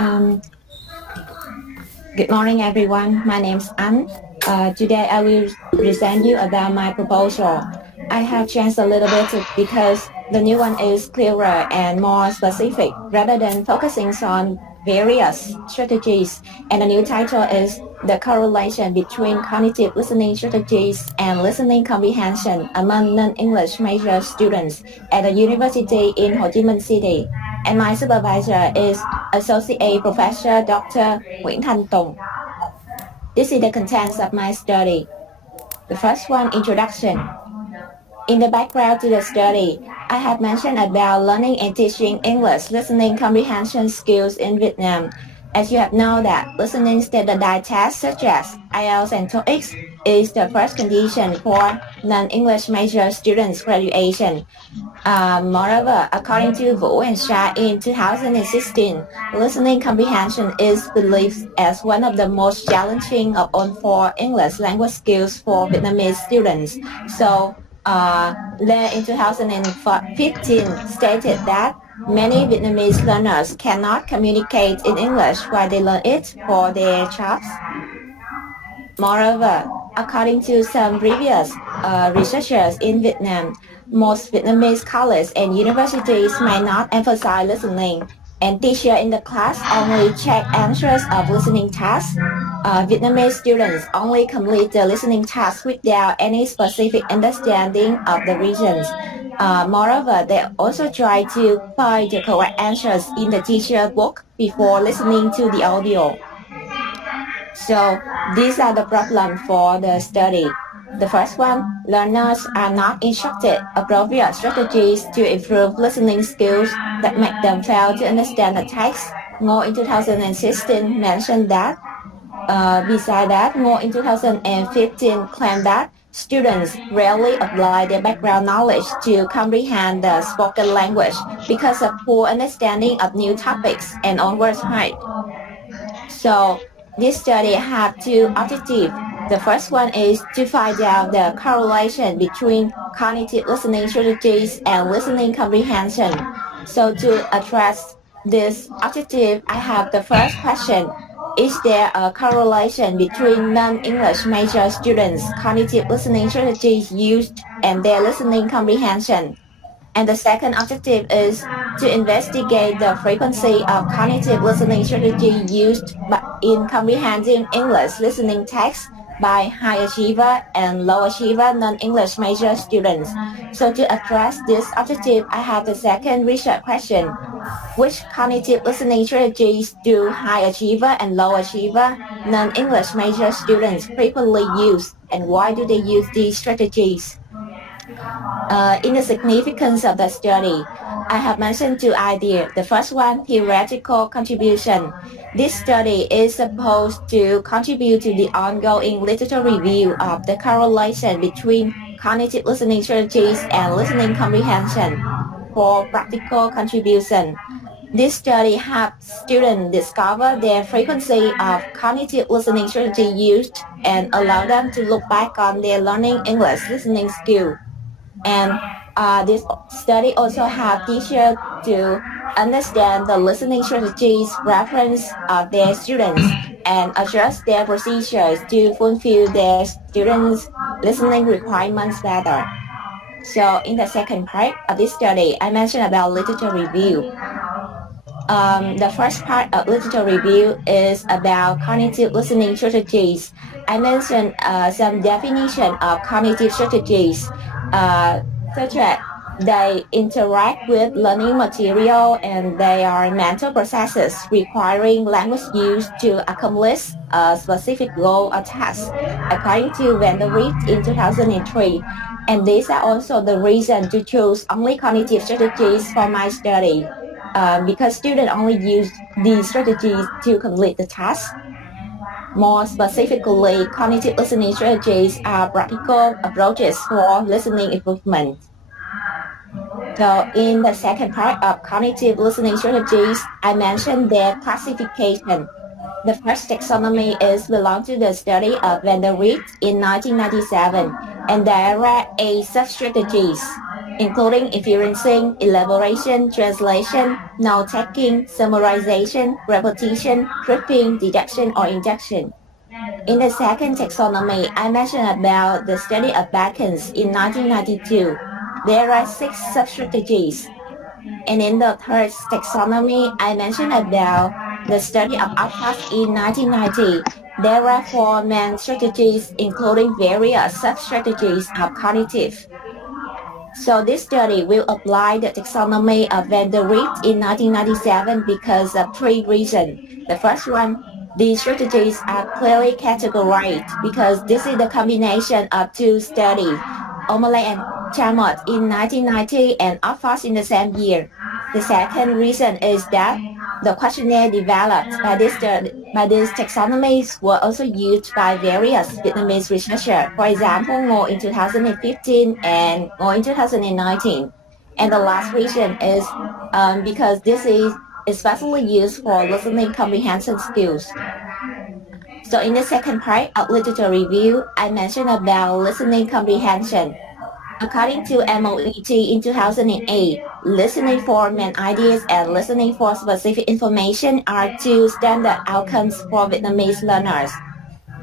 Um, Good morning, everyone. My name is An. Today I will present you about my proposal. I have changed a little bit because the new one is clearer and more specific rather than focusing on various strategies. And the new title is The Correlation Between Cognitive Listening Strategies and Listening Comprehension Among Non-English Major Students at a university in Ho Chi Minh City. And my supervisor is Associate Professor Dr. Nguyễn Thanh Tùng. This is the contents of my study. The first one, introduction. In the background to the study, I have mentioned about learning and teaching English listening comprehension skills in Vietnam. As you have known that listening standardized tests such as IELTS and TOEIC is the first condition for non-English major students' graduation. Moreover, according to Wu and Sha in 2016, listening comprehension is believed as one of the most challenging of all four English language skills for Vietnamese students. So, Lê in 2015 stated that many Vietnamese learners cannot communicate in English while they learn it for their jobs. Moreover, according to some previous researchers in Vietnam, most Vietnamese colleges and universities may not emphasize listening, and teachers in the class only check answers of listening tasks. Vietnamese students only complete the listening task without any specific understanding of the regions. Moreover, they also try to find the correct answers in the teacher book before listening to the audio. So these are the problems for the study. The first one, learners are not instructed appropriate strategies to improve listening skills that make them fail to understand the text. Ngô in 2016 mentioned that. Besides that, Ngô in 2015 claimed that students rarely apply their background knowledge to comprehend the spoken language because of poor understanding of new topics and onward height. So this study had two objectives. The first one is to find out the correlation between cognitive listening strategies and listening comprehension. So to address this objective, I have the first question. Is there a correlation between non-English major students' cognitive listening strategies used and their listening comprehension? And the second objective is to investigate the frequency of cognitive listening strategy used in comprehending English listening text by high achiever and low achiever non-English major students. So to address this objective, I have the second research question. Which cognitive listening strategies do high achiever and low achiever non-English major students frequently use, and why do they use these strategies? In the significance of the study, I have mentioned two ideas. The first one, theoretical contribution. This study is supposed to contribute to the ongoing literature review of the correlation between cognitive listening strategies and listening comprehension. For practical contribution, this study helps students discover their frequency of cognitive listening strategy used and allow them to look back on their learning English listening skill. And this study also helps teachers to understand the listening strategies preference of their students and adjust their procedures to fulfill their students' listening requirements better. So in the second part of this study, I mentioned about literature review. The first part of literature review is about cognitive listening strategies. I mentioned some definition of cognitive strategies, such as they interact with learning material and they are mental processes requiring language use to accomplish a specific goal or task, according to Van der Riet in 2003. And these are also the reason to choose only cognitive strategies for my study. Because students only use these strategies to complete the task. More specifically, cognitive listening strategies are practical approaches for listening improvement. So in the second part of cognitive listening strategies, I mentioned their classification. The first taxonomy is belong to the study of Van der Riet in 1997, and there are 8 sub-strategies. including inferencing, elaboration, translation, note-taking, summarization, repetition, grouping, deduction, or induction. In the second taxonomy, I mentioned about the study of backends in 1992. There are 6 sub-strategies. And in the third taxonomy, I mentioned about the study of alphas in 1990. There are 4 main strategies, including various sub-strategies of cognitive. So this study will apply the taxonomy of Van der Rieft in 1997 because of 3 reasons. The first one, these strategies are clearly categorized because this is the combination of 2 studies, O'Malley and Chamot in 1990 and Alphas in the same year. The second reason is that the questionnaire developed by these taxonomies were also used by various Vietnamese researchers. For example, Ngô in 2015 and Ngô in 2019. And the last reason is because this is especially used for listening comprehension skills. So in the second part of literature review, I mentioned about listening comprehension. According to MOET in 2008, listening for main ideas and listening for specific information are 2 standard outcomes for Vietnamese learners.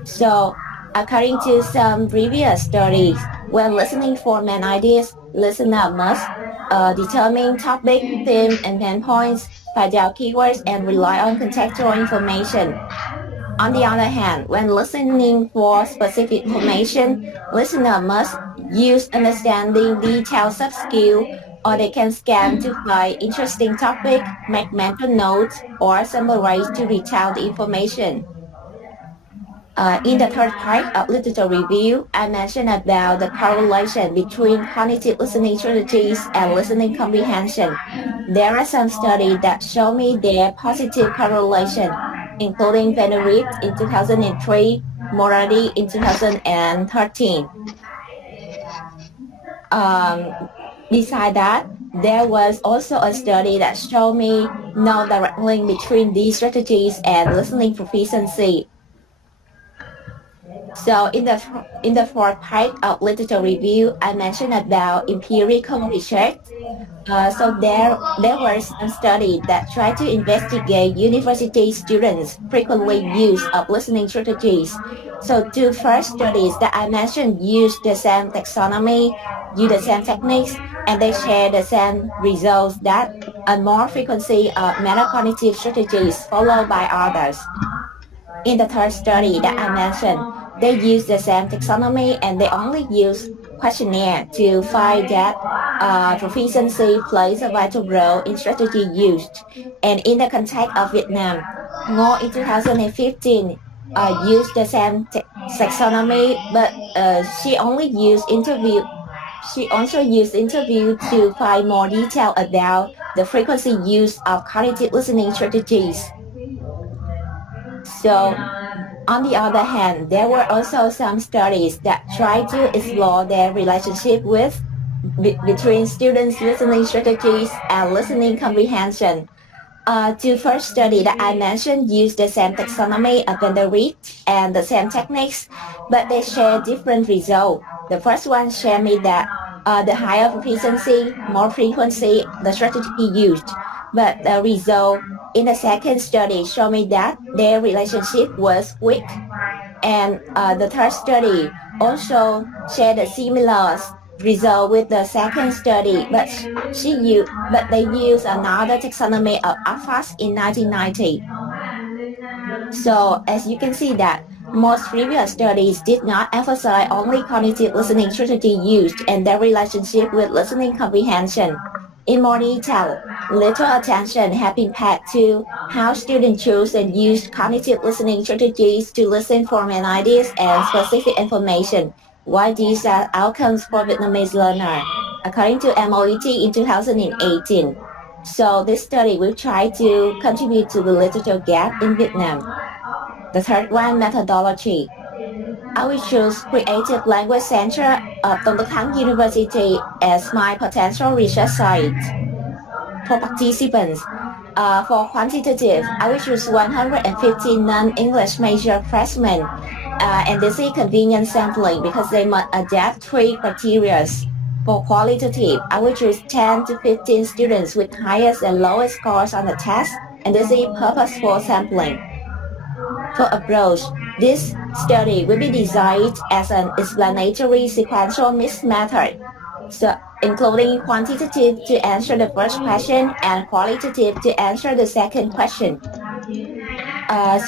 So, according to some previous studies, when listening for main ideas, listener must determine topic, theme, and main points, find out keywords, and rely on contextual information. On the other hand, when listening for specific information, listener must use understanding detailed sub-skill, or they can scan to find interesting topic, make mental notes, or summarize to retell the information. In the third part of literature review, I mentioned about the correlation between cognitive listening strategies and listening comprehension. There are some studies that show me their positive correlation, including Van der Rieft in 2003, Moradi in 2013. Besides that, there was also a study that showed me no direct link between these strategies and listening proficiency. So in the fourth part of literature review, I mentioned about empirical research. So there were some studies that tried to investigate university students' frequently use of listening strategies. So 2 first studies that I mentioned use the same taxonomy, use the same techniques, and they share the same results that a more frequency of metacognitive strategies followed by others. In the third study that I mentioned, they use the same taxonomy and they only use questionnaire to find that proficiency plays a vital role in strategy used. And in the context of Vietnam, Ngô in 2015 used the same taxonomy, but she only used interview. She also used interview to find more detail about the frequency use of cognitive listening strategies. So on the other hand, there were also some studies that tried to explore their relationship between students' listening strategies and listening comprehension. 2 first studies that I mentioned use the same taxonomy of Van der Rieft and the same techniques, but they share different results. The first one share me that the higher proficiency, more frequency, the strategy used, but the result in the second study show me that their relationship was weak. And the third study also shared a similar result with the second study, but they used another taxonomy of alphas in 1990. So as you can see that most previous studies did not emphasize only cognitive listening strategy used and their relationship with listening comprehension. In more detail, little attention has been paid to how students choose and use cognitive listening strategies to listen for main ideas and specific information. Why these are outcomes for Vietnamese learner, according to MOET in 2018. So this study will try to contribute to the literature gap in Vietnam. The third one, methodology. I will choose Creative Language Center of Tôn Đức Thắng University as my potential research site. For participants, for quantitative, I will choose 150 non-English major freshmen, and this is convenient sampling because they must adapt 3 criteria. For qualitative, I will choose 10 to 15 students with highest and lowest scores on the test, and this is purposeful sampling. For approach, this study will be designed as an explanatory sequential mixed method, so including quantitative to answer the first question and qualitative to answer the second question.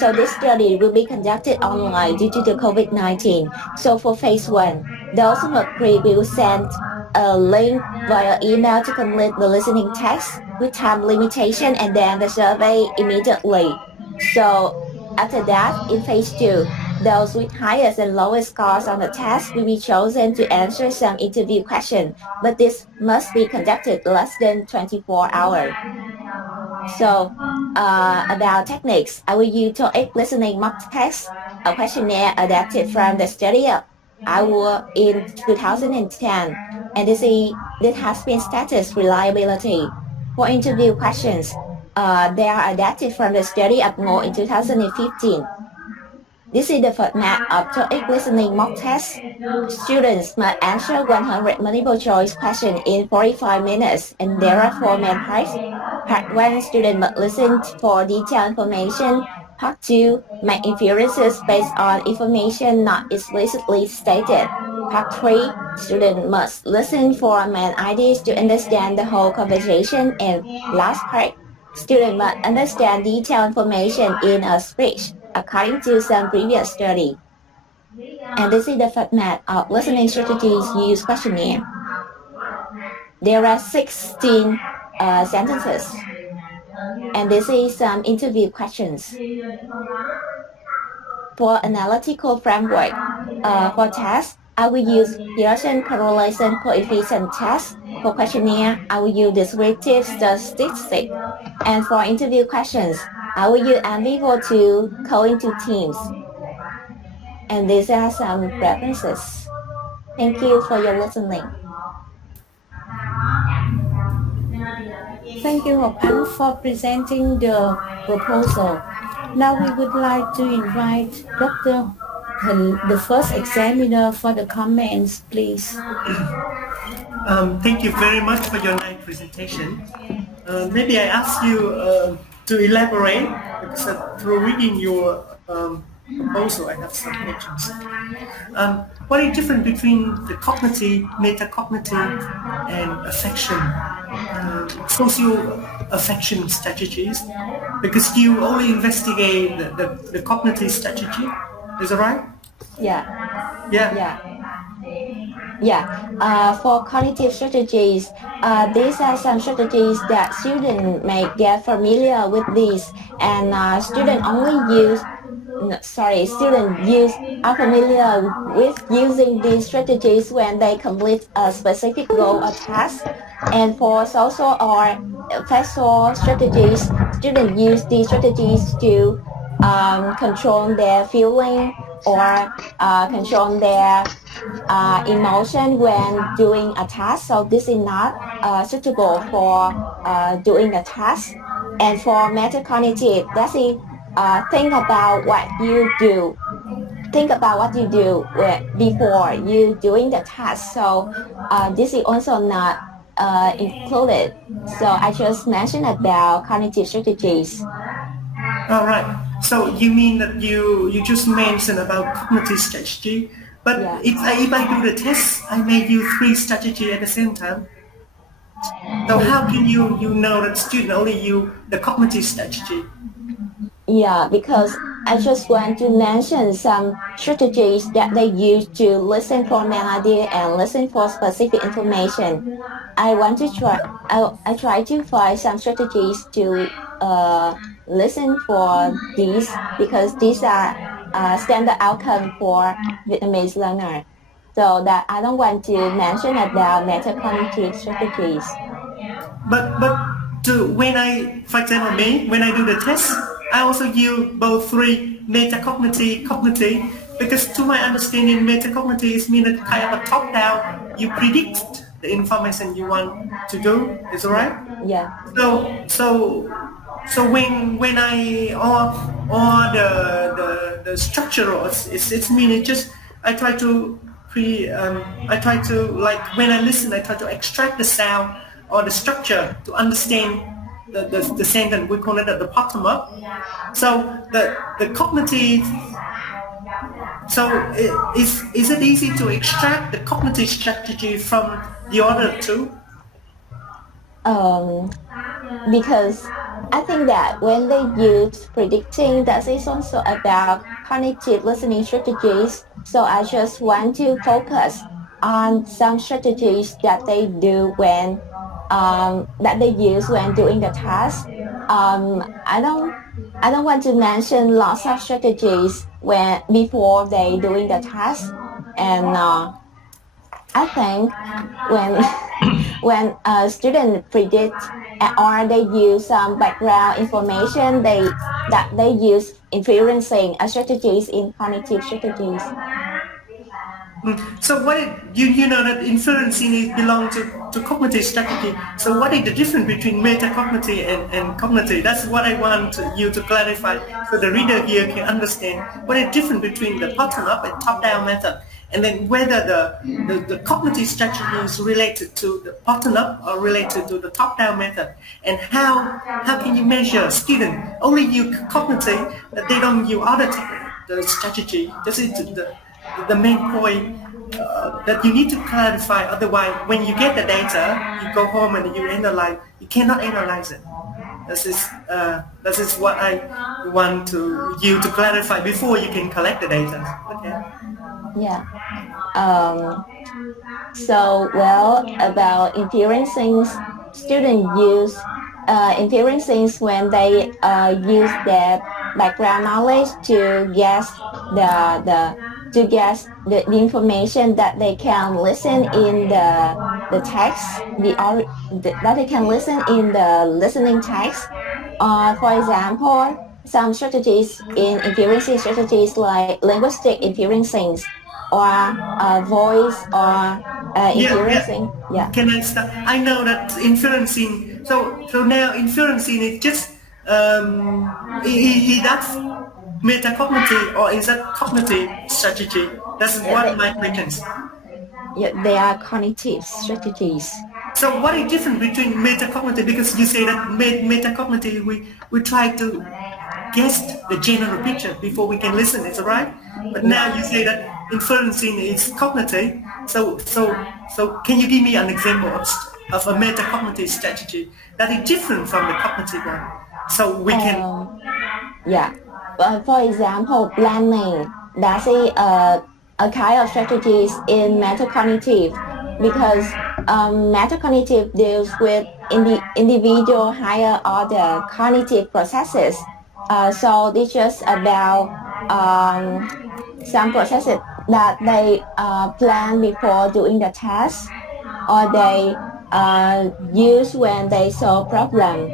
So this study will be conducted online due to the COVID-19. So for phase one, those who agree will send a link via email to complete the listening test with time limitation and then the survey immediately. So after that, in phase two, those with highest and lowest scores on the test will be chosen to answer some interview questions, but this must be conducted less than 24 hours. So about techniques, I will use TOEIC listening mock test, a questionnaire adapted from the study of Iowa in 2010, and this has been status reliability. For interview questions, they are adapted from the study of Mo in 2015. This is the format of TOEIC listening mock test. Students must answer 100 multiple choice questions in 45 minutes, and there are four main parts. Part 1, student must listen for detailed information. Part 2, make inferences based on information not explicitly stated. Part 3, student must listen for main ideas to understand the whole conversation. And last part, student must understand detailed information in a speech according to some previous study. And this is the format of listening strategies use questionnaire. There are 16 sentences, and this is some interview questions. For analytical framework, for tasks, I will use Pearson correlation coefficient test. For questionnaire, I will use descriptive statistics. And for interview questions, I will use Ambivo to go into teams. And these are some preferences. Thank you for your listening. Thank you, Anh, for presenting the proposal. Now we would like to invite Dr. Thịnh, the first examiner, for the comments, please. Thank you very much for your nice presentation. Maybe I ask you to elaborate because through reading your proposal, I have some questions. What is different between the cognitive, metacognitive, and affection, social affection strategies? Because you only investigate the cognitive strategy, is that right? Yeah. Yeah. Yeah. Yeah, for cognitive strategies, these are some strategies that students may get familiar with these, and students only use, no, sorry, students are familiar with using these strategies when they complete a specific goal or task. And for social or factual strategies, students use these strategies to control their feeling or control their emotion when doing a task. So this is not suitable for doing a task. And for metacognitive, that is think about what you do. Think about what you do before you doing the task. So this is also not included. So I just mentioned about cognitive strategies. All right. So you mean that you just mentioned about cognitive strategy, but Yeah. if I do the test, I may use three strategy at the same time. So how can you know that student only use the cognitive strategy? Yeah, because I just want to mention some strategies that they use to listen for main idea and listen for specific information. I want to try. I try to find some strategies to listen for these because these are standard outcome for Vietnamese learner. So that I don't want to mention about metacognitive strategies. But when I, for example, me when I do the test, I also use both three metacognitive, cognitive, because to my understanding, metacognitive is mean that kind of a top down. You predict the information you want to do. Is that right? Yeah. So when I or the structural, it's mean it just I try to I try to, like, when I listen, I try to extract the sound or the structure to understand the sentence. We call it the bottom up. So the cognitive, so is it easy to extract the cognitive strategy from the other two? Um, because I think that when they use predicting, that is also about cognitive listening strategies. So I just want to focus on some strategies that they do when that they use when doing the task. I don't want to mention lots of strategies when before they doing the task, and I think when when a student predict or they use some background information that they use inferencing strategies in cognitive strategies. So what you know that inferencing is belong to cognitive strategy. So what is the difference between metacognitive and cognitive? That's what I want you to clarify so the reader here can understand what is different between the bottom-up and top-down method, and then whether the cognitive strategy is related to the bottom-up or related to the top-down method, and how can you measure student only use cognitive that they don't use other the strategy. This is the main point that you need to clarify. Otherwise, when you get the data, you go home and you analyze. You cannot analyze it. This is what I want you to clarify before you can collect the data. Okay. Yeah. Um, so well about inferencing, students use inferencing when they use their background knowledge to guess the to guess the information that they can listen in the text that they can listen in the listening text. For example, some strategies in inferencing strategies like linguistic inferencing or voice or Yeah, yeah. inferencing. Yeah. Can I start? I know that inferencing. So now inferencing is just that's metacognitive, or is that cognitive strategy? That's Yeah, what my questions. yeah, they are cognitive strategies. So what is different between metacognitive? Because you say that metacognitive, we try to guess the general picture before we can listen. Is that right? But Yeah. now you say that inferencing is cognitive. So can you give me an example of a metacognitive strategy that is different from the cognitive one? So we can. Um, yeah. For example, planning. That's a kind of strategies in metacognitive because metacognitive deals with individual higher order cognitive processes. So it's just about some processes that they plan before doing the task or they use when they solve problem.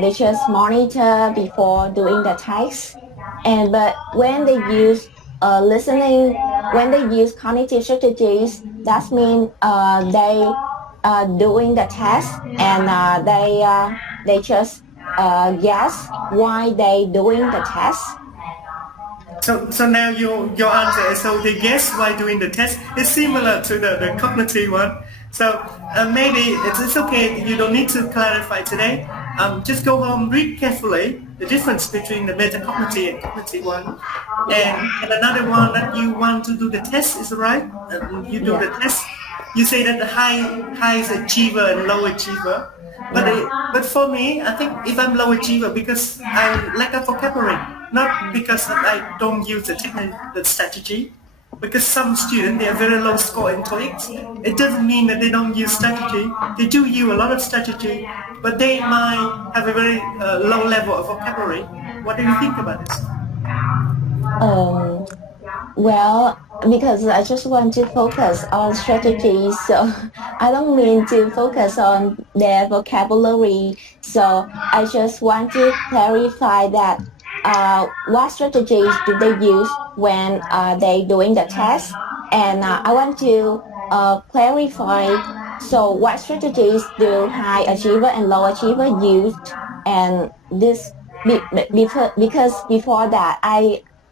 They just monitor before doing the task. And but when they use listening, when they use cognitive strategies, that means they doing the task and they just guess why they doing the task. So now your answer is, so they guess why doing the test is similar to the cognitive one. So maybe it's okay. You don't need to clarify today. Just go home, read carefully the difference between the metacognitive and cognitive one. And another one that you want to do the test is right. You do the Yeah. test. You say that the high is achiever and low achiever. But for me, I think if I'm low achiever because I lack of vocabulary, not because I don't use the strategy. Because some students, they are very low score in TOEIC. It doesn't mean that they don't use strategy. They do use a lot of strategy, but they might have a very low level of vocabulary. What do you think about this? Um, Well, because I just want to focus on strategies, so I don't mean to focus on their vocabulary. So I just want to clarify that what strategies do they use when they doing the test, and I want to clarify. So what strategies do high achiever and low achiever use, and this because before that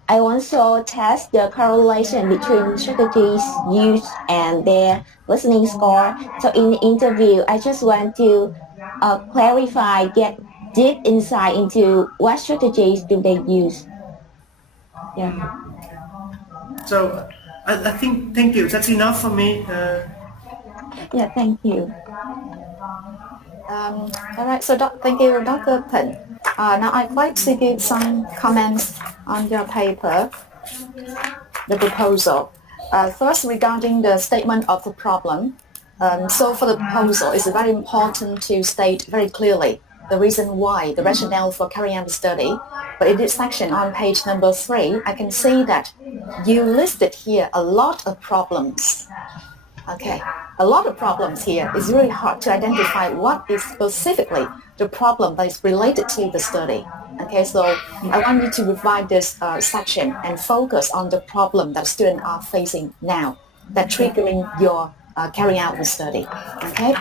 I also test the correlation between strategies used and their listening score. So in the interview, I just want to clarify, get deep insight into what strategies do they use. Yeah. So I think, thank you. That's enough for me. Yeah. Thank you. All right, so thank you, Dr. Thịnh. Now I'd like to give some comments on your paper, the proposal. First, regarding the statement of the problem. So for the proposal, it's very important to state very clearly the reason why, the rationale for carrying out the study. But in this section on page number 3, I can see that you listed here a lot of problems. Okay, a lot of problems here. It's really hard to identify what is specifically the problem that is related to the study. Okay, so I want you to revise this section and focus on the problem that students are facing now that triggering your carrying out the study. Okay.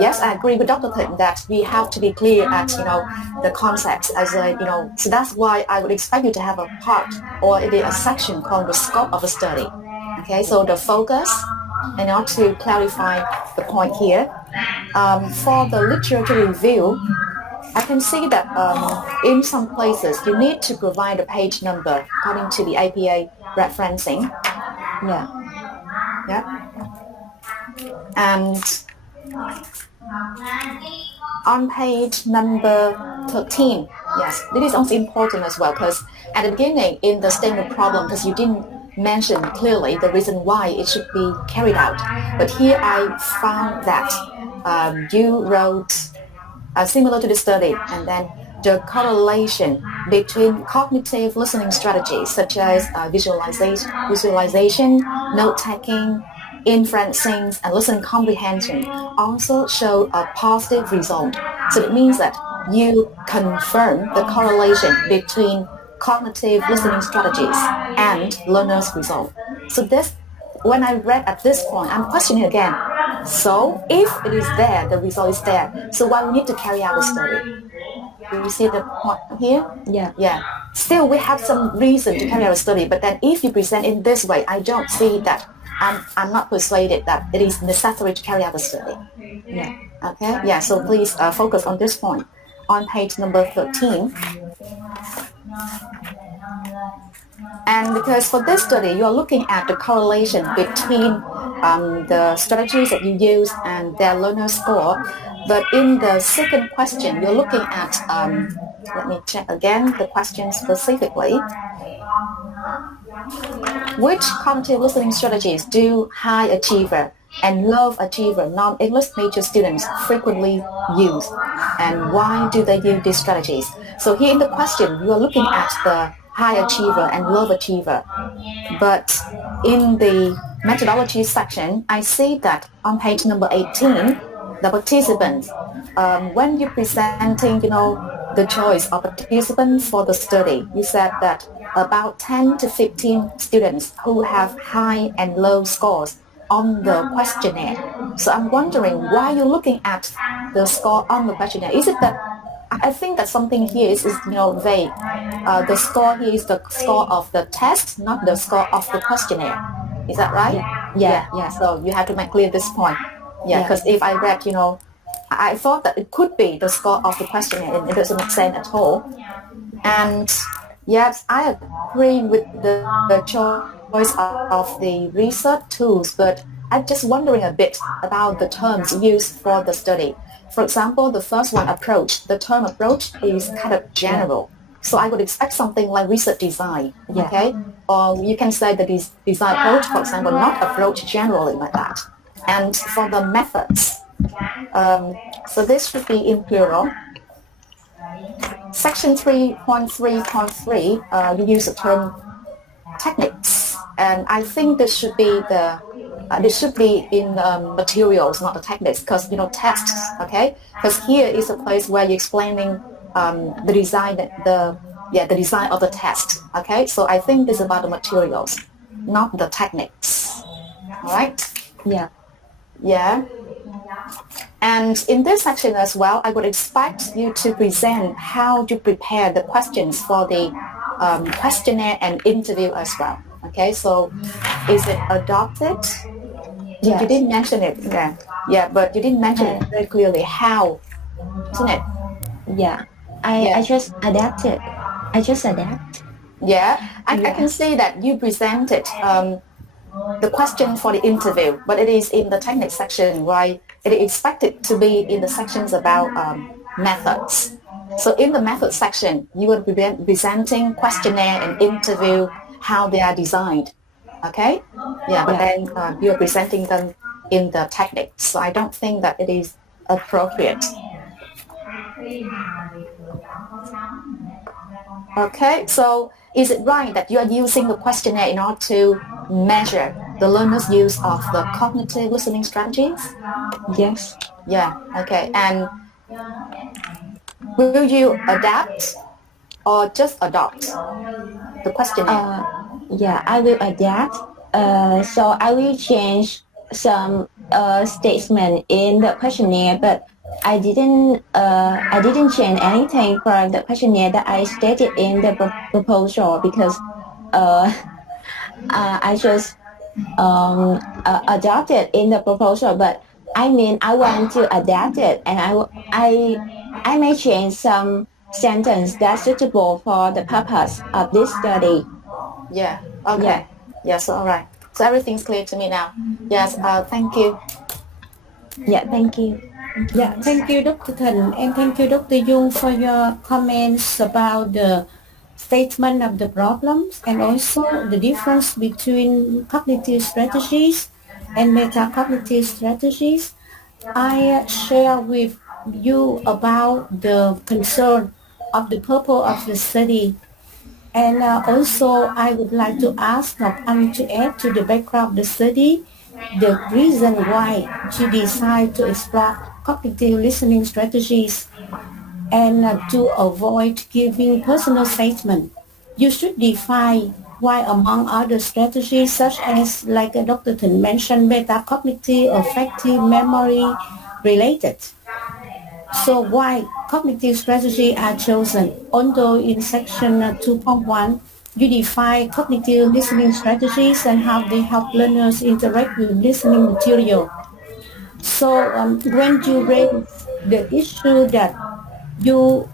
Yes, I agree with Dr. Thịnh that we have to be clear at, the concepts as a, so that's why I would expect you to have a part or a section called the scope of the study. Okay, so the focus, in order to clarify the point here, for the literature review, I can see that in some places you need to provide a page number according to the APA referencing. Yeah. Yeah. And on page number 13, yes, this is also important as well because at the beginning in the statement of problem, because you didn't mention clearly the reason why it should be carried out. But here I found that you wrote similar to the study, and then the correlation between cognitive listening strategies such as visualization, note-taking, inferencing, and listening comprehension also show a positive result. So it means that you confirm the correlation between cognitive listening strategies and learners' result. So this, when I read at this point, I'm questioning again. So if it is there, the result is there. So why we need to carry out the study? Do you see the point here? Yeah. Yeah. Still, we have some reason to carry out a study, but then if you present in this way, I don't see that. I'm not persuaded that it is necessary to carry out the study. Yeah. Okay. Yeah. So please focus on this point. On page number 13. And because for this study, you're looking at the correlation between the strategies that you use and their learner score. But in the second question, you're looking at, let me check again the question specifically. Which cognitive listening strategies do high achiever and low achiever non-English major students frequently use? And why do they use these strategies? So here in the question, you are looking at the high achiever and low achiever. But in the methodology section, I see that on page number 18, the participants, when you're presenting, the choice of participants for the study, you said that about 10 to 15 students who have high and low scores on the questionnaire. So I'm wondering why you're looking at the score on the questionnaire. Is it that I think that something here is vague. The score here is the score of the test, not the score of the questionnaire. Is that right? Yeah. So you have to make clear this point. Yeah, because if I read, I thought that it could be the score of the questionnaire, and it doesn't make sense at all. And yes, I agree with the choice of the research tools, but I'm just wondering a bit about the terms used for the study. For example, the first one, approach. The term approach is kind of general. So I would expect something like research design, okay? Or you can say that is design approach, for example, not approach generally like that. And for the methods, so this should be in plural. Section 3.3.3, we use the term techniques, and I think this should be in materials, not the techniques, because texts, okay? Because here is a place where you're explaining the design, the design of the text, okay? So I think this is about the materials, not the techniques. All right? Yeah. And in this section as well, I would expect you to present how to prepare the questions for the questionnaire and interview as well. Okay, so is it adopted? You Yes. didn't mention it, yeah, but you didn't mention it very clearly. How, isn't it? Yeah. I Yeah, just adapted. I just adapt. yeah. I Yeah. can see that you presented the question for the interview, but it is in the technique section, right? It is expected to be in the sections about methods. So in the method section, you will be presenting questionnaire and interview, how they are designed. Okay? Yeah, but Yeah. then you're presenting them in the technique. So I don't think that it is appropriate. Okay, so is it right that you are using the questionnaire in order to measure the learner's use of the cognitive listening strategies? Yes. Yeah, okay. And will you adapt or just adopt the questionnaire? Uh, yeah, I will adapt. So I will change some statement in the questionnaire, but I didn't change anything from the questionnaire that I stated in the proposal because uh, I just adopted in the proposal. But I mean, I want to adapt it, and I may change some sentence that's suitable for the purpose of this study. Yeah, Yeah. okay. Yes, all right. So everything's clear to me now. Yes, thank you. Yeah, thank you. Thank you, Yeah, Miss. thank you, Dr. Thần, and thank you, Dr. Dung, for your comments about the statement of the problems and also the difference between cognitive strategies and metacognitive strategies. I share with you about the concern of the purpose of the study. And also, I would like to ask Ngọc Anh to add to the background of the study the reason why she decided to explore cognitive listening strategies and to avoid giving personal statement. You should define why among other strategies such as like Dr. Thìn mentioned metacognitive, affective, memory related. So why cognitive strategy are chosen? Although in section 2.1, you define cognitive listening strategies and how they help learners interact with listening material. So when you raise the issue that you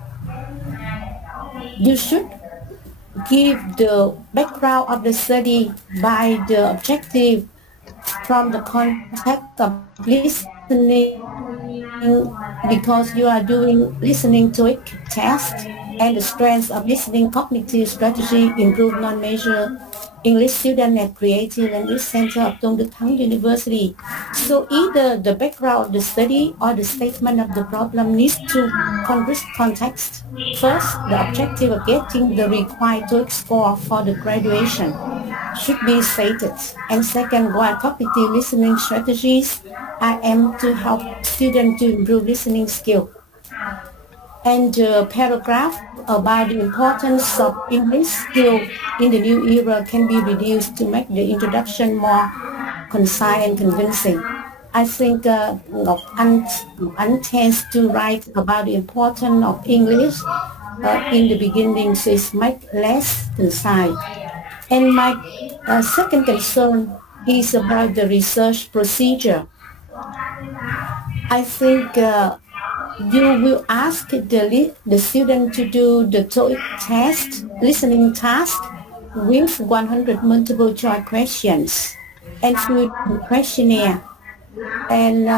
you should give the background of the study by the objective from the context of listening because you are doing listening TOEIC test and the strengths of listening cognitive strategy improve non-major English student at Creative Language Center of Tôn Đức Thắng University. So either the background of the study or the statement of the problem needs to context. First, the objective of getting the required TOEIC score for the graduation should be stated. And second, why cognitive listening strategies are aimed to help students to improve listening skill. And the paragraph about the importance of English skill in the new era can be reduced to make the introduction more concise and convincing. I think Ngọc Anh tends to write about the importance of English in the beginning, so it's make less concise. And my second concern is about the research procedure. I think you will ask the student to do the TOEIC test, listening task with 100 multiple choice questions and fill the questionnaire. And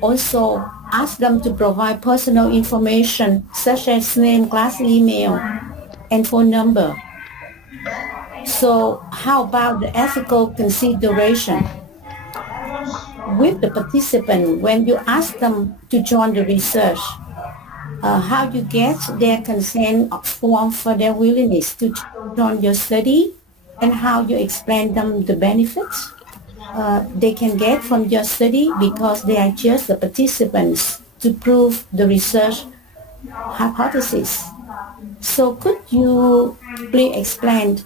also ask them to provide personal information such as name, class email, and phone number. So how about the ethical consideration? With the participant, when you ask them to join the research, how you get their consent form for their willingness to join your study, and how you explain them the benefits they can get from your study because they are just the participants to prove the research hypothesis. So could you please explain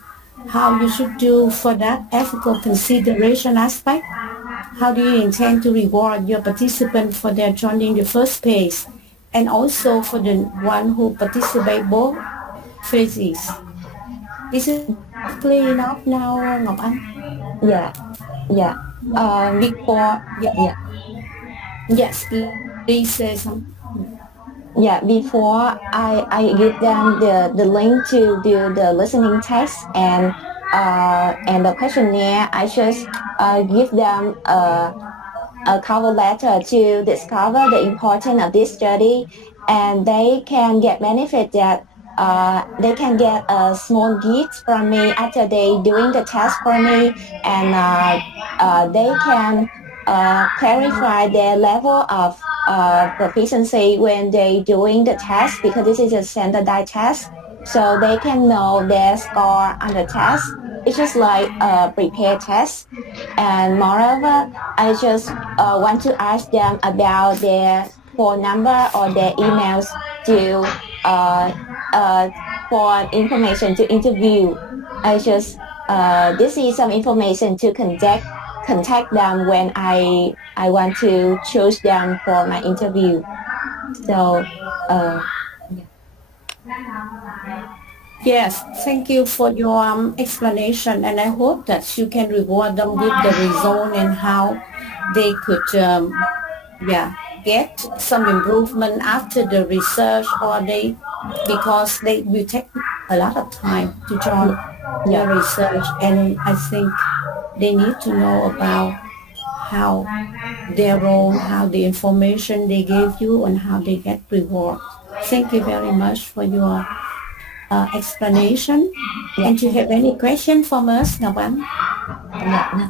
how you should do for that ethical consideration aspect? How do you intend to reward your participant for their joining the first phase and also for the one who participate both phases? Is it clear enough now, Ngọc Anh? Yeah, yeah. Before, Yeah. yeah, Yes, please say some. yeah. Before I give them the link to do the listening test and the questionnaire. I just give them a cover letter to discover the importance of this study, and they can get benefit that they can get a small gift from me after they doing the test for me, and they can clarify their level of proficiency when they doing the test, because this is a standardized test, so they can know their score on the test. It's just like a prepared test. And moreover, I just want to ask them about their phone number or their emails to uh, uh, for information to interview. I just this is some information to contact them when I want to choose them for my interview. So yeah. Yes, thank you for your explanation, and I hope that you can reward them with the result and how they could, yeah, get some improvement after the research, or they, because they will take a lot of time to join Yeah. your research, and I think they need to know about how their role, how the information they gave you, and how they get reward. Thank you very much for your explanation. Yeah. And do you have any question from us, Ngọc Anh? Yeah. No.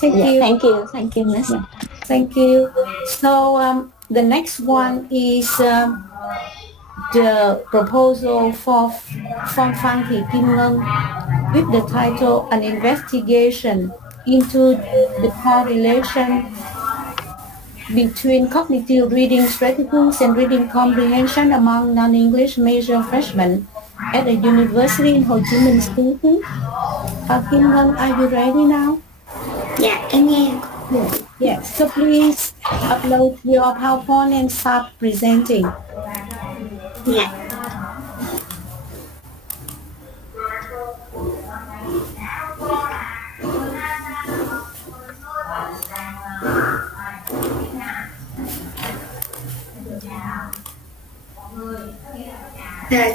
Thank Yeah. you. Thank you, Miss. Yeah, thank you. So the next one is the proposal for from Phan Thị Kim Ngân with the title An Investigation into the Correlation between cognitive reading strategies and reading comprehension among non-English major freshmen at a university in Ho Chi Minh City. Kim Ngân, are you ready now? Dạ, em nghe. Yes. Yes. So please upload your PowerPoint and start presenting. Dạ.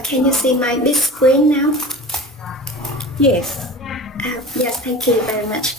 Can you see my big screen now? Yes. Yes, thank you very much.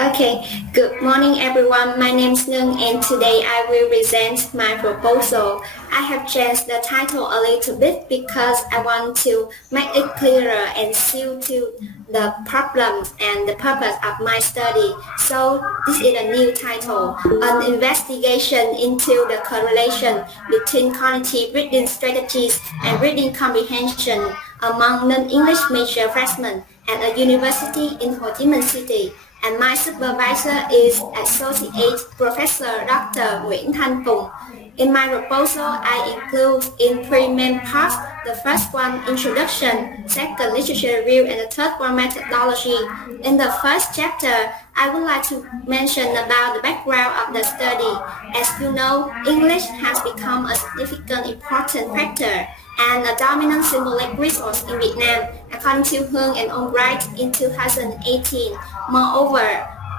Okay, good morning everyone. My name is Nương and today I will present my proposal. I have changed the title a little bit because I want to make it clearer and suit to the problem and the purpose of my study. So this is a new title, an investigation into the correlation between cognitive reading strategies and reading comprehension among non-English major freshmen at a university in Ho Chi Minh City. And my supervisor is Associate Professor Dr. Nguyễn Thanh Tùng. In my proposal, I include in three main parts. The first one, introduction, second, literature review, and the third one, methodology. In the first chapter, I would like to mention about the background of the study. As you know, English has become a significant important factor and a dominant symbolic resource in Vietnam, according to Hương and Albright in 2018. Moreover,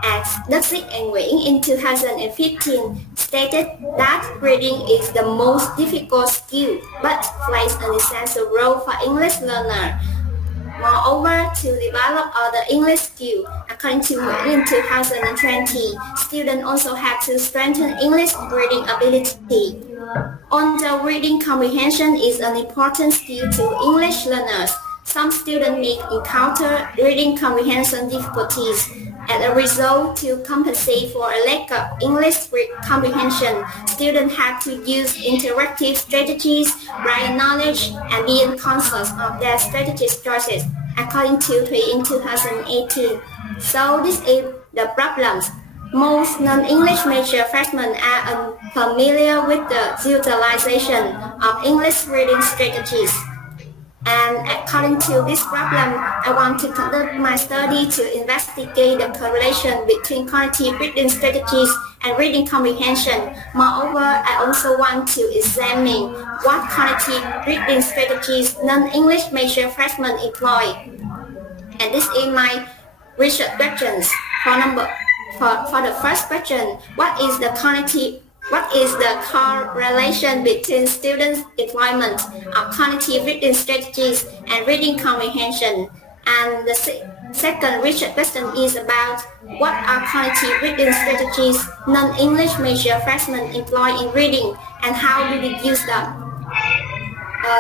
as Dixit and Nguyễn in 2015 stated that reading is the most difficult skill but plays an essential role for English learners. Moreover, to develop other English skills, according to Nguyễn in 2020, students also have to strengthen English reading ability. Although reading comprehension is an important skill to English learners, some students may encounter reading comprehension difficulties. As a result, to compensate for a lack of English comprehension, students have to use interactive strategies, write knowledge, and be conscious of their strategic choices, according to Thủy in 2018. So this is the problems. Most non-English major freshmen are unfamiliar with the utilization of English reading strategies. And according to this problem, I want to conduct my study to investigate the correlation between cognitive reading strategies and reading comprehension. Moreover, I also want to examine what cognitive reading strategies non-English major freshmen employ. And this is my research questions. For the first question, what is the correlation between students' employment of cognitive reading strategies and reading comprehension? And the second research question is about what are cognitive reading strategies non-English major freshmen employ in reading and how do they use them?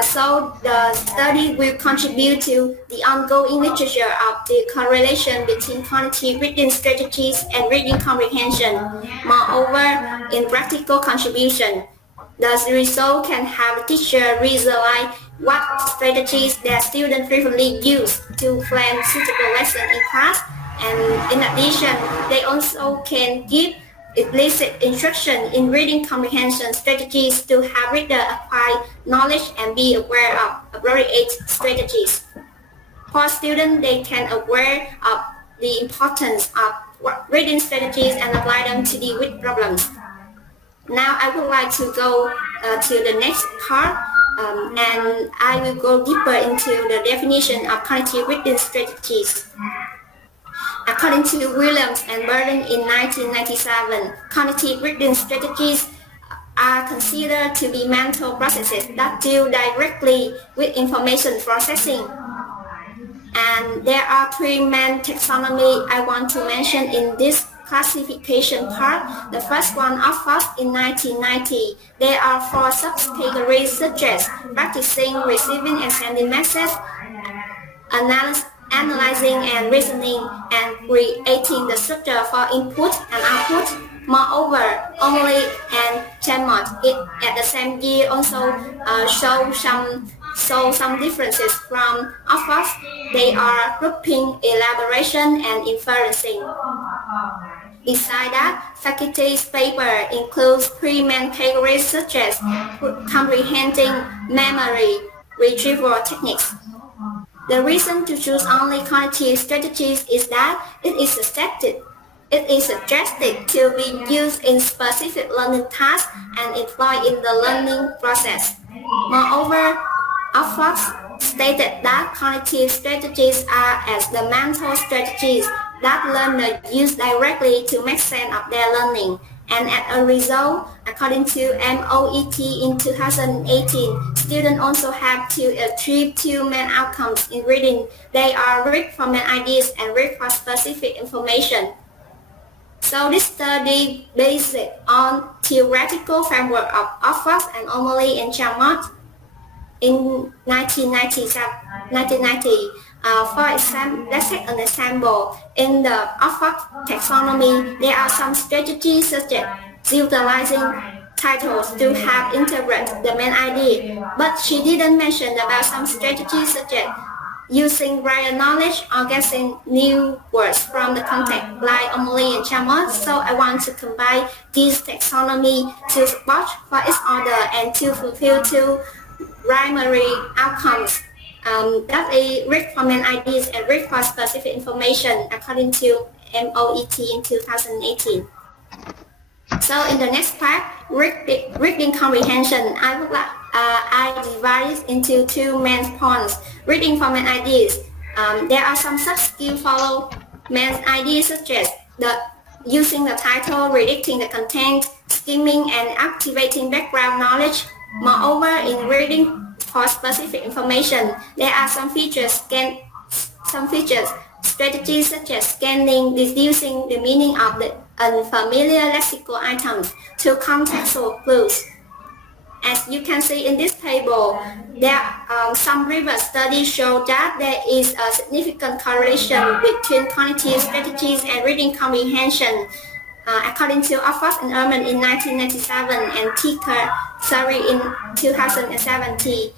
So the study will contribute to the ongoing literature of the correlation between cognitive reading strategies and reading comprehension. Moreover, in practical contribution, the result can have the teacher realize what strategies that students frequently use to plan suitable lessons in class, and in addition, they also can give explicit instruction in reading comprehension strategies to have reader acquire knowledge and be aware of appropriate strategies. For students, they can aware of the importance of reading strategies and apply them to deal with problems. Now I would like to go to the next part and I will go deeper into the definition of cognitive reading strategies. According to Williams and Burden in 1997, cognitive reading strategies are considered to be mental processes that deal directly with information processing. And there are three main taxonomy I want to mention in this classification part. The first one offered in 1990. There are four subcategories such as practicing, receiving and sending messages, analyzing and reasoning, and creating the structure for input and output. Moreover, Only and Chalmers at the same year also show some differences from offers. They are grouping, elaboration, and inferencing. Besides that, faculty's paper includes three main categories such as comprehending, memory, retrieval techniques. The reason to choose only cognitive strategies is that it is suggested to be used in specific learning tasks and employed in the learning process. Moreover, Alford stated that cognitive strategies are as the mental strategies that learners use directly to make sense of their learning. And as a result, according to MOET in 2018, students also have to achieve two main outcomes in reading. They are read for main ideas and read for specific information. So this study based on theoretical framework of Alford and O'Malley and Chalmers in 1990. For example, let's take an example. In the Alford taxonomy, there are some strategies such as utilizing titles to have interpret the main idea, but she didn't mention about some strategies such as using prior knowledge or guessing new words from the context like O'Malley and Chalmers. So I want to combine these taxonomy to support for each other and to fulfill two primary outcomes. That is read for main ideas and read for specific information according to MOET in 2018. So in the next part, reading comprehension, I divide it into two main points. Reading for main ideas. There are some such skills follow main ideas such as using the title, predicting the content, skimming and activating background knowledge. Moreover, in reading for specific information, there are some features, strategies such as scanning, deducing the meaning of the unfamiliar lexical items to contextual clues. As you can see in this table, there some previous studies show that there is a significant correlation between cognitive strategies and reading comprehension. According to Offord and Ehrman in 1997 and Ticker Sari in 2017.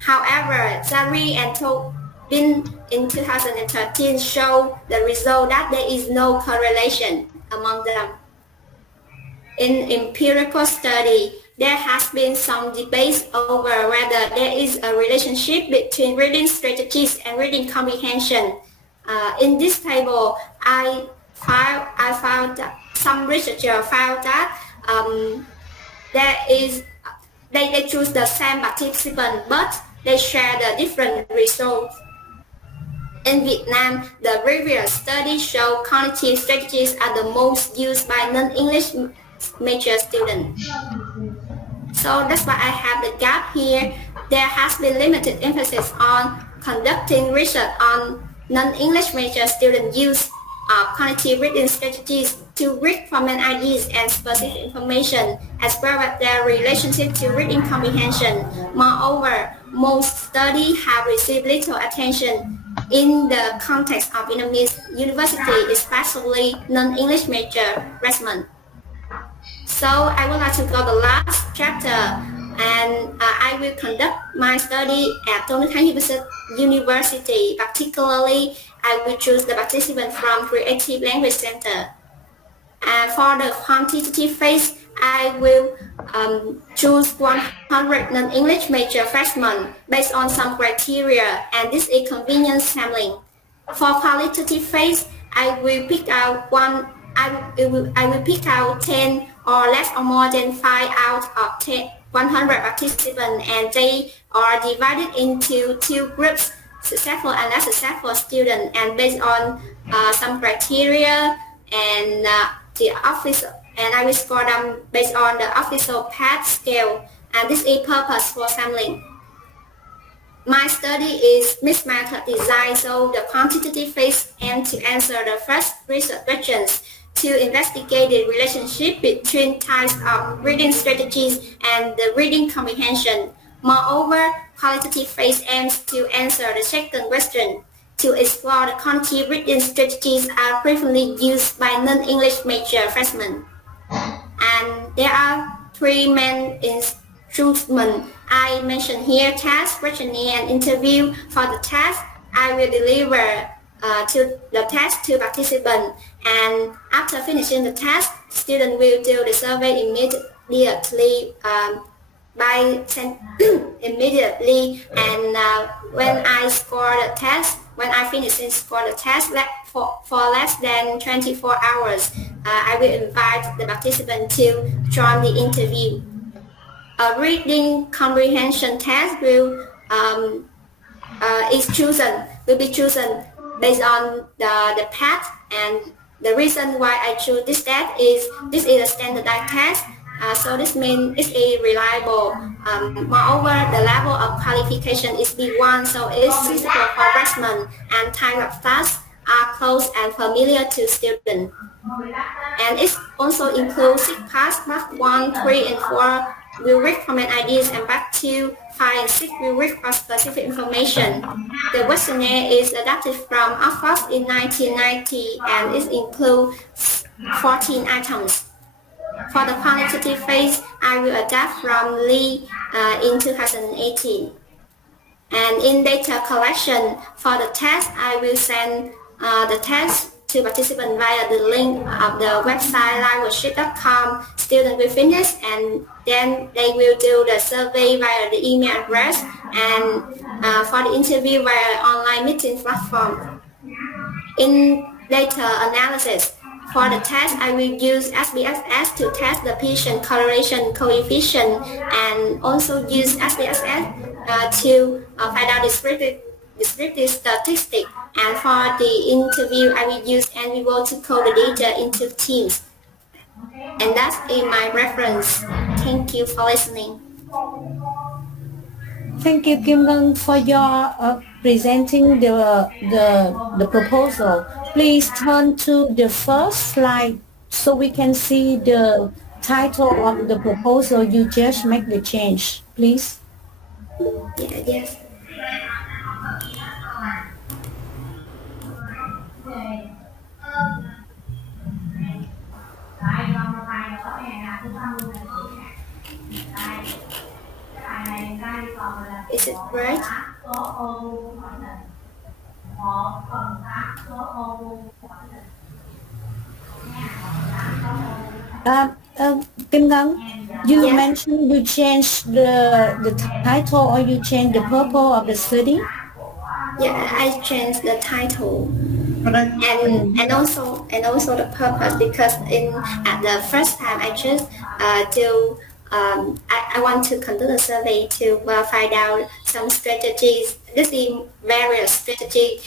However, Sari and Tobin in 2013 show the result that there is no correlation among them. In empirical study, there has been some debate over whether there is a relationship between reading strategies and reading comprehension. In this table, I found some researchers found that they choose the same participant, but they share the different results. In Vietnam, the previous studies show cognitive strategies are the most used by non-English major students. So that's why I have the gap here. There has been limited emphasis on conducting research on non-English major student use of cognitive reading strategies to read common ideas and specific information, as well as their relationship to reading comprehension. Moreover, most studies have received little attention in the context of Vietnamese university, especially non-English major freshmen. So I would like to go the last chapter, and I will conduct my study at Tôn Đức Thắng University. Particularly, I will choose the participant from Creative Language Center. And for the quantitative phase, I will choose 100 non-English major freshmen based on some criteria, and this is convenience sampling. For qualitative phase, I will pick out 10 or less or more than 5 out of 100 participants, and they are divided into 2 groups, successful and less successful students, and based on some criteria and the official, and I will score them based on the official PAT scale, and this is purpose for sampling. My study is mixed method design, so the quantitative phase aims to answer the first research questions to investigate the relationship between types of reading strategies and the reading comprehension. Moreover, qualitative phase aims to answer the second question, to explore the cognitive reading strategies are frequently used by non-English major freshmen. And there are 3 main instruments I mentioned here: task, questionnaire, and interview. For the task, I will deliver the task to participants, and after finishing the task, students will do the survey immediately immediately, and when I score the test, when I finish and score the test for less than 24 hours, I will invite the participant to join the interview. A reading comprehension test will be chosen based on the path, and the reason why I choose this test is this is a standardized test, so this means it's reliable. Moreover, the level of qualification is B1, so it's suitable for freshmen, and type of tasks are close and familiar to students. And it also includes 6 parts: part 1, 3, and 4 will read common ideas, and part 2, 5, and 6 will read for specific information. The questionnaire is adapted from Oxford in 1990, and it includes 14 items. For the quantitative phase, I will adapt from Lee in 2018. And in data collection, for the test, I will send the test to participants via the link of the website liveworksheet.com. Students will finish, and then they will do the survey via the email address, and for the interview via online meeting platform. In data analysis, for the test, I will use SPSS to test the patient correlation coefficient, and also use SPSS to find out descriptive statistics. And for the interview, I will use NVivo to code the data into teams. And that's in my reference. Thank you for listening. Thank you, Kim Ngân, for your presenting the proposal. Please turn to the first slide so we can see the title of the proposal you just make the change, please. Yeah, yes. Is it right? Kim Ngân, you Yes. mentioned you changed the title, or you changed the purpose of the study? Yeah, I changed the title. But I, and also the purpose, because in at the first time I just do I want to conduct a survey to find out some strategies. This is various strategy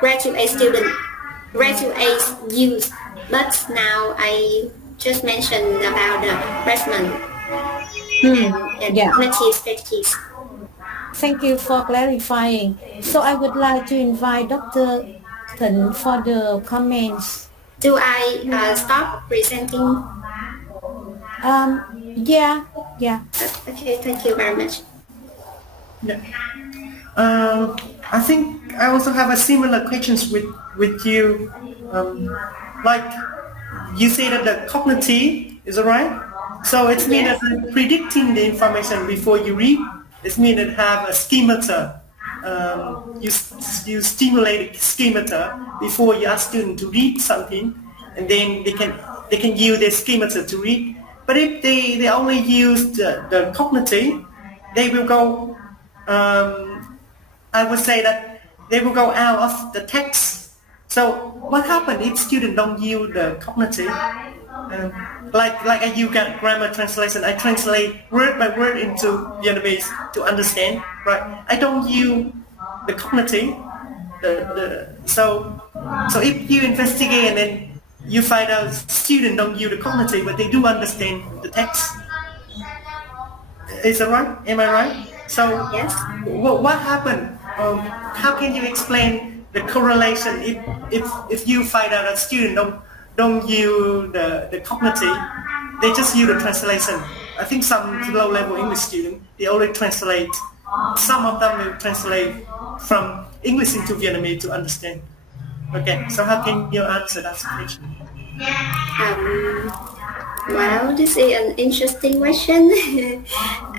graduates use, but now I just mentioned about the freshman and Yeah. cognitive strategies. Thank you for clarifying. So I would like to invite Dr. Thịnh for the comments. Do I stop presenting? Yeah, yeah. Okay, thank you very much. yeah. I think I also have a similar questions with you. Like you say that the cognitive is alright. So it's mean Yes. that predicting the information before you read. It's mean that have a schemata. You stimulate a schemata before you ask student to read something, and then they can use their schemata to read. But if they only use the cognitive, they will go. I would say that they will go out of the text. So what happens if students don't use the cognitive? Like I use grammar translation, I translate word by word into Vietnamese to understand, right? I don't use the cognitive. So if you investigate and then you find out students don't use the cognitive, but they do understand the text. Is that right? Am I right? So Yes. what happened? How can you explain the correlation if you find out a student don't use the cognitive, they just use the translation. I think some low level English students they only translate. Some of them will translate from English into Vietnamese to understand. Okay, so how can you answer that question? Um, well, this is an interesting question,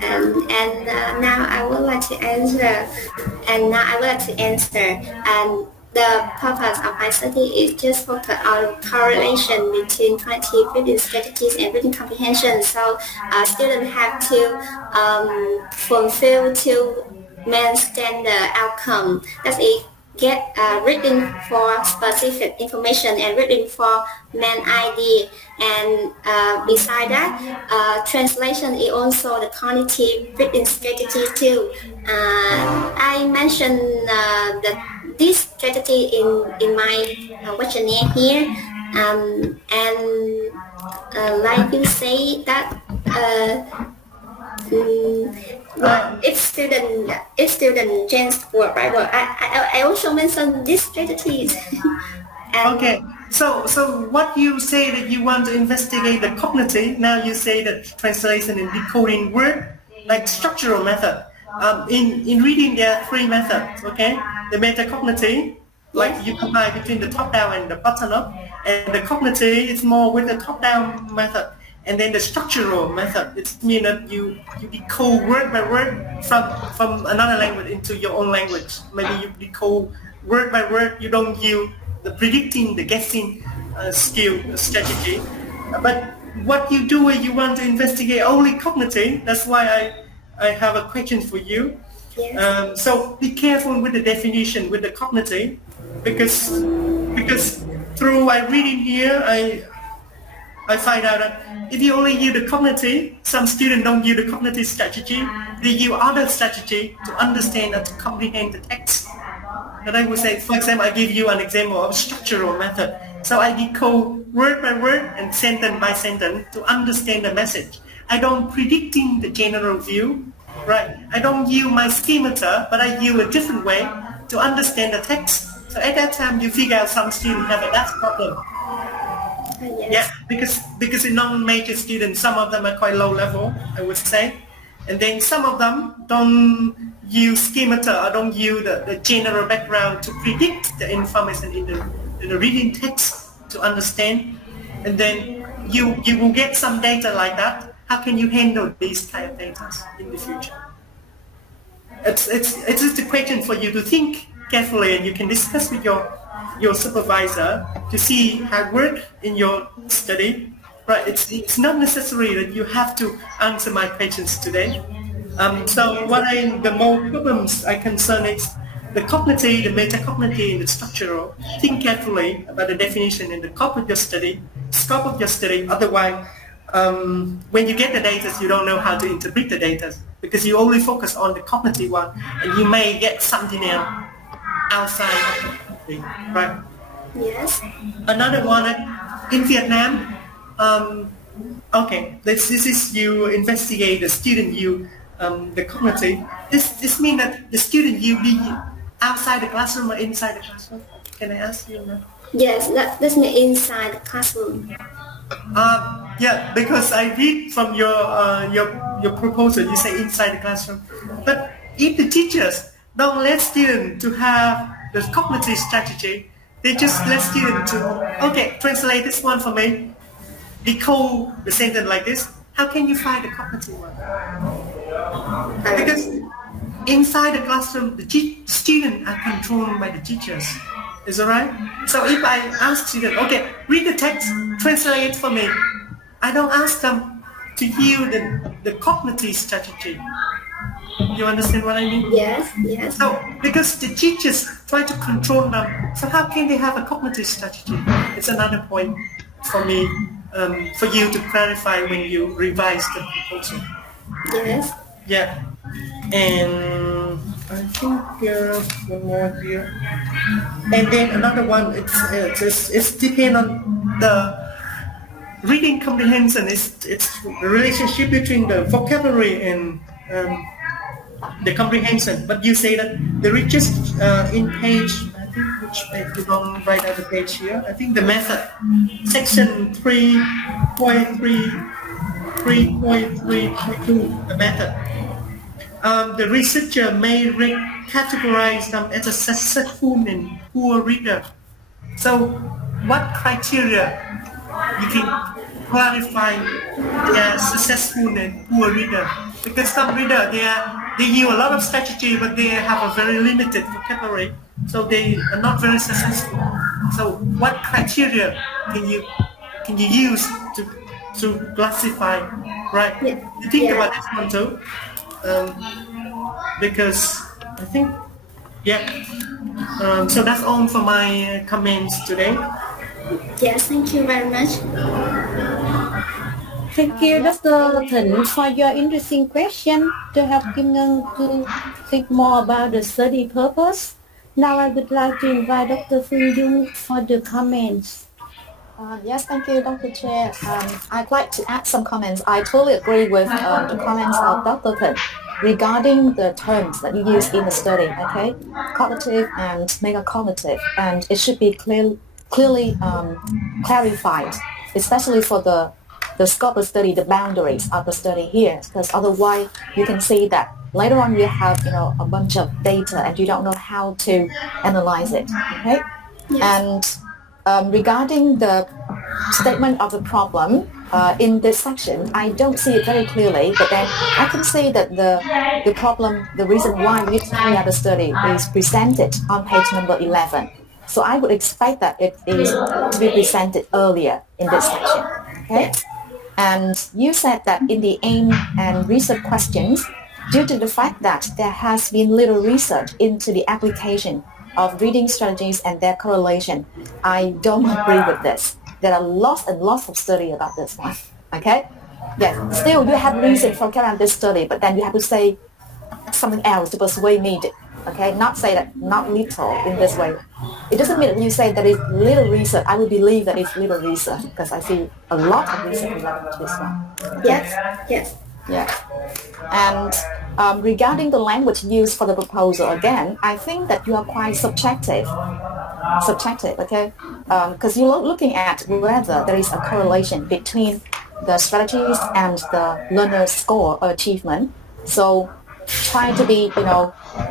and now I would like to answer. And now I would like to answer. And the purpose of my study is just focus on correlation between cognitive reading strategies and reading comprehension. So students have to fulfill two main standard outcome. That is get reading for specific information and reading for main idea, and beside that translation is also the cognitive reading strategy too. I mentioned this strategy in my questionnaire here, and like you say that if student change word by word, I also mentioned these strategies. And Okay, so what you say that you want to investigate the cognitive, now you say that translation and decoding word, like structural method. In reading there are three methods, okay? The metacognitive, like you combine between the top down and the bottom up, and the cognitive is more with the top down method. And then the structural method, it means that you decode word by word from another language into your own language. Maybe you decode word by word, you don't use the predicting, the guessing skill strategy. But what you do is you want to investigate only cognitive. That's why I have a question for you. yes. So be careful with the definition with the cognitive, because through I reading here I find out that if you only use the cognitive, some students don't use the cognitive strategy, they use other strategy to understand and to comprehend the text. And I would say, for example, I give you an example of structural method. So I decode word by word and sentence by sentence to understand the message. I don't predicting the general view, right? I don't use my schemata, but I use a different way to understand the text. So at that time, you figure out some students have a that problem. Yes. Yeah, because in non-major students, some of them are quite low level, I would say, and then some of them don't use schemata or don't use the general background to predict the information in the reading text to understand, and then you will get some data like that. How can you handle these kind of data in the future? It's just a question for you to think carefully, and you can discuss with your supervisor to see how it works in your study. Right? It's not necessary that you have to answer my questions today. So the more problems I concern is the cognitive, the metacognitive, and the structural. Think carefully about the definition and the scope of your study. Otherwise, when you get the data, you don't know how to interpret the data because you only focus on the cognitive one, and you may get something else outside of the cognitive, right? Yes. Another one in Vietnam. Okay, this is you investigate the student you the cognitive. This means that the student you be outside the classroom or inside the classroom. Can I ask you now? Yes, that's me inside the classroom. Yeah, because I read from your proposal, you say inside the classroom. But if the teachers don't let students to have the cognitive strategy, they just let students to, okay, translate this one for me, decode the sentence like this. How can you find the cognitive one? Because inside the classroom, the students are controlled by the teachers. Is that right? So if I ask students, okay, read the text, translate it for me, I don't ask them to use the cognitive strategy. You understand what I mean? Yes, yes. So because the teachers try to control them, so how can they have a cognitive strategy? It's another point for me, for you to clarify when you revise the proposal. Yes. Yeah, and I think one more here, and then another one. It's depend on the reading comprehension. It's the relationship between the vocabulary and the comprehension. But you say that the richest in page. I think which page you don't write out the page here. I think the method section 3.3.2 the method. The researcher may categorize them as a successful and poor reader. So what criteria you can clarify their successful and poor reader? Because some reader, they use a lot of strategy, but they have a very limited vocabulary, so they are not very successful. So what criteria can you use to classify, right? Yeah. You think about this one too. Because I think, yeah. So that's all for my comments today. Yes, thank you very much. Thank you, Dr. Thịnh, for your interesting question to help Kim Ngân to think more about the study purpose. Now I would like to invite Dr. Phương Dung for the comments. Yes, thank you, Dr. Chair. I'd like to add some comments. I totally agree with the comments of Dr. Thịnh regarding the terms that you use in the study, okay? Cognitive and metacognitive, and it should be clearly clarified, especially for the scope of study, the boundaries of the study here, because otherwise you can see that later on you have a bunch of data and you don't know how to analyze it, okay? Yes. And regarding the statement of the problem in this section, I don't see it very clearly, but then I can see that the problem, the reason why we're carrying out the study is presented on page number 11. So I would expect that it is to be presented earlier in this section, okay? And you said that in the aim and research questions, due to the fact that there has been little research into the application of reading strategies and their correlation, I don't agree with this. There are lots and lots of study about this one, okay? Yes, still you have reason for carrying out this study, but then you have to say something else to persuade me, okay? Not say that not little in this way. It doesn't mean that you say that it's little research. I will believe that it's little research because I see a lot of research related to this one. Yes, yes. Yeah. And regarding the language used for the proposal, again, I think that you are quite subjective, okay? Because you're looking at whether there is a correlation between the strategies and the learner's score or achievement. So try to be,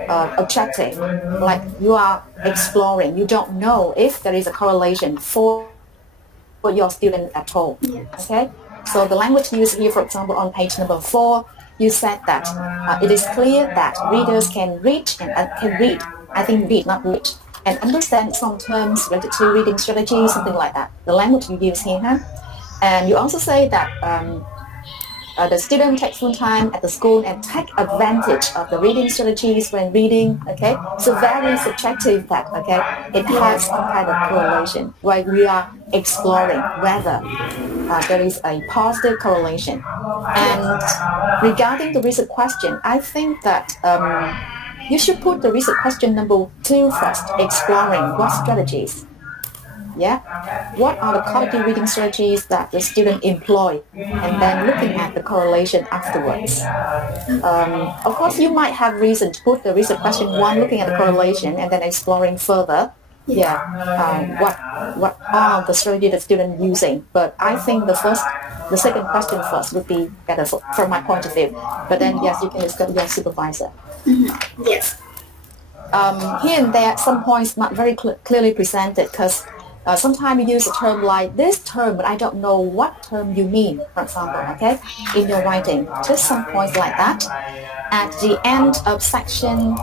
objective, like you are exploring. You don't know if there is a correlation for your student at all, okay? So the language used here, for example, on page number 4, you said that it is clear that readers can read, not read, and understand some terms related to reading strategy, something like that. The language you use here, huh? And you also say that the student take some time at the school and take advantage of the reading strategies when reading, okay? So very subjective that, okay? It has some kind of correlation where we are exploring whether there is a positive correlation. And regarding the research question, I think that you should put the research question number 2 first, exploring what strategies. Yeah, what are the quality reading strategies that the student employ, and then looking at the correlation afterwards. Of course, you might have reason to put the research question 1, looking at the correlation, and then exploring further. Yeah, what are the strategy the student using? But I think the second question first would be better from my point of view. But then yes, you can discuss with your supervisor. Yes. Here and there, some points not very clearly presented because sometimes you use a term like this term, but I don't know what term you mean, for example, okay, in your writing. Just some points like that. At the end of section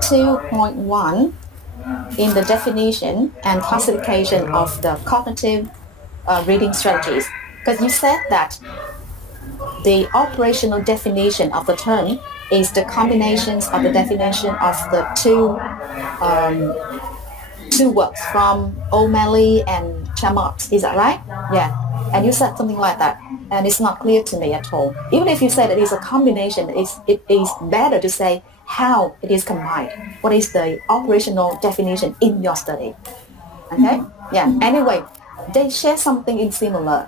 2.1, in the definition and classification of the cognitive reading strategies, because you said that the operational definition of the term is the combinations of the definition of the two works from O'Malley and Chamot. Is that right? Yeah. And you said something like that, and it's not clear to me at all. Even if you said it is a combination, it is better to say how it is combined. What is the operational definition in your study? Okay? Yeah. Anyway, they share something in similar,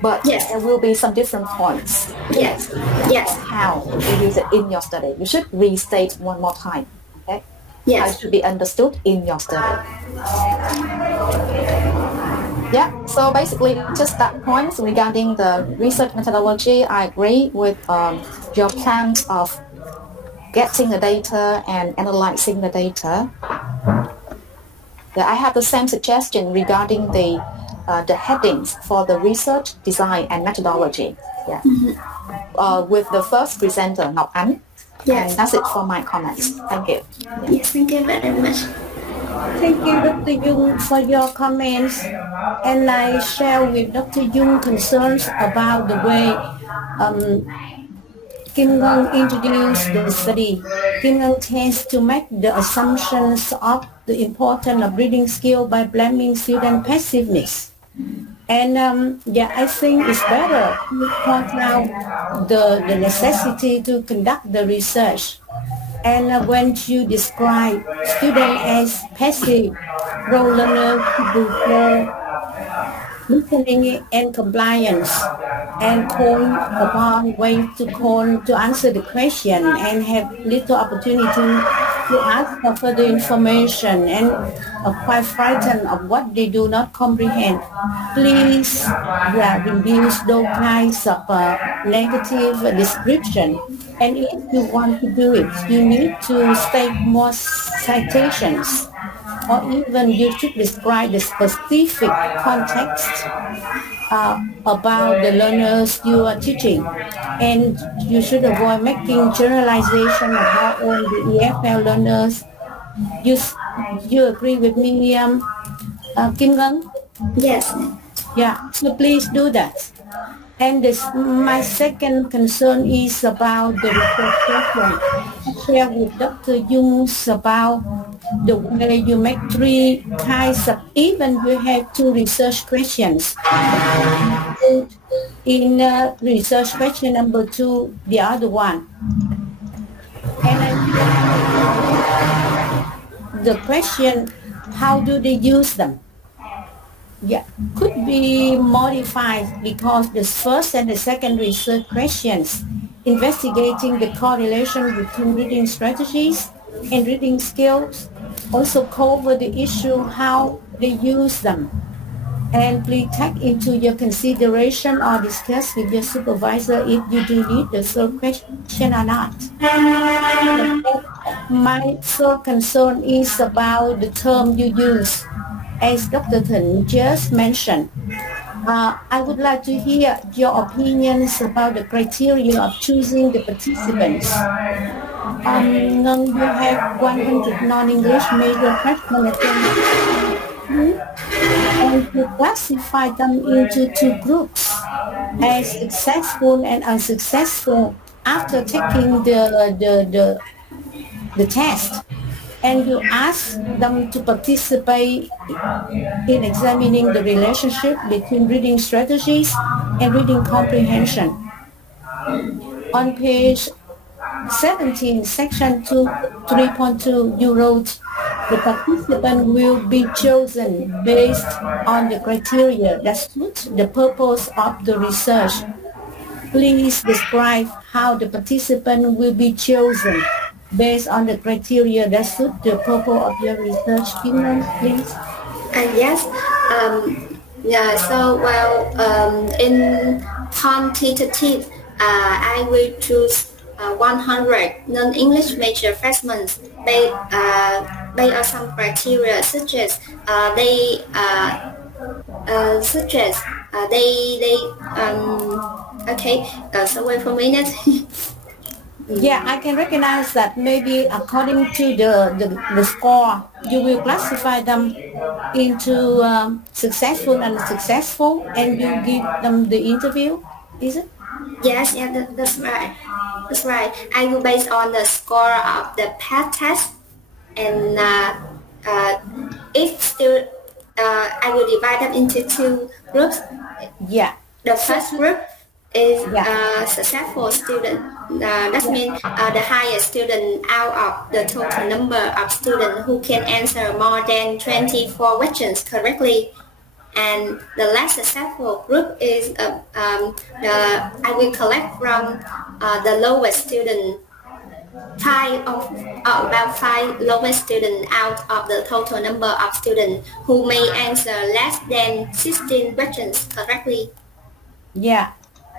but yes, there will be some different points. Yes. Yes. How you use it in your study. You should restate one more time. Okay? Yes. How it should be understood in your study. Yeah, so basically just that points regarding the research methodology. I agree with your plans of getting the data and analyzing the data. I have the same suggestion regarding the headings for the research, design, and methodology. Yeah, with the first presenter, Ngọc Ánh. Yes. And that's it for my comments. Thank you. Yes, thank you very much. Thank you, Dr. Jung, for your comments. And I share with Dr. Jung concerns about the way Kim Ngân introduced the study. Kim Ngân tends to make the assumptions of the importance of reading skill by blaming student passiveness. And I think it's better to point out the necessity to conduct the research. And when you describe students as passive, role learner prefer listening and compliance, and point upon ways to answer the question and have little opportunity to ask for further information and are quite frightened of what they do not comprehend. Please reduce those kinds of negative description. And if you want to do it, you need to state more citations, or even you should describe the specific context about the learners you are teaching. And you should avoid making generalization about all the EFL learners. You agree with me, Kim Ngân? Yes. Yeah, so please do that. And my second concern is about the research question. I share with Dr. Jung about the way you make 3 kinds of, even you have 2 research questions. In research question number 2, the other one. And the question, how do they use them? Yeah, could be modified because the first and the second research questions investigating the correlation between reading strategies and reading skills also cover the issue how they use them. And please take into your consideration or discuss with your supervisor if you do need the third question or not. My third concern is about the term you use. As Dr. Thịnh just mentioned, I would like to hear your opinions about the criteria of choosing the participants. You have 100 non-English major freshmen attending, and to classify them into 2 groups. as successful and unsuccessful after taking the test, and you ask them to participate in examining the relationship between reading strategies and reading comprehension. On page 17, section 3.2, you wrote, the participant will be chosen based on the criteria that suit the purpose of the research. Please describe how the participant will be chosen based on the criteria that suit the purpose of your research. Kim, please. Yes. Yeah. So in quantitative, I will choose 100 non-English major freshmen based on some criteria such as they okay. So wait for a minute. Yeah, I can recognize that maybe according to the score, you will classify them into successful and unsuccessful, and you give them the interview, is it? Yes, yeah, that's right. That's right. I will base on the score of the PAT test, and if still, I will divide them into two groups. Yeah. The first group is Yeah. successful student. That means the highest student out of the total number of students who can answer more than 24 questions correctly. And the less successful group is I will collect from the lowest student, about 5 lowest students out of the total number of students who may answer less than 16 questions correctly. Yeah.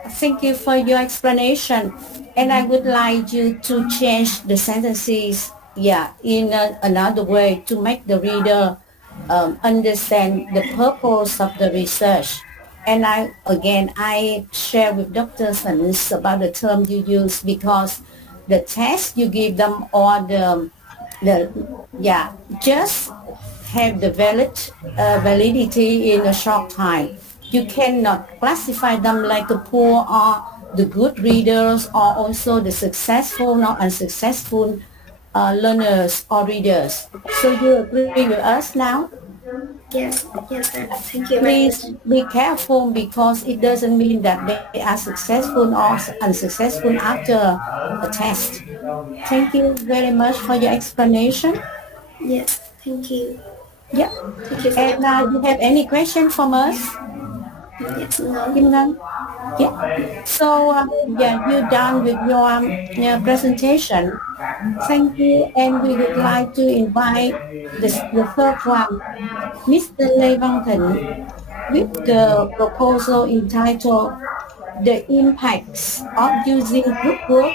Thank you for your explanation. And I would like you to change the sentences, in another way to make the reader understand the purpose of the research. And I share with Dr. Sanis about the term you use, because the test you give them, or just have the validity in a short time. You cannot classify them like the poor or the good readers, or also the successful or unsuccessful learners or readers. So you agree with us now? Yes, sir. Thank you very much. Please be careful, because it doesn't mean that they are successful or unsuccessful after a test. Thank you very much for your explanation. Yes, thank you. Yeah. Thank you for And your you have any question from us? Yes, no. Kim Ngân? Yeah. So, you're done with your presentation. Thank you. And we would like to invite the third one, Mr. Lê Văn Thịnh, with the proposal entitled The Impacts of Using Group Work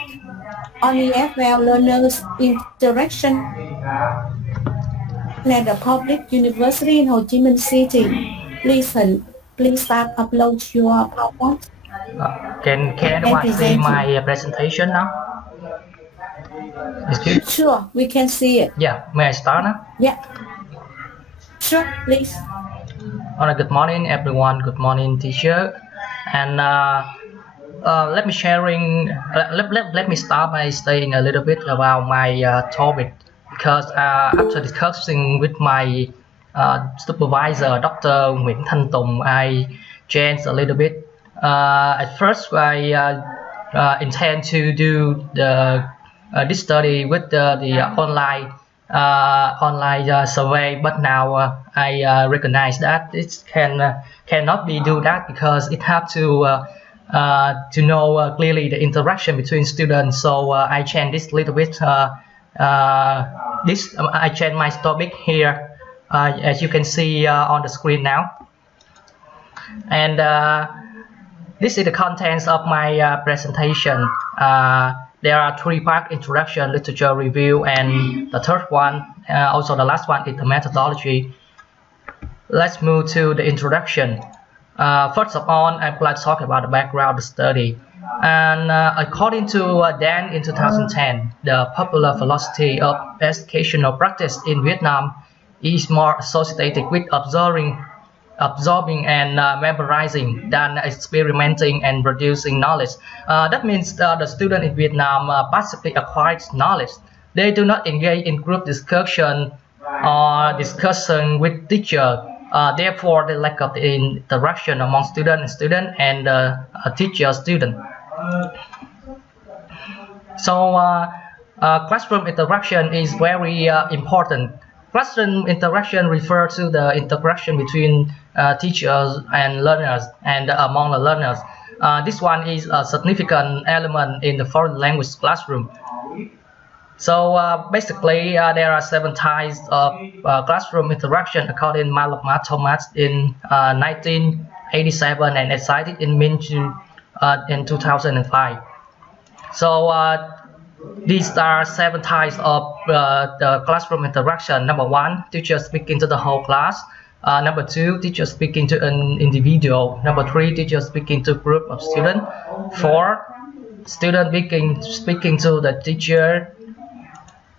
on EFL Learners' Interaction at a Public University in Ho Chi Minh City. Please start upload your PowerPoint. Can anyone see my presentation now? Is good? Sure, we can see it. Yeah, may I start now? Yeah. Sure, please. Alright, good morning everyone. Good morning teacher. And let me start by saying a little bit about my topic, because after discussing with my supervisor, Dr. Nguyễn Thanh Tùng, I changed a little bit. At first, I intend to do this study with the online survey, but now I recognize that it cannot be do that, because it have to know clearly the interaction between students. So I change this little bit. I change my topic here, as you can see on the screen now. And this is the contents of my presentation. There are 3 parts: introduction, literature review, and the third one, also the last one, is the methodology. Let's move to the introduction. First of all, I would like to talk about the background of the study. And according to Dan in 2010, the popular philosophy of educational practice in Vietnam is more associated with observing absorbing and memorizing than experimenting and producing knowledge. That means the student in Vietnam passively acquires knowledge. They do not engage in group discussion or discussion with teacher. Therefore, the lack of interaction among student and teacher student. So classroom interaction is very important. Classroom interaction refers to the interaction between teachers and learners and among the learners. This one is a significant element in the foreign language classroom. So basically, there are 7 types of classroom interaction according to Malak Thomas in 1987 and cited in Minju in 2005. So these are 7 types of the classroom interaction. Number 1, teacher speaking to the whole class. Number 2, teacher speaking to an individual. Number 3, teacher speaking to a group of students. 4, student speaking to the teacher.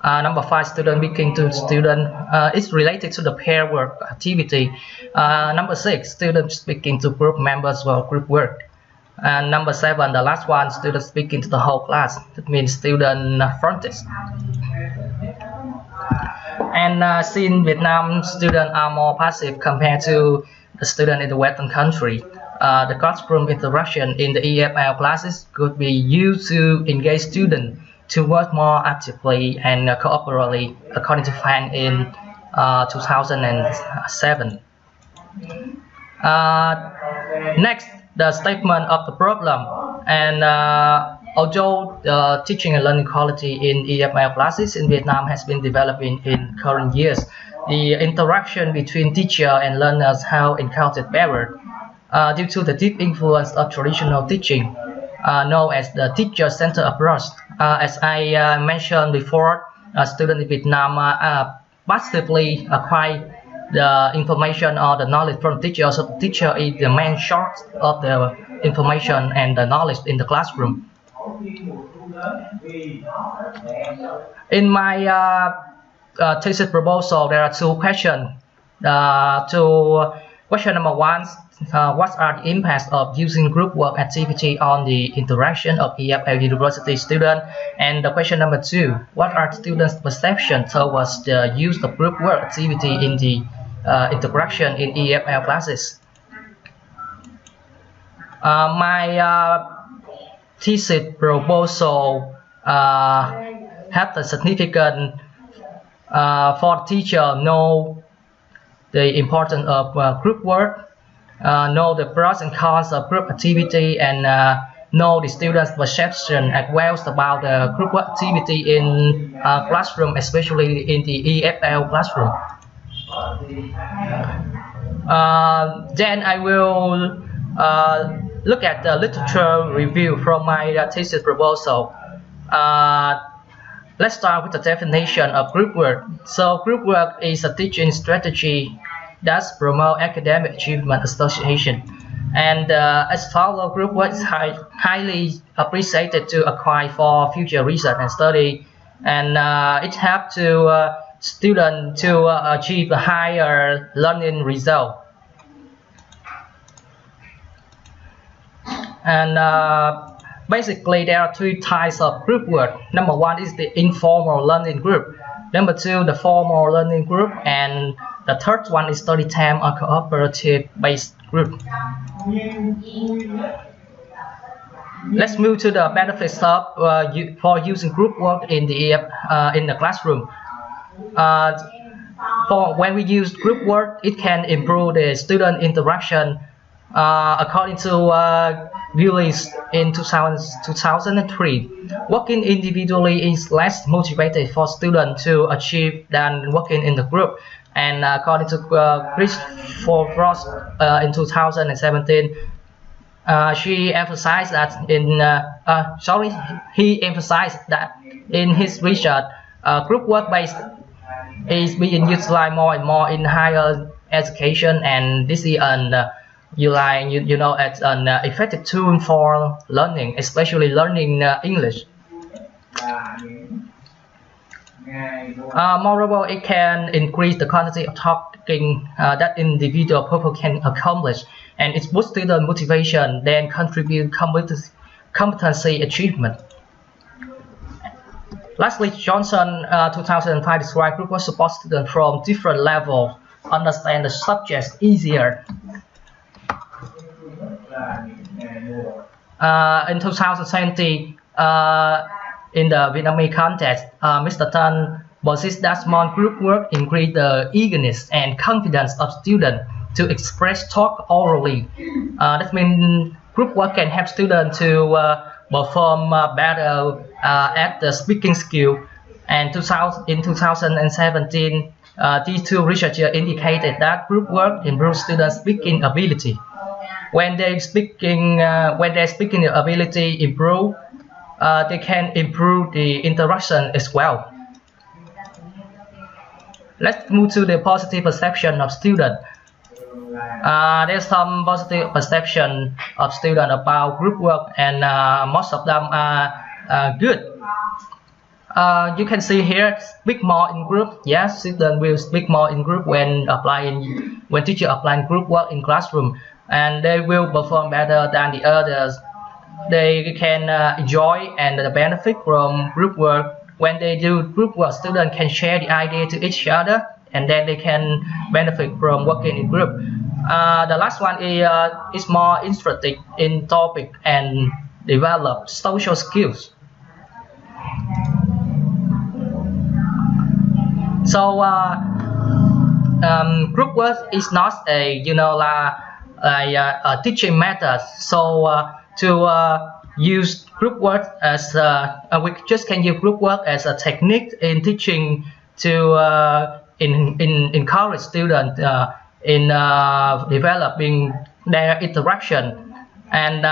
Number 5, student speaking to student. It's related to the pair work activity. Number 6, student speaking to group members for group work. And number 7, the last one, student speaking to the whole class. That means student frontage. And since Vietnam students are more passive compared to the student in the Western country, the classroom interaction in the EFL classes could be used to engage students to work more actively and cooperatively, according to Fan in 2007. Next, the statement of the problem. And although the teaching and learning quality in EFL classes in Vietnam has been developing in current years, the interaction between teacher and learners have encountered barrier due to the deep influence of traditional teaching, known as the teacher-centered approach. As I mentioned before, students in Vietnam passively acquire the information or the knowledge from teacher. So the teacher is the main source of the information and the knowledge in the classroom. In my thesis proposal, there are 2 questions. Question number 1, what are the impacts of using group work activity on the interaction of EFL University students? And the question number 2, what are students' perceptions towards the use of group work activity in the interaction in EFL classes? My thesis proposal have the significant for teacher know the importance of group work, know the pros and cons of group activity, and know the students' perception as well about the group work activity in classroom, especially in the EFL classroom. Then I will look at the literature review from my thesis proposal. Let's start with the definition of group work. So group work is a teaching strategy that promotes academic achievement association. And as follows, group work is highly appreciated to acquire for future research and study, and it helps to students to achieve a higher learning result. And basically, there are 3 types of group work. Number 1 is the informal learning group. Number 2, the formal learning group. And the third one is study time or cooperative-based group. Let's move to the benefits of for using group work in the classroom. For when we use group work, it can improve the student interaction. According to Willis in 2003, working individually is less motivated for students to achieve than working in the group. And according to Chris Frost in 2017, he emphasized that in his research, group work based is being utilized more and more in higher education, and this is an as an effective tool for learning, especially learning English. Moreover, it can increase the quantity of talking that individual people can accomplish, and it boosts student motivation, then contribute competency achievement. Lastly, Johnson 2005 described group work support students from different levels understand the subjects easier. In 2020, in the Vietnamese context, Mr. Tan posits that small group work increase the eagerness and confidence of students to express talk orally. That means group work can help students to perform better at the speaking skill. And in 2017, these two researchers indicated that group work improves students' speaking ability. When their speaking ability improve, they can improve the interaction as well. Let's move to the positive perception of students. There's some positive perception of students about group work, and most of them are good. You can see here, speak more in group. Yes, students will speak more in group when teacher applying group work in classroom, and they will perform better than the others. They can enjoy and benefit from group work. When they do group work, students can share the idea to each other, and then they can benefit from working in group. The last one is more interested in topic and develop social skills. So group work is not a teaching method. So to use group work as we just can use group work as a technique in teaching to encourage students in developing their interaction. And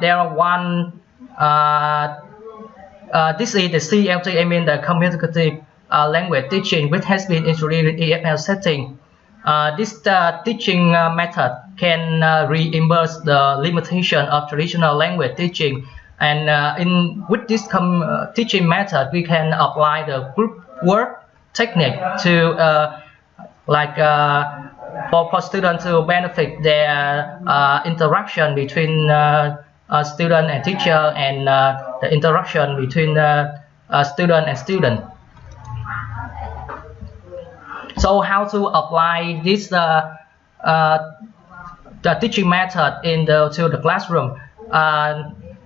there are one this is the CLT, I mean the communicative language teaching, which has been introduced in EFL setting. This teaching method can reimburse the limitation of traditional language teaching, and with this teaching method, we can apply the group work technique to for students to benefit their interaction between student and teacher, and the interaction between student and student. So how to apply this the teaching method to the classroom?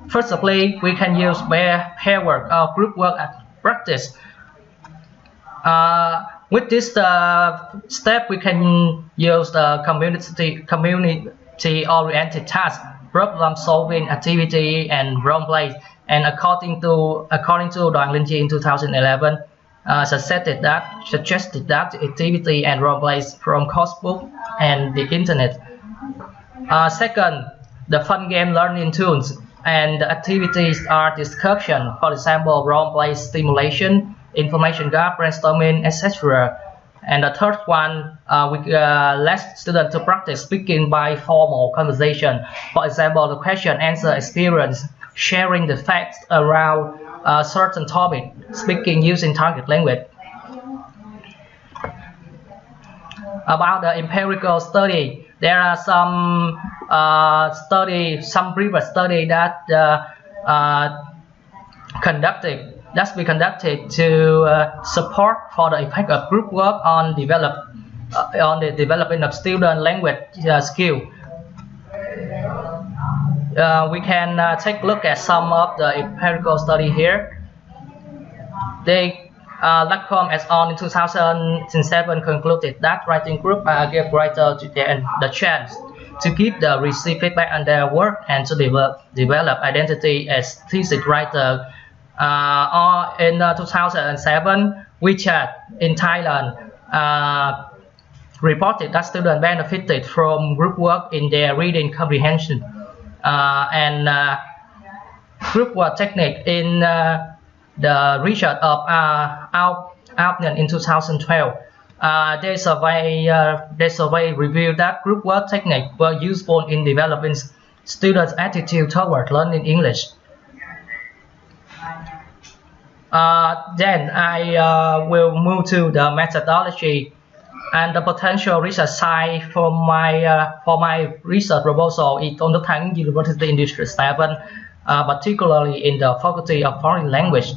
Firstly, we can use pair work or group work as practice. With this step, we can use the community-oriented task, problem solving activity, and role play. And according to Đoàn Linh Chi in 2011, suggested that activity and role plays from course book and the internet. Second, the fun game learning tools and the activities are discussion. For example, role play stimulation, information gap, brainstorming, etc. And the third one, we let students to practice speaking by formal conversation. For example, the question-answer experience, sharing the facts around a certain topic, speaking using target language. About the empirical study, there are some previous study that that's been conducted to support for the effect of group work on the development of student language skill. We can take a look at some of the empirical study here. Lacombe et al. In 2007 concluded that writing group gave writers the chance to give the received feedback on their work and to develop identity as thesis writer. In 2007, WeChat in Thailand reported that students benefited from group work in their reading comprehension. And group work technique in the research of Altman in 2012. Their survey revealed that group work technique were useful in developing students' attitude toward learning English. Then I will move to the methodology and the potential research site for my research proposal is Tôn Đức Thắng University in District 7, particularly in the Faculty of Foreign Language.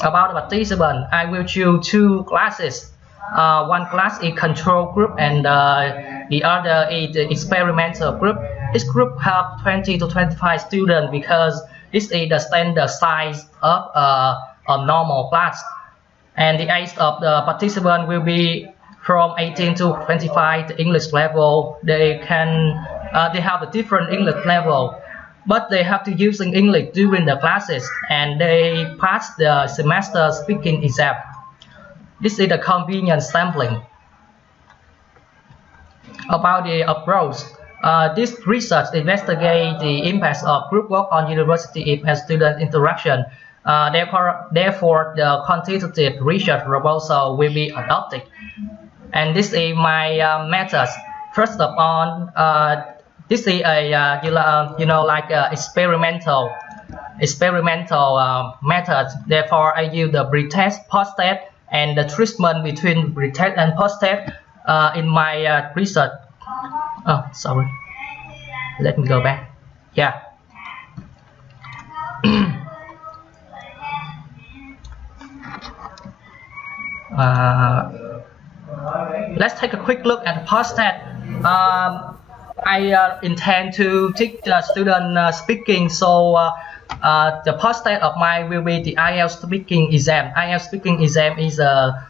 About the participant, I will choose two classes. One class is control group and the other is the experimental group. Each group have 20 to 25 students because this is the standard size of a normal class. And the age of the participant will be from 18 to 25 the English level. They have a different English level, but they have to use English during the classes and they pass the semester speaking exam. This is the convenient sampling. About the approach, this research investigates the impacts of group work on university and student interaction. Therefore, the quantitative research proposal will be adopted. And this is my methods. First of all, this is a experimental method. Therefore, I use the pre-test, post-test, and the treatment between pre-test and post-test in my research. Oh, sorry. Let me go back. Yeah. Let's take a quick look at the post-test. I intend to teach the student speaking, so the post-test of mine will be the IELTS speaking exam. IELTS speaking exam is a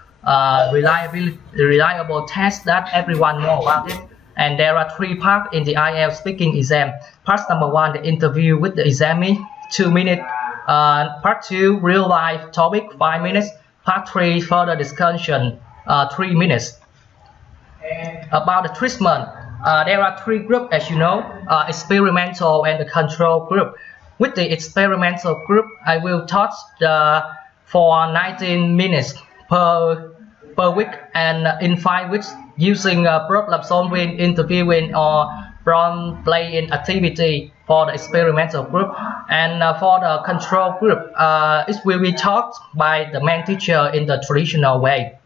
reliable test that everyone knows about it. And there are three parts in the IELTS speaking exam. Part number 1, the interview with the examiner, 2 minutes. Part 2, real life topic, 5 minutes. Part 3, further discussion, 3 minutes. About the treatment, there are 3 groups, as you know, experimental and the control group. With the experimental group, I will teach for 19 minutes per week and in 5 weeks using problem solving, interviewing, or role-playing activity for the experimental group. And for the control group, it will be taught by the main teacher in the traditional way.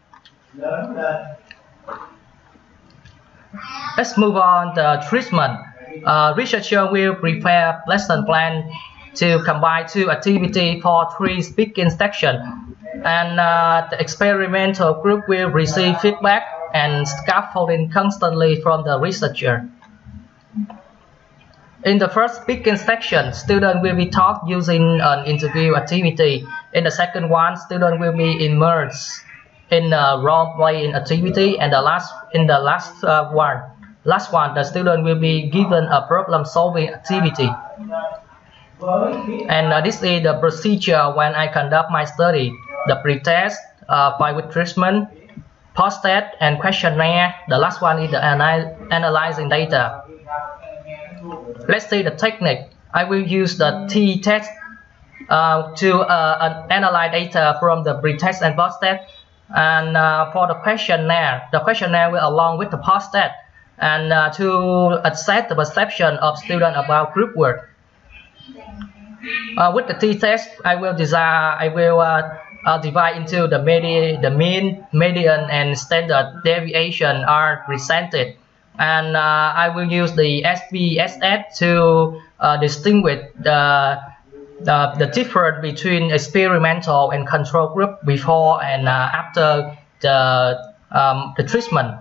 Let's move on the treatment. Researcher will prepare lesson plan to combine 2 activities for 3 speaking sections, and the experimental group will receive feedback and scaffolding constantly from the researcher. In the first speaking section, students will be taught using an interview activity. In the second one, students will be immersed in a role-playing activity, and the last one, the student will be given a problem-solving activity. And this is the procedure when I conduct my study: the pre-test, 5-week treatment, post-test, and questionnaire. The last one is the analyzing data. Let's see the technique. I will use the t-test to analyze data from the pre-test and post-test. And for the questionnaire will along with the post-test, and to assess the perception of students about group work. With the t-test, I will divide into the mean, median, and standard deviation are presented, and I will use the SPSS to distinguish the difference between experimental and control group before and after the treatment.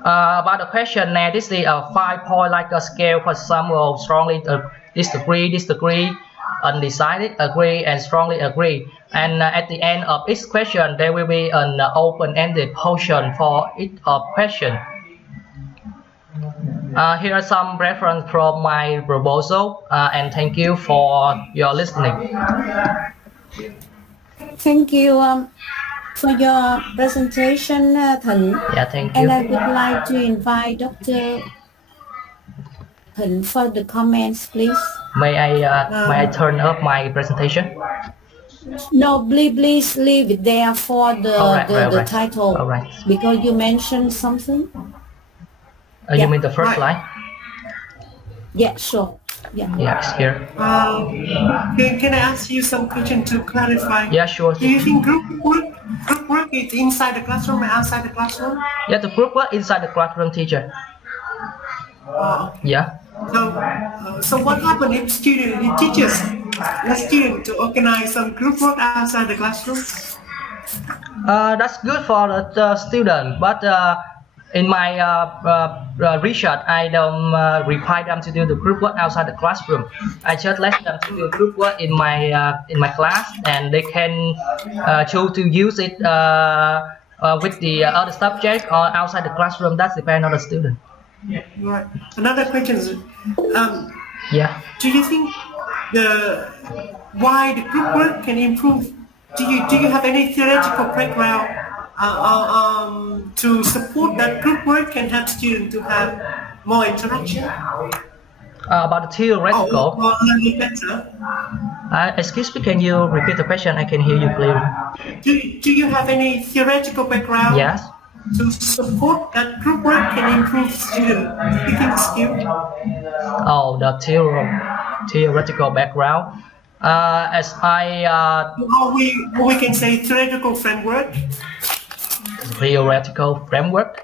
About the questionnaire, this is a 5-point like a scale. For example, strongly disagree, undecided, agree, and strongly agree. And at the end of each question, there will be an open-ended portion for each question. Here are some references from my proposal, and thank you for your listening. Thank you for your presentation, Thịnh. Yeah, thank you. And I would like to invite Dr. Thịnh for the comments, please. May I turn off my presentation? No, please leave it there for the title. All right. Because you mentioned something. You mean the first slide? Yeah, sure. Yeah, it's here. Can I ask you some question to clarify? Yeah, sure. Do you think group work is inside the classroom and outside the classroom? Yeah, the group work inside the classroom, teacher. Yeah. So what happens if teachers the student to organize some group work outside the classroom? That's good for the student, but in my research, I don't require them to do the group work outside the classroom. I just let them to do group work in my class, and they can choose to use it with the other subject or outside the classroom. That depends on the student. Right. Another question is, Yeah. do you think why the group work can improve? Do you have any theoretical background to support that group work can help students to have more interaction? About the theoretical. Or learning better? Excuse me, can you repeat the question? I can hear you clearly. Do you have any theoretical background? Yes. To support that group work can improve student speaking skill? Oh, the theoretical background. As I Or we can say theoretical framework. Theoretical framework.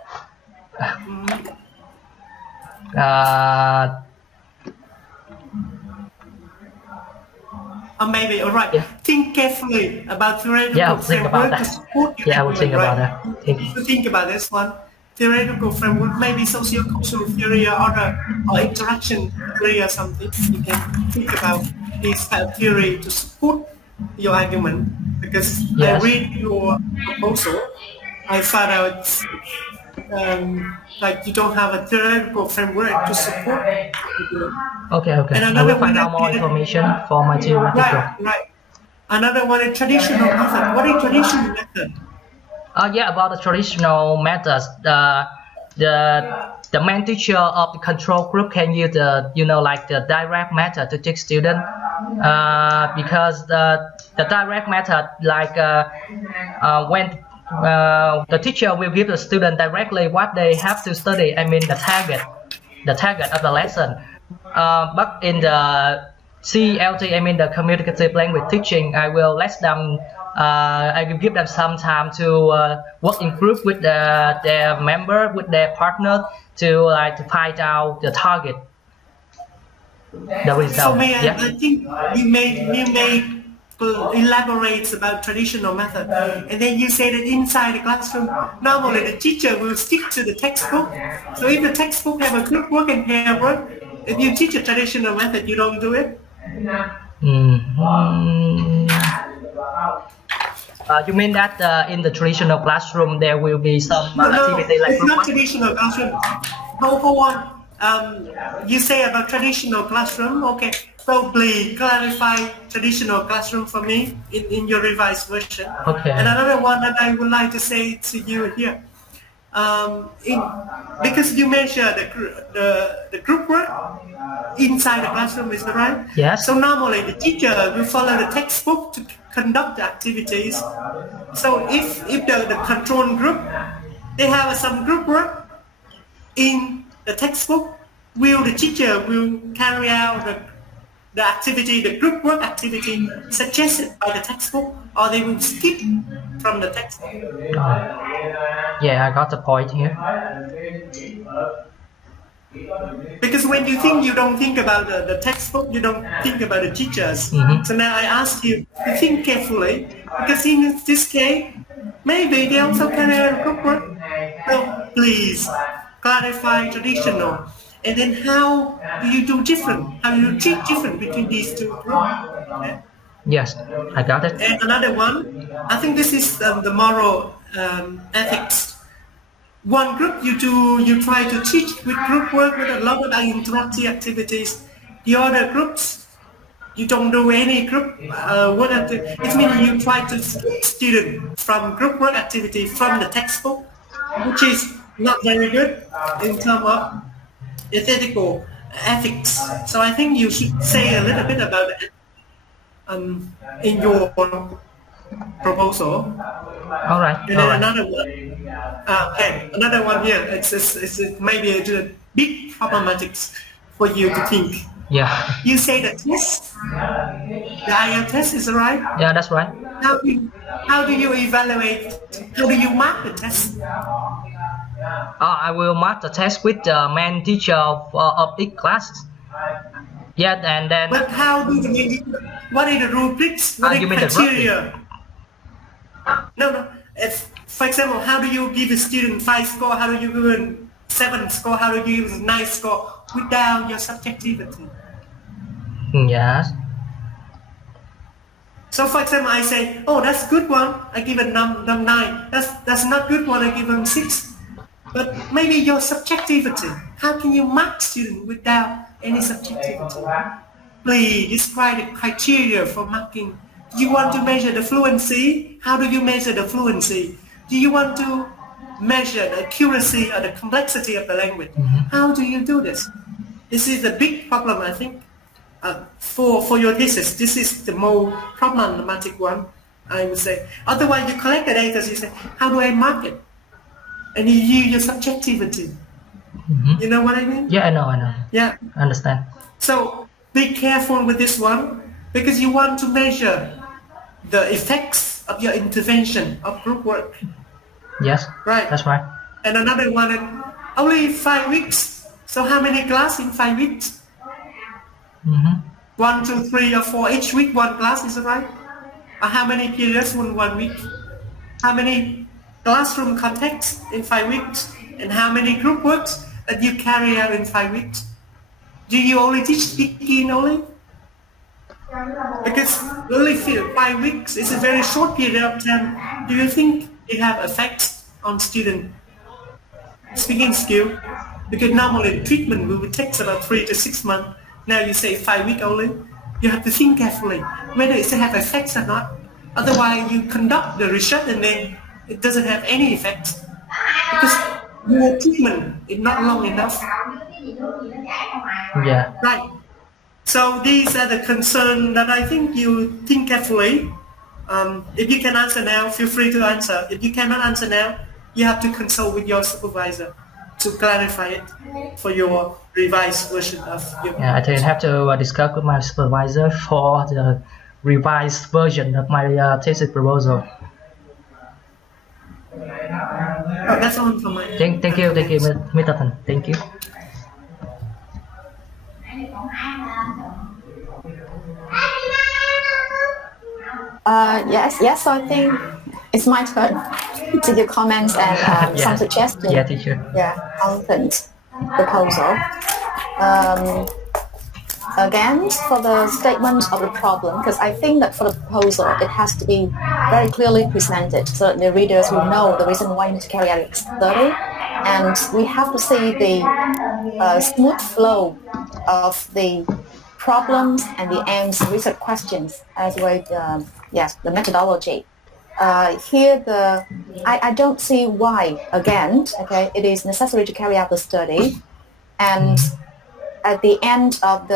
Or maybe, all right. Yeah. Think carefully about theoretical Yeah, I'll think about framework to that. support your Yeah, I will think argument, about right? that. Thank you. So think about this one. Theoretical framework, maybe socio-cultural theory or interaction theory or something. You can think about this kind of theory to support your argument. Because I Yes. read your proposal, I found out like you don't have a theoretical framework to support. Okay. And I another will find one out more that- information for my theoretical. Right. Another one is traditional method. What is traditional method? Yeah, about the traditional methods, the main teacher of the control group can use the like the direct method to teach student, because the direct method like when the teacher will give the student directly what they have to study. I mean the target of the lesson. But in the CLT, I mean the communicative language teaching, I will let them. I will give them some time to work in group with their member, with their partner, to find out the target, the result. So Yeah. I think you may elaborate about traditional method, and then you say that inside the classroom, normally the teacher will stick to the textbook. So if the textbook have a group work and pair work, if you teach a traditional method, you don't do it. You mean that in the traditional classroom there will be some No, activity like it's group not work? traditional classroom. Hold on. You say about traditional classroom. Okay, so please clarify traditional classroom for me in your revised version. Okay. And another one that I would like to say to you here, because you mentioned the group work inside the classroom, is that right? Yes. So normally the teacher will follow the textbook to conduct the activities. So if the control group, they have some group work in the textbook, the teacher will carry out the activity, the group work activity suggested by the textbook, or they will skip from the textbook. Yeah, I got the point here. Because when you think, you don't think about the textbook, you don't think about the teachers. So now I ask you to think carefully, because in this case, maybe they also carry out group work. So please clarify traditional. And then how do you do different? How do you treat different between these two groups? Okay. Yes, I got it. And another one, I think this is the moral ethics. One group you try to teach with group work with a lot of interactive activities. The other groups you don't do any group work activity. It means you try to skip students from group work activity from the textbook, which is not very good in terms of ethics. So I think you should say a little bit about it in your proposal. All right. And then another one. Another one here. It's maybe a big problematic for you to think. Yeah. You say the test, the IELTS test is right. Yeah, that's right. How do you evaluate? How do you mark the test? I will mark the test with the main teacher of each class. Yeah, and then. But how do you? What are the rubrics? What are You the mean the criteria? No. For example, how do you give a student 5 score? How do you give a 7 score? How do you give a 9 score without your subjectivity? Yes. So, for example, I say, "Oh, that's good one. I give a num 9. That's not good one. I give them 6." But maybe your subjectivity. How can you mark student without any subjectivity? Please describe the criteria for marking. Do you want to measure the fluency? How do you measure the fluency? Do you want to measure the accuracy or the complexity of the language? How do you do this? This is a big problem, I think, for your thesis. This is the more problematic one, I would say. Otherwise, you collect the data, you say, how do I mark it? And you use your subjectivity. You know what I mean? Yeah, I know. Yeah. I understand. So be careful with this one, because you want to measure the effects of your intervention of group work. Yes. Right. That's right. And another one, only 5 weeks. So how many class in 5 weeks? 1, 2, 3, or 4 each week, one class, is that right? Or how many periods in 1 week? How many classroom contexts in 5 weeks? And how many group works that you carry out in 5 weeks? Do you only teach speaking only? Because only 5 weeks is a very short period of time. Do you think it have effects on student speaking skill? Because normally the treatment will take about 3 to 6 months. Now you say 5 weeks only. You have to think carefully whether it have effects or not. Otherwise you conduct the research and then it doesn't have any effect. Because your treatment is not long enough. Yeah. Right. So these are the concerns that I think you think carefully. If you can answer now, feel free to answer. If you cannot answer now, you have to consult with your supervisor to clarify it for your revised version of your. Yeah, I think I have to discuss with my supervisor for the revised version of my thesis proposal. Oh, that's all for my. Thank you, Mr. Tan. Thank you. Yes, I think it's my turn to give comments and some suggestions. Yeah, teacher. Yeah, content proposal. Again, for the statement of the problem, because I think that for the proposal, it has to be very clearly presented so that the readers will know the reason why you need to carry out the study. And we have to see the smooth flow of the problems and the aims, research questions, as well as the methodology. Here, I don't see why, again, it is necessary to carry out the study. And at the end of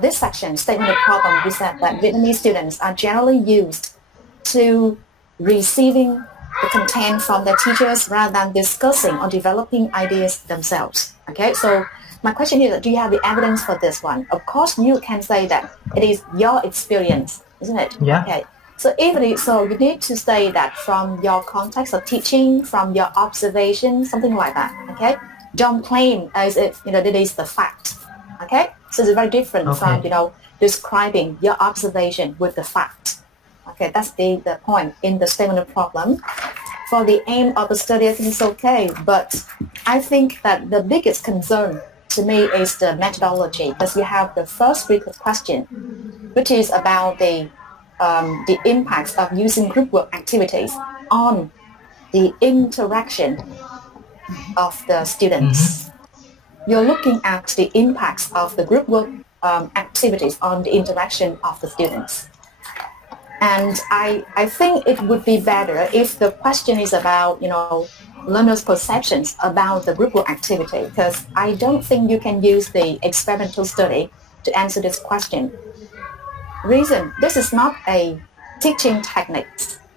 this section, statement of problem, we said that Vietnamese students are generally used to receiving the content from their teachers rather than discussing or developing ideas themselves. Okay, so my question is, do you have the evidence for this one? Of course, you can say that it is your experience, isn't it? Yeah. Okay. So even if so, you need to say that from your context of teaching, from your observation, something like that. Okay. Don't claim as if that is the fact. Okay. So it's very different from describing your observation with the fact. Okay, that's the point in the statement of problem. For the aim of the study, I think it's okay, but I think that the biggest concern to me is the methodology, because you have the first question, which is about the impacts of using group work activities on the interaction of the students. You're looking at the impacts of the group work activities on the interaction of the students. And I think it would be better if the question is about, learners' perceptions about the group work activity, because I don't think you can use the experimental study to answer this question. Reason, this is not a teaching technique.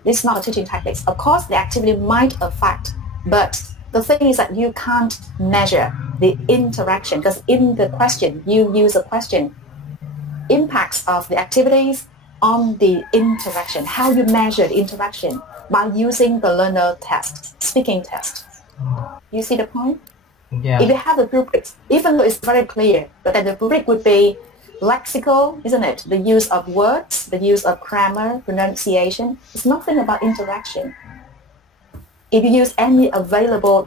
This is not a teaching technique. Of course, the activity might affect, but the thing is that you can't measure the interaction because in the question, you use a question impacts of the activities on the interaction, how you measure the interaction by using the learner test, speaking test. You see the point? Yeah. If you have the rubrics, even though it's very clear, but then the rubric would be lexical, isn't it? The use of words, the use of grammar, pronunciation. It's nothing about interaction. If you use any available,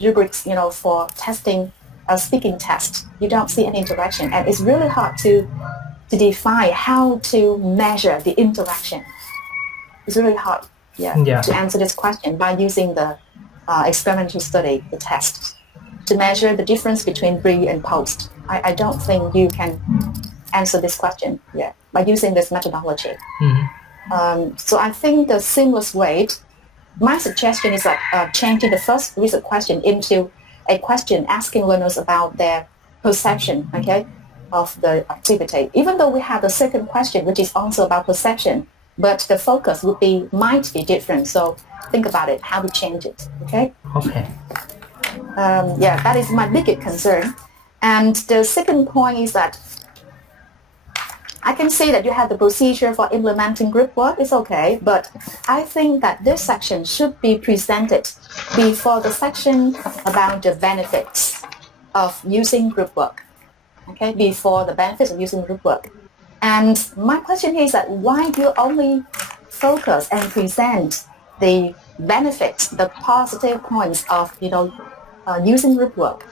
rubrics, for testing a speaking test, you don't see any interaction, and it's really hard to define how to measure the interaction. It's really hard, to answer this question by using the experimental study, the test, to measure the difference between pre and post. I don't think you can answer this question, by using this methodology. So I think the simplest way, my suggestion is that changing the first research question into a question asking learners about their perception, of the activity. Even though we have the second question, which is also about perception, but the focus might be different. So think about it, how to change it, okay? Okay. That is my biggest concern. And the second point is that I can see that you have the procedure for implementing group work. It's okay, but I think that this section should be presented before the section about the benefits of using group work. Okay, before the benefits of using group work. And my question is that why do you only focus and present the benefits, the positive points of using group work?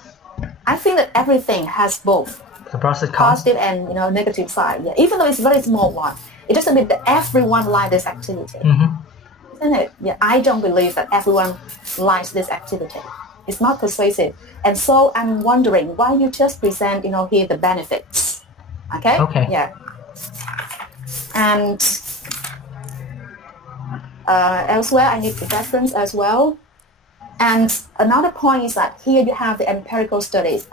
I think that everything has both The process positive and negative side. Yeah. Even though it's a very small one, it doesn't mean that everyone likes this activity, isn't it? Yeah, I don't believe that everyone likes this activity. It's not persuasive, and so I'm wondering why you just present here the benefits. Okay. Okay. Yeah. And elsewhere I need the reference as well. And another point is that here you have the empirical studies.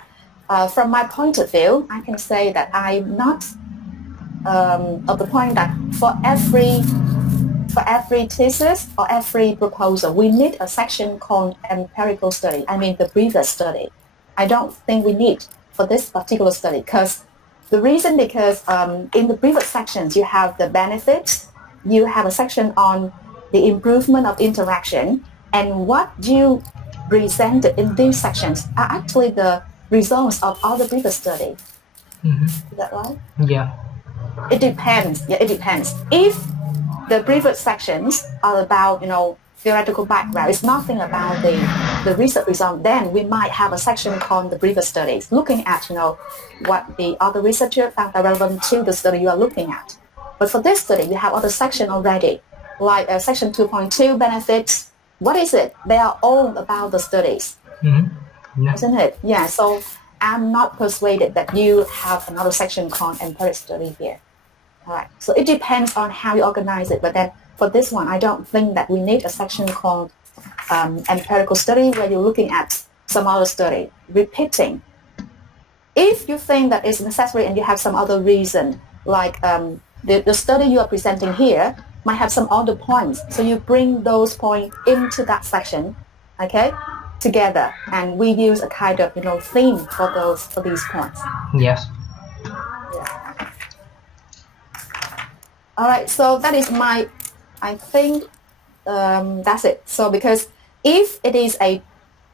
From my point of view, I can say that I'm not of the point that for every thesis or every proposal, we need a section called empirical study. I mean the previous study. I don't think we need for this particular study because in the previous sections you have the benefits, you have a section on the improvement of interaction, and what you presented in these sections are actually the results of all the previous study. Is that right? Yeah. It depends. Yeah, it depends. If the previous sections are about theoretical background, it's nothing about the research result, then we might have a section called the previous studies, looking at what the other researcher found relevant to the study you are looking at. But for this study, we have other section already, like section 2.2 benefits. What is it? They are all about the studies, isn't it? Yeah. So I'm not persuaded that you have another section called empirical study here. All right. So it depends on how you organize it. But then for this one, I don't think that we need a section called empirical study where you're looking at some other study, repeating. If you think that it's necessary and you have some other reason, like the study you are presenting here might have some other points. So you bring those points into that section, together, and we use a kind of theme for these points. Yes. Yeah. All right. So that is I think that's it. So because if it is a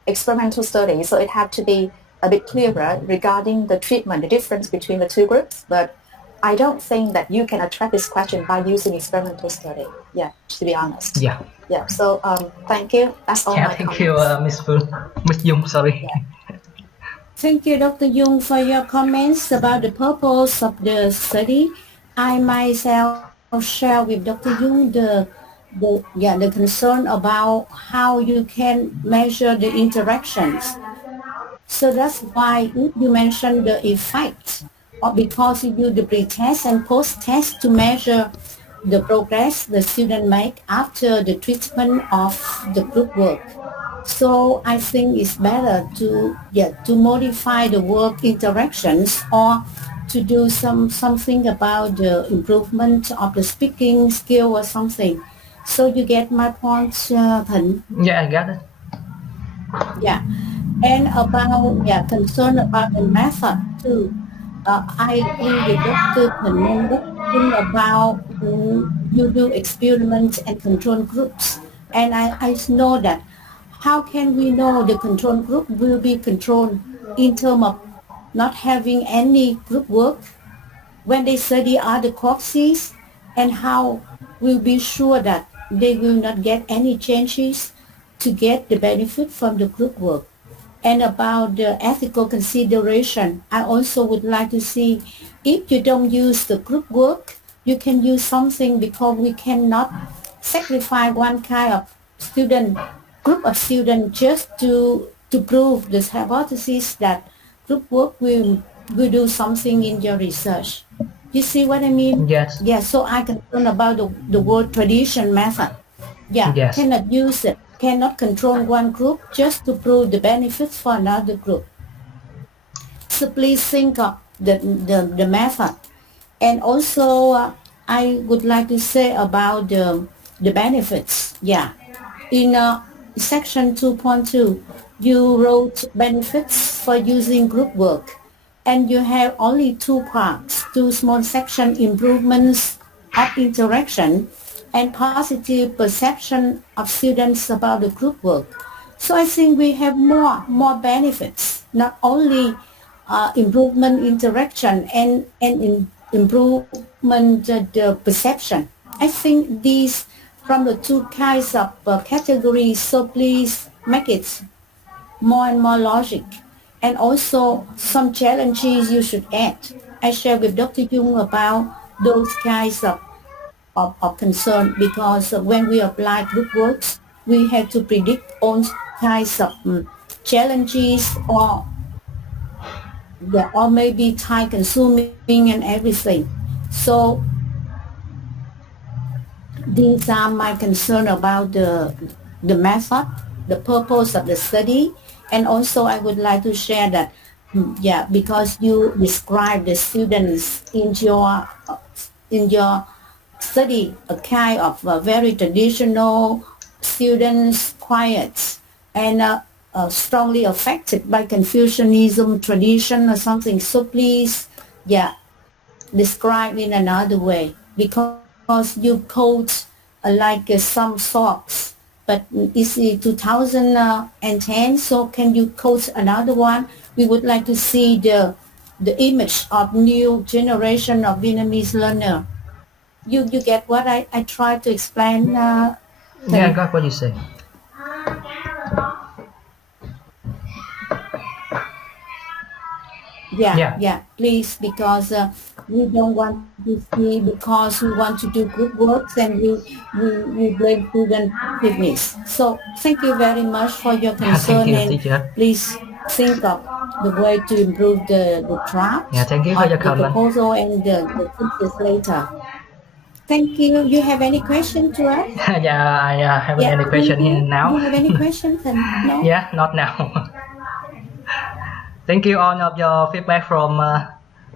experimental study, so it had to be a bit clearer regarding the treatment, the difference between the two groups. But I don't think that you can attract this question by using experimental study. Yeah, to be honest. Yeah. Yeah. So thank you. That's all. Yeah. Thank you, Miss Jung. Sorry. Yeah. Thank you, Dr. Jung, for your comments about the purpose of the study. I myself share with Dr. Jung the concern about how you can measure the interactions. So that's why you mentioned the effect, or because you do the pre-test and post-test to measure the progress the student make after the treatment of the group work. So I think it's better to modify the work interactions or to do something about the improvement of the speaking skill or something. So you get my point, Thịnh? Yeah, I got it. Yeah. And about, yeah, concern about the method too. I agree with Dr. Fernando about you do experiments and control groups. And I know that how can we know the control group will be controlled in terms of not having any group work when they study other courses, and how we'll be sure that they will not get any changes to get the benefit from the group work. And about the ethical consideration, I also would like to see if you don't use the group work, you can use something, because we cannot sacrifice one kind of student, group of students, just to prove this hypothesis that group work will do something in your research. You see what I mean? Yes. Yeah, so I concern about the word tradition method. Yeah, Yes. cannot use it, cannot control one group just to prove the benefits for another group. So please think of the method. And also, I would like to say about the benefits. Yeah. In section 2.2, you wrote benefits for using group work, and you have only two parts, two small section: improvements of interaction and positive perception of students about the group work. So I think we have more benefits, not only improvement interaction and improvement the perception. I think these from the two kinds of categories, so please make it more and more logic. And also some challenges you should add. I share with Dr. Jung about those kinds of concern, because when we apply group works, we have to predict all kinds of challenges, or maybe time consuming and everything. So these are my concern about the method, the purpose of the study. And also I would like to share that, yeah, because you describe the students in your study, a kind of very traditional students, quiet, and strongly affected by Confucianism tradition or something. So please, yeah, describe in another way, because you quote some socks, but it's 2010, so can you quote another one? We would like to see the image of new generation of Vietnamese learner. You get what I try to explain, Yeah, I Thần? got what you say. Yeah, Yeah. yeah, please, because we don't want to see, because we want to do good works, and we blame student activeness. So thank you very much for your Yeah, thank concern, you, and teacher. please think of the way to improve the Yeah, draft thank you for of your the comment. proposal and the thesis later. Thank you. You have any question to us? Yeah, I haven't Yeah, any thank question here you. now. You have any questions? And no? Yeah, not now. Thank you all of your feedback from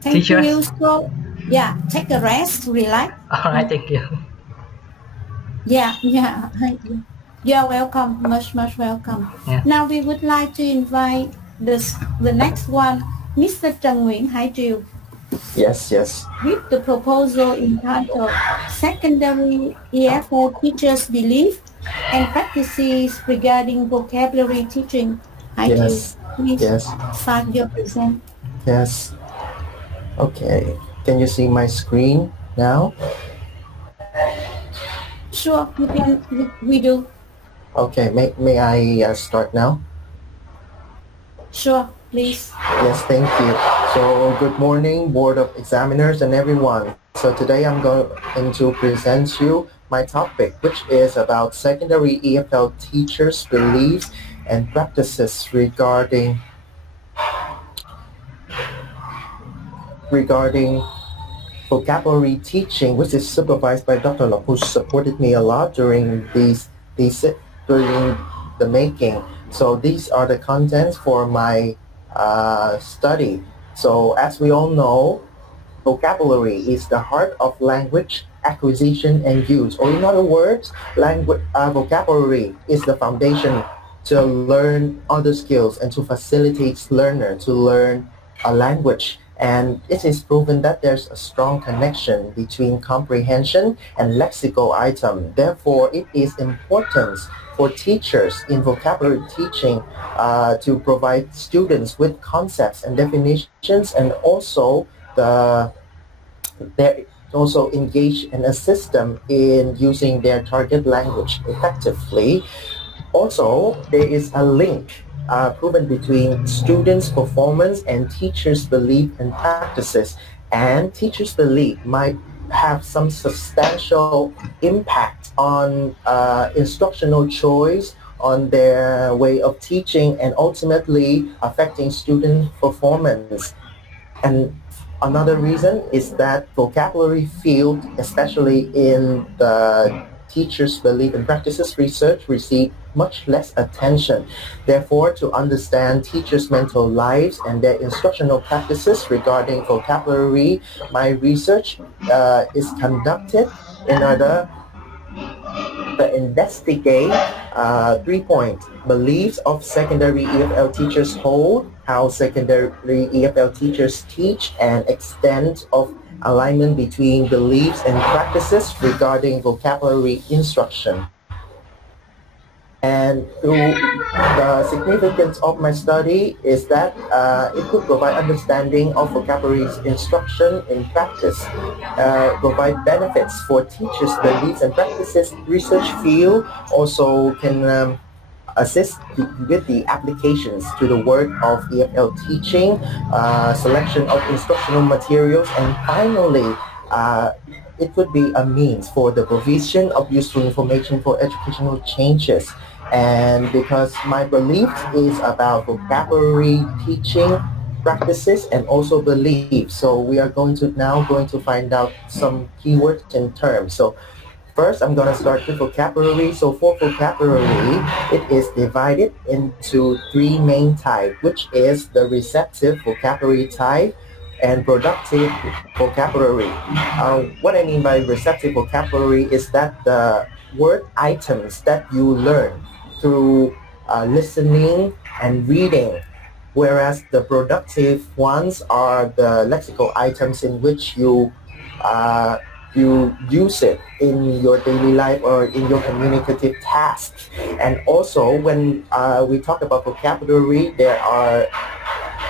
Thank teachers. you. So, yeah, take a rest, relax. All right, thank you. Yeah, yeah. You're welcome. Much welcome. Yeah. Now we would like to invite the next one, Mr. Trần Nguyễn Hải Triều, Yes, yes. with the proposal entitled Secondary EFL Teachers' Belief and Practices Regarding Vocabulary Teaching. Hải Triều, Yes. please Yes. start your present. Yes. Okay. Can you see my screen now? Sure, you can. We do. Okay. May I start now? Sure, please. Yes, thank you. So good morning, Board of Examiners and everyone. So today I'm going to present you my topic, which is about secondary EFL teachers' beliefs and practices regarding vocabulary teaching, which is supervised by Dr. Lộc, who supported me a lot during during the making. So these are the contents for my study. So as we all know, vocabulary is the heart of language acquisition and use, or in other words, vocabulary is the foundation to learn other skills and to facilitate learner to learn a language. And it is proven that there's a strong connection between comprehension and lexical item. Therefore, it is important for teachers in vocabulary teaching to provide students with concepts and definitions, and also they also engage and assist them in using their target language effectively. Also, there is a link proven between students' performance and teachers' belief and practices. And teachers' belief might have some substantial impact on instructional choice, on their way of teaching, and ultimately affecting student performance. And another reason is that vocabulary field, especially in the teachers' belief and practices research, receive much less attention. Therefore, to understand teachers' mental lives and their instructional practices regarding vocabulary, my research is conducted in order to investigate 3 point beliefs of secondary EFL teachers hold, how secondary EFL teachers teach, and extent of alignment between beliefs and practices regarding vocabulary instruction. And the significance of my study is that it could provide understanding of vocabulary instruction in practice, provide benefits for teachers' beliefs and practices. Research field also can assist with the applications to the work of EFL teaching, selection of instructional materials, and finally, it could be a means for the provision of useful information for educational changes. And because my belief is about vocabulary teaching practices and also beliefs, so we are going to find out some keywords and terms. So first, I'm going to start with vocabulary. So for vocabulary, it is divided into 3 main types, which is the receptive vocabulary type and productive vocabulary. What I mean by receptive vocabulary is that the word items that you learn through listening and reading, whereas the productive ones are the lexical items in which you use it in your daily life or in your communicative tasks. And also, when we talk about vocabulary, there are,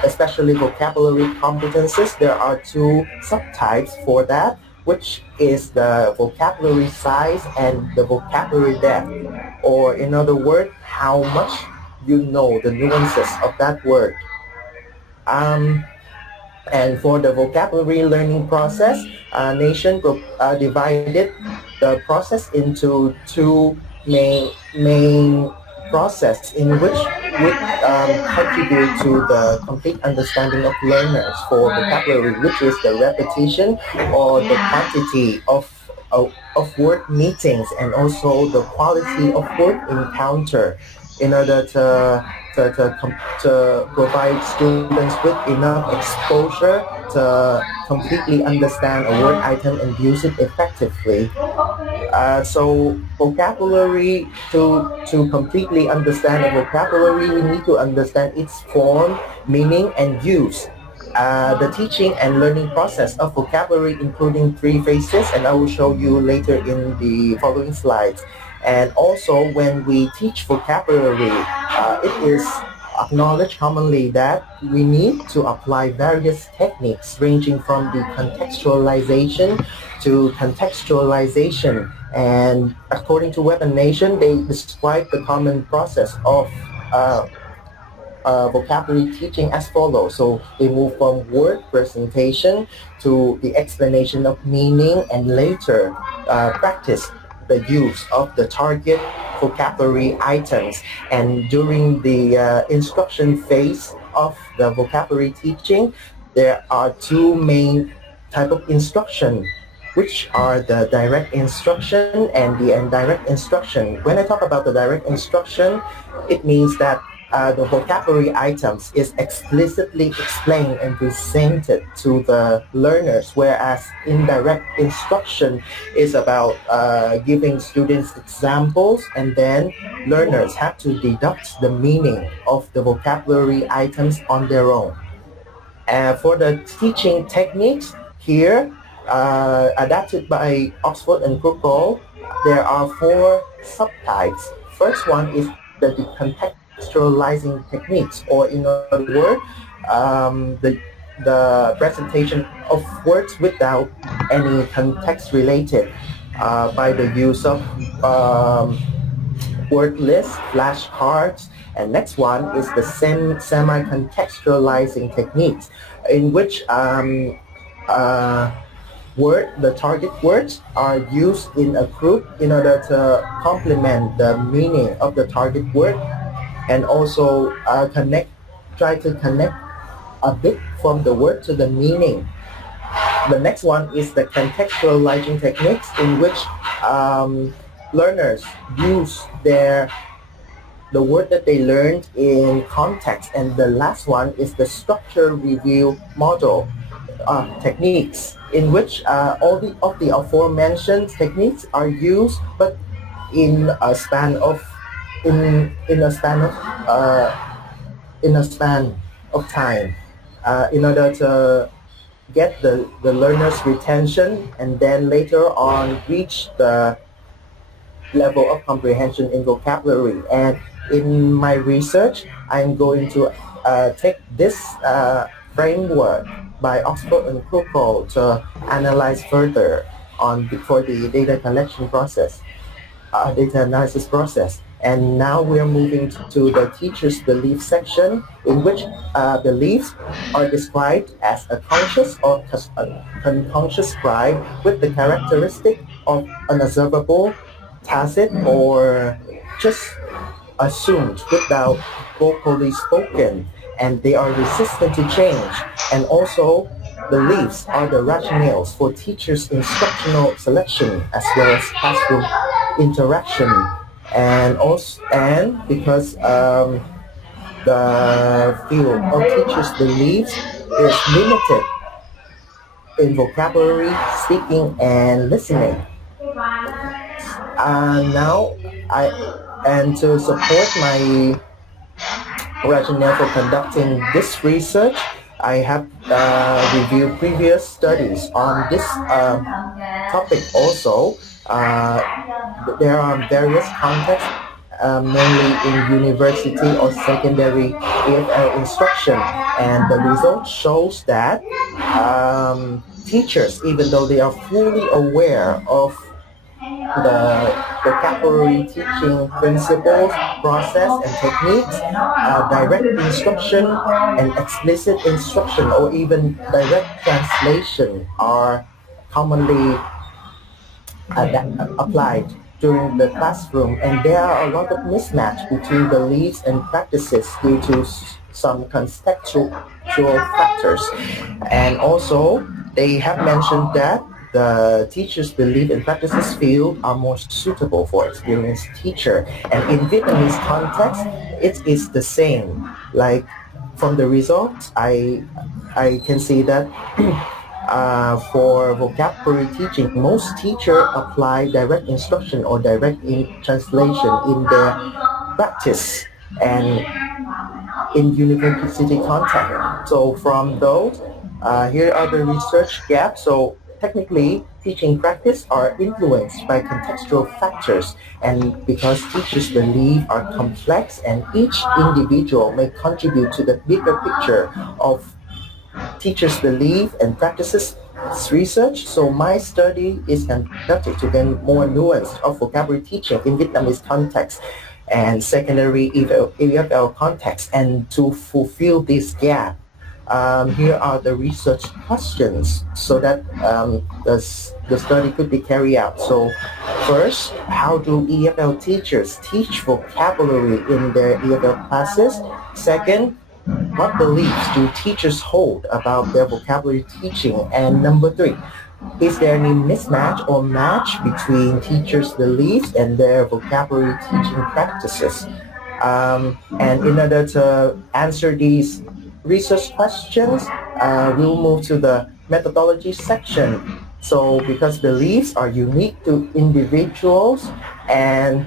especially vocabulary competences, there are 2 subtypes for that, which is the vocabulary size and the vocabulary depth, or in other words, how much you know the nuances of that word. And for the vocabulary learning process, Nation divided the process into 2 main process in which would contribute to the complete understanding of learners for vocabulary, which is the repetition or the quantity of word meetings, and also the quality of word encounter, in order to provide students with enough exposure to completely understand a word item and use it effectively. So vocabulary, to completely understand a vocabulary, we need to understand its form, meaning, and use. The teaching and learning process of vocabulary including 3 phases, and I will show you later in the following slides. And also, when we teach vocabulary, it is acknowledged commonly that we need to apply various techniques ranging from the contextualization to contextualization. And according to Web and Nation, they describe the common process of vocabulary teaching as follows. So they move from word presentation to the explanation of meaning, and later practice the use of the target vocabulary items. And during the instruction phase of the vocabulary teaching, there are 2 main type of instruction, which are the direct instruction and the indirect instruction. When I talk about the direct instruction, it means that the vocabulary items is explicitly explained and presented to the learners, whereas indirect instruction is about giving students examples, and then learners have to deduct the meaning of the vocabulary items on their own. For the teaching techniques here, adapted by Oxford and Google, there are 4 subtypes. First one is the decontextualizing techniques, or in other words, the presentation of words without any context related by the use of word lists, flashcards, and next one is the semi-contextualizing techniques, in which the target words are used in a group in order to complement the meaning of the target word, and also try to connect a bit from the word to the meaning. The next one is the contextualizing techniques, in which learners use the word that they learned in context. And the last one is the structure review model techniques, in which all of the aforementioned techniques are used, but in a span of time, in order to get the learner's retention, and then later on reach the level of comprehension in vocabulary. And in my research, I'm going to take this framework by Oxford and Google to analyze further for the data collection process, data analysis process. And now we're moving to the teacher's belief section, in which beliefs are described as a conscious or unconscious scribe with the characteristic of unobservable, tacit, or just assumed without vocally spoken, and they are resistant to change. And also, beliefs are the rationales for teachers' instructional selection as well as classroom interaction. And because the field of teachers' beliefs is limited in vocabulary, speaking, and listening. To support my rationale for conducting this research, I have reviewed previous studies on this topic also. There are various contexts, mainly in university or secondary EFL instruction, and the result shows that teachers, even though they are fully aware of the vocabulary teaching principles, process, and techniques, direct instruction and explicit instruction, or even direct translation, are commonly applied during the classroom, and there are a lot of mismatch between beliefs and practices due to some contextual factors. And also, they have mentioned that the teacher's belief and practices field are more suitable for experienced teacher. And in Vietnamese context, it is the same. Like from the results, I can see that for vocabulary teaching, most teachers apply direct instruction or direct translation in their practice and in university context. So from those, here are the research gaps. So technically, teaching practice are influenced by contextual factors, and because teachers' beliefs are complex and each individual may contribute to the bigger picture of teachers' belief and practices research. So my study is conducted to get more nuance of vocabulary teaching in Vietnamese context and secondary EFL context. And to fulfill this gap, here are the research questions so that the study could be carried out. So first, how do EFL teachers teach vocabulary in their EFL classes? Second, what beliefs do teachers hold about their vocabulary teaching? And number 3, is there any mismatch or match between teachers' beliefs and their vocabulary teaching practices? And in order to answer these research questions, we'll move to the methodology section. So because beliefs are unique to individuals, and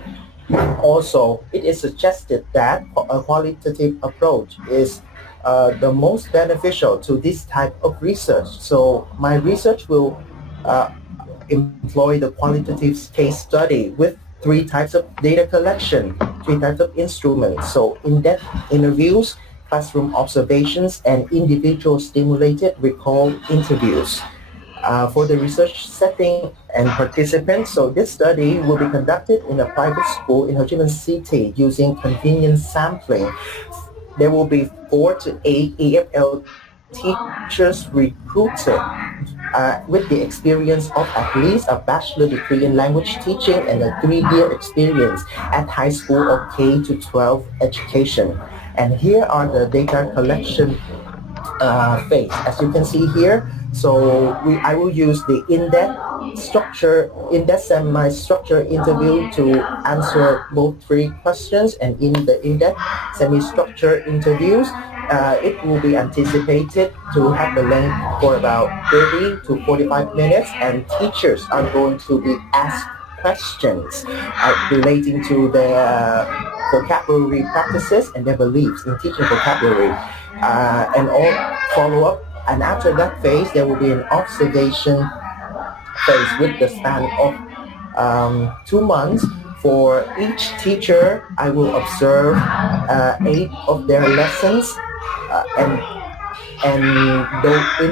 also it is suggested that a qualitative approach is the most beneficial to this type of research. So my research will employ the qualitative case study with three types of data collection, three types of instruments. So in-depth interviews, classroom observations, and individual stimulated recall interviews. For the research setting and participants, so this study will be conducted in a private school in Ho Chi Minh City using convenience sampling. There will be 4 to 8 EFL teachers recruited with the experience of at least a bachelor degree in language teaching and a 3-year experience at high school or K to 12 education. And here are the data collection phase. As you can see here, so I will use the in-depth semi-structure interview to answer both three questions, and in the in-depth semi-structure interviews, it will be anticipated to have the length for about 30 to 45 minutes, and teachers are going to be asked questions relating to their vocabulary practices and their beliefs in teaching vocabulary, and all follow up. And after that phase, there will be an observation phase with the span of 2 months. For each teacher, I will observe 8 of their lessons, and in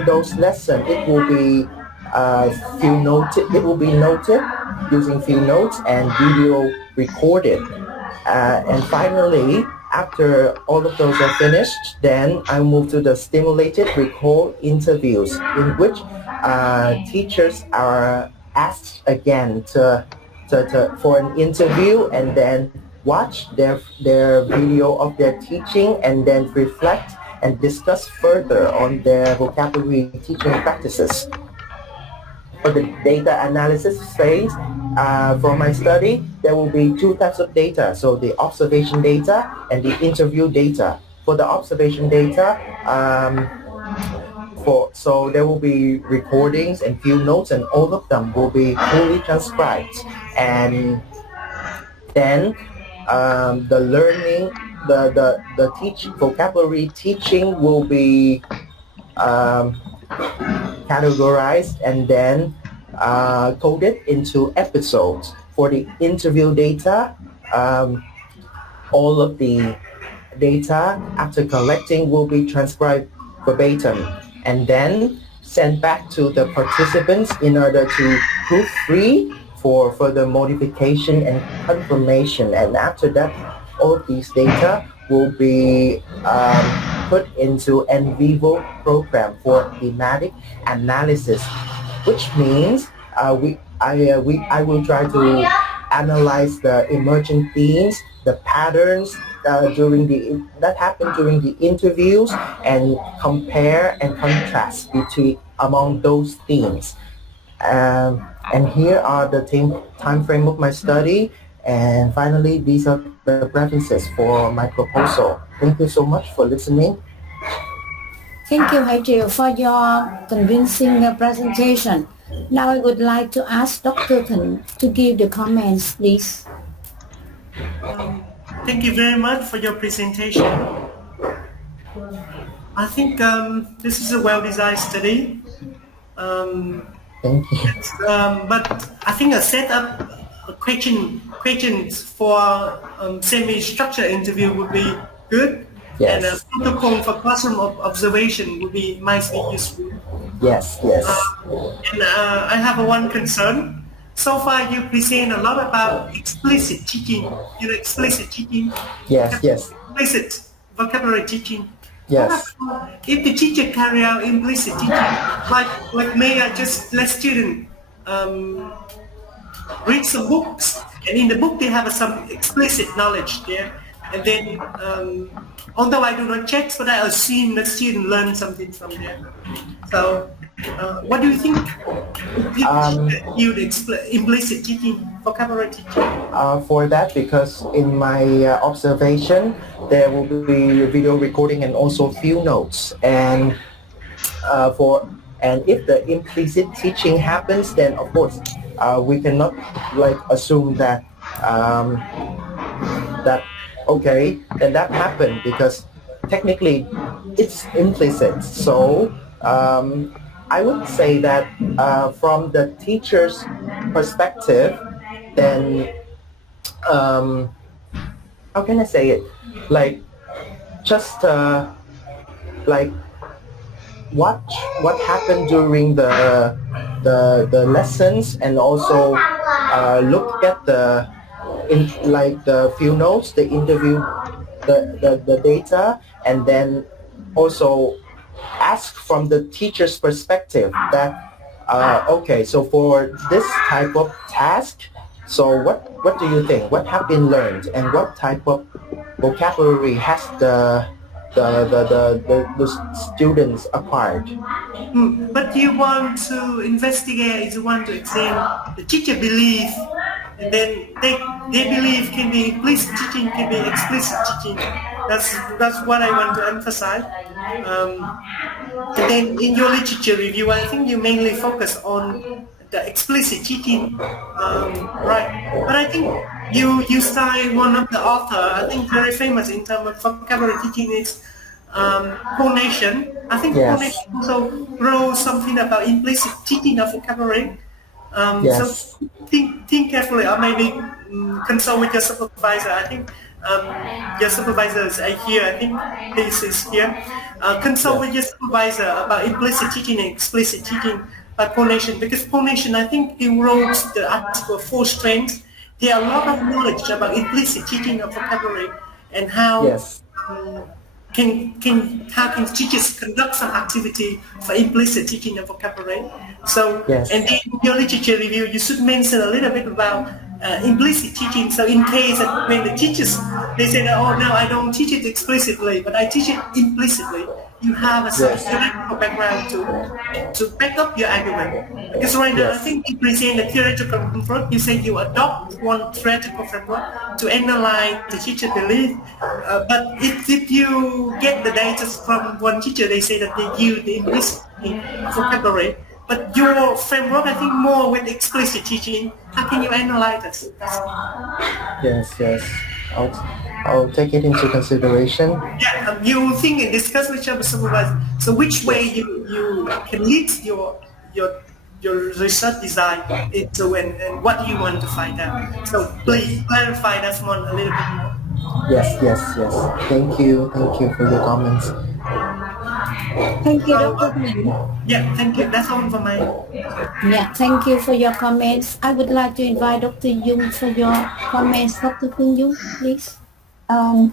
those lessons, it will be noted using few notes and video recorded. And finally, after all of those are finished, then I move to the stimulated recall interviews, in which teachers are asked again for an interview, and then watch their video of their teaching, and then reflect and discuss further on their vocabulary teaching practices. For the data analysis phase, for my study, there will be 2 types of data. So the observation data and the interview data. For the observation data, so there will be recordings and few notes, and all of them will be fully transcribed. And then the learning, the vocabulary teaching will be categorized and then coded into episodes. For the interview data, all of the data after collecting will be transcribed verbatim and then sent back to the participants in order to proofread for further modification and confirmation. And after that, all of these data will be put into en vivo program for thematic analysis, which means I will try to analyze the emerging themes, the patterns that happen during the interviews, and compare and contrast among those themes. And here are the time frame of my study. And finally, these are the references for my proposal. Thank you so much for listening. Thank you, Hai Triều, for your convincing presentation. Now I would like to ask Dr. Thịnh to give the comments, please. Thank you very much for your presentation. I think this is a well-designed study. Thank you. But I think a setup questions for semi-structured interview would be good. Yes. And a protocol for classroom observation might be useful. Yes. And I have one concern. So far, you present a lot about explicit teaching. Explicit teaching. Yes. Explicit vocabulary teaching. Yes. If the teacher carry out implicit teaching, like me, I just let students read some books, and in the book they have some explicit knowledge there, and then although I do not check, but I assume that student learn something from there. So what do you think? You implicit teaching? vocabulary teaching? For that, because in my observation, there will be video recording and also few notes. And if the implicit teaching happens, then of course we cannot like assume that that okay, then that happened because technically it's implicit. So I would say that from the teacher's perspective, then how can I say it? Like just like watch what happened during the lessons, and also look at the few notes, the interview, the data, and then also ask from the teacher's perspective that okay, so for this type of task, so what do you think? What have been learned, and what type of vocabulary has the students acquired? But you want to investigate, you want to examine the teacher belief, and then they believe can be implicit teaching, can be explicit teaching. That's what I want to emphasize. And then in your literature review, I think you mainly focus on the explicit teaching, right? But I think you cite one of the author, I think very famous in terms of vocabulary teaching is Nation. I think Yes. Nation also wrote something about implicit teaching of vocabulary. Yes. So think carefully, or maybe consult with your supervisor. I think your supervisors are here. I think Thesis is here. Consult with your supervisor about implicit teaching and explicit teaching by Nation, because Nation, I think he wrote the article 4 Strengths. There are a lot of knowledge about implicit teaching of vocabulary and how Yes. how can teachers conduct some activity for implicit teaching of vocabulary. So, Yes. and in your literature review, you should mention a little bit about implicit teaching. So in case that when the teachers, they say, oh no, I don't teach it explicitly, but I teach it implicitly, you have a theoretical background to back up your argument. Because right now, I think you present a theoretical framework, you say you adopt one theoretical framework to analyze the teacher belief, but if you get the data from one teacher, they say that they use the implicit vocabulary, but your framework, I think, more with explicit teaching. How can you analyze this? Yes. I'll take it into consideration. Yeah, you think and discuss with your supervisor. So which way you can lead your research design into and what you want to find out. So please clarify that one a little bit more. Yes. Thank you for your comments. Thank you, Dr. Jung. Yeah, thank you. That's all for my. Yeah, thank you for your comments. I would like to invite Dr. Jung for your comments. Dr. Jung, please.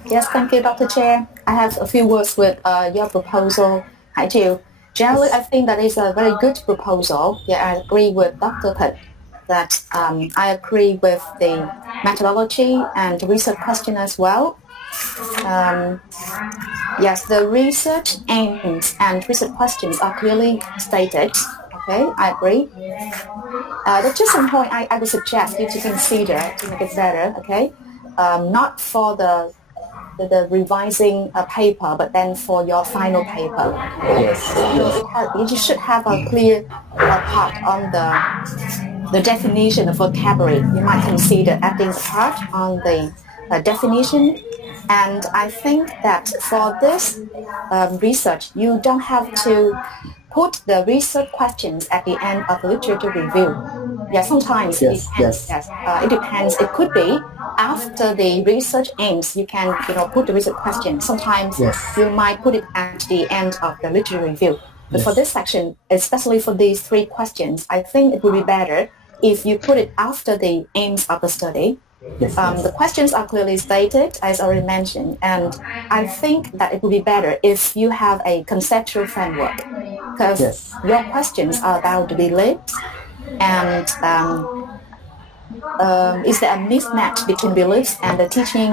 Yes, thank you, Dr. Chair. I have a few words with your proposal. Hai Chiu. Generally, I think that is a very good proposal. Yeah, I agree with Dr. Thật that I agree with the methodology and research question as well. Yes, the research aims and research questions are clearly stated. Okay, I agree. There's just some point I would suggest you to consider to make it better. Okay, not for the revising paper, but then for your final paper. Yes. You should have a clear part on the definition of vocabulary. You might consider adding a part on the definition. And I think that for this research, you don't have to put the research questions at the end of the literature review. Yeah, sometimes it depends. Yes. It depends. It could be after the research aims, you can put the research question. Sometimes you might put it at the end of the literature review. But for this section, especially for these 3 questions, I think it would be better if you put it after the aims of the study. The questions are clearly stated, as already mentioned, and I think that it would be better if you have a conceptual framework, because your questions are about the beliefs and is there a mismatch between beliefs and the teaching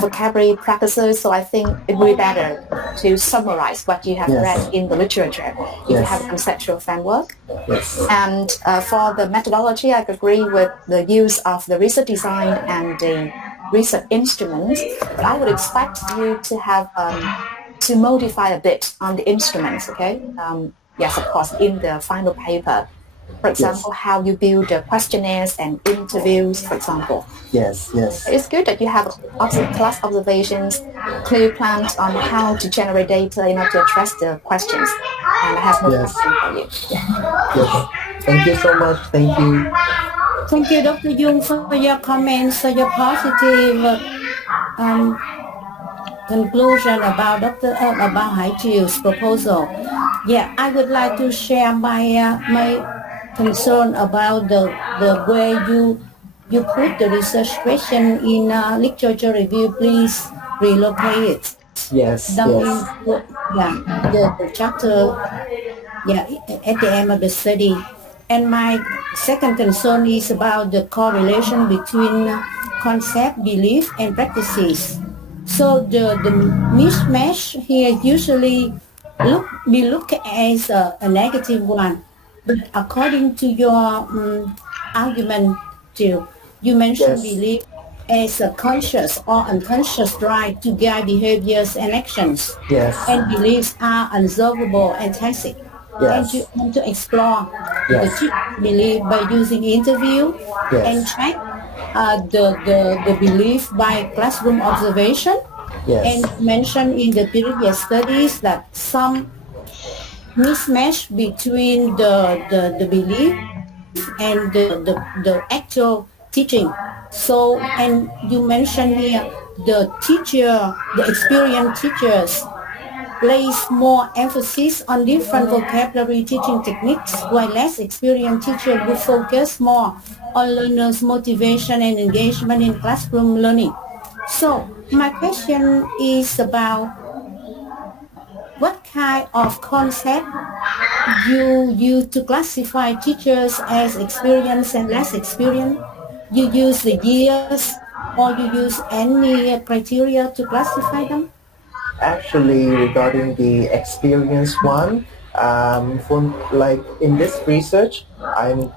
vocabulary practices? So I think it would be better to summarize what you have Yes. read in the literature if you Yes. have a conceptual framework. Yes. And for the methodology, I agree with the use of the research design and the research instruments. But I would expect you to have to modify a bit on the instruments. Okay. Yes, of course, in the final paper. For example, how you build the questionnaires and interviews, for example. Yes. Yes. It's good that you have class observations, clear plans on how to generate data in order to address the questions. And I have no Yes. question for you. Yes. Thank you so much. Thank you. Thank you, Dr. Jung, for your comments, for your positive conclusion about about Hai Chiu's proposal. Yeah, I would like to share my concern about the way you put the research question in literature review. Please relocate it. Yes. Them Yes. into the chapter at the end of the study. And my second concern is about the correlation between concept, belief, and practices. So the mismatch here usually be looked as a negative one. But according to your argument, Jill, you mentioned Yes. belief as a conscious or unconscious drive to guide behaviors and actions. Yes. And beliefs are observable and tacit. And you Yes. want to explore the Yes. belief by using interview and Yes. track the belief by classroom observation. Yes. And mentioned in the previous studies that some mismatch between the belief and the actual teaching. So, and you mentioned here the experienced teachers place more emphasis on different vocabulary teaching techniques, while less experienced teacher would focus more on learners' motivation and engagement in classroom learning. So my question is about what kind of concept you use to classify teachers as experienced and less experienced? You use the years or you use any criteria to classify them? Actually, regarding the experience one, from like in this research, I'm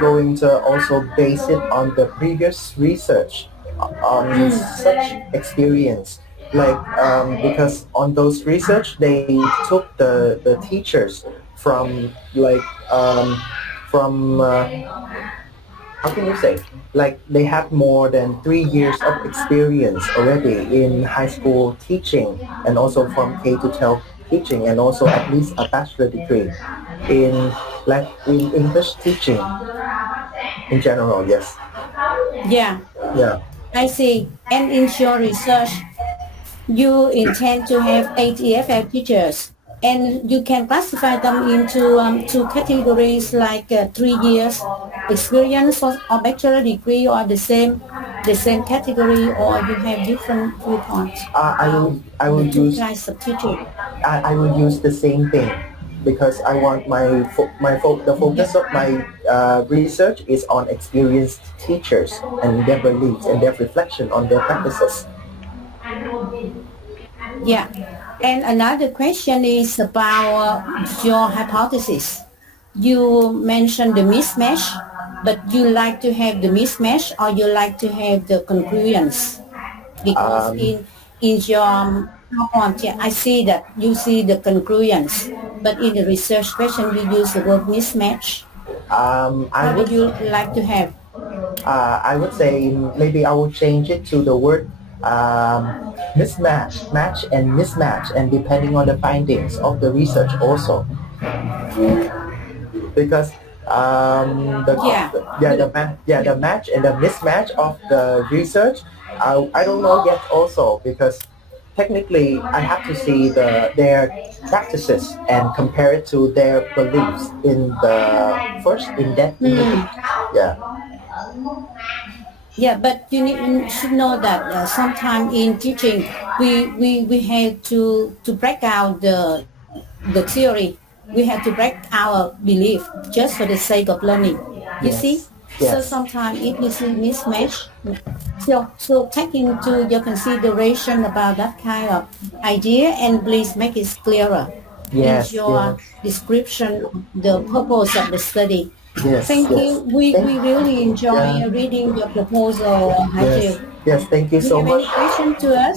going to also base it on the previous research on such experience. Like because on those research they took the teachers from like from how can you say, like they had more than 3 years of experience already in high school teaching and also from K to 12 teaching and also at least a bachelor degree in like in English teaching in general. Yes. Yeah, Yeah. I see. And in your research, you intend to have 8 EFL teachers, and you can classify them into two categories, like 3 years experience or bachelor degree, or the same category, or you have different viewpoints about I will the two use kinds of teaching. I will use the same thing because I want the focus of my research is on experienced teachers and their beliefs and their reflection on their practices. Yeah. And another question is about your hypothesis. You mentioned the mismatch, but you like to have the mismatch or you like to have the conclusions? Because Um, in your PowerPoint, yeah, I see that you see the conclusions, but in the research question you use the word mismatch. I How do would you like to have? I would say maybe I will change it to the word mismatch, match and mismatch, and depending on the findings of the research also, because the Yeah. the match and the mismatch of the research, I don't know yet also because technically I have to see their practices and compare it to their beliefs in the first in that in the yeah. Yeah, but you should know that sometime in teaching we have to break out the theory. We have to break our belief just for the sake of learning. You Yes. see? So Yes. sometimes if you see mismatch, so take into your consideration about that kind of idea and please make it clearer in Yes. your Yes. description of the purpose of the study. Yes. Thank Yes. you. We Thank. really enjoy Yeah. reading your proposal, Hai Yes. Triều. Yes. Thank you Do you so have much. any question to us?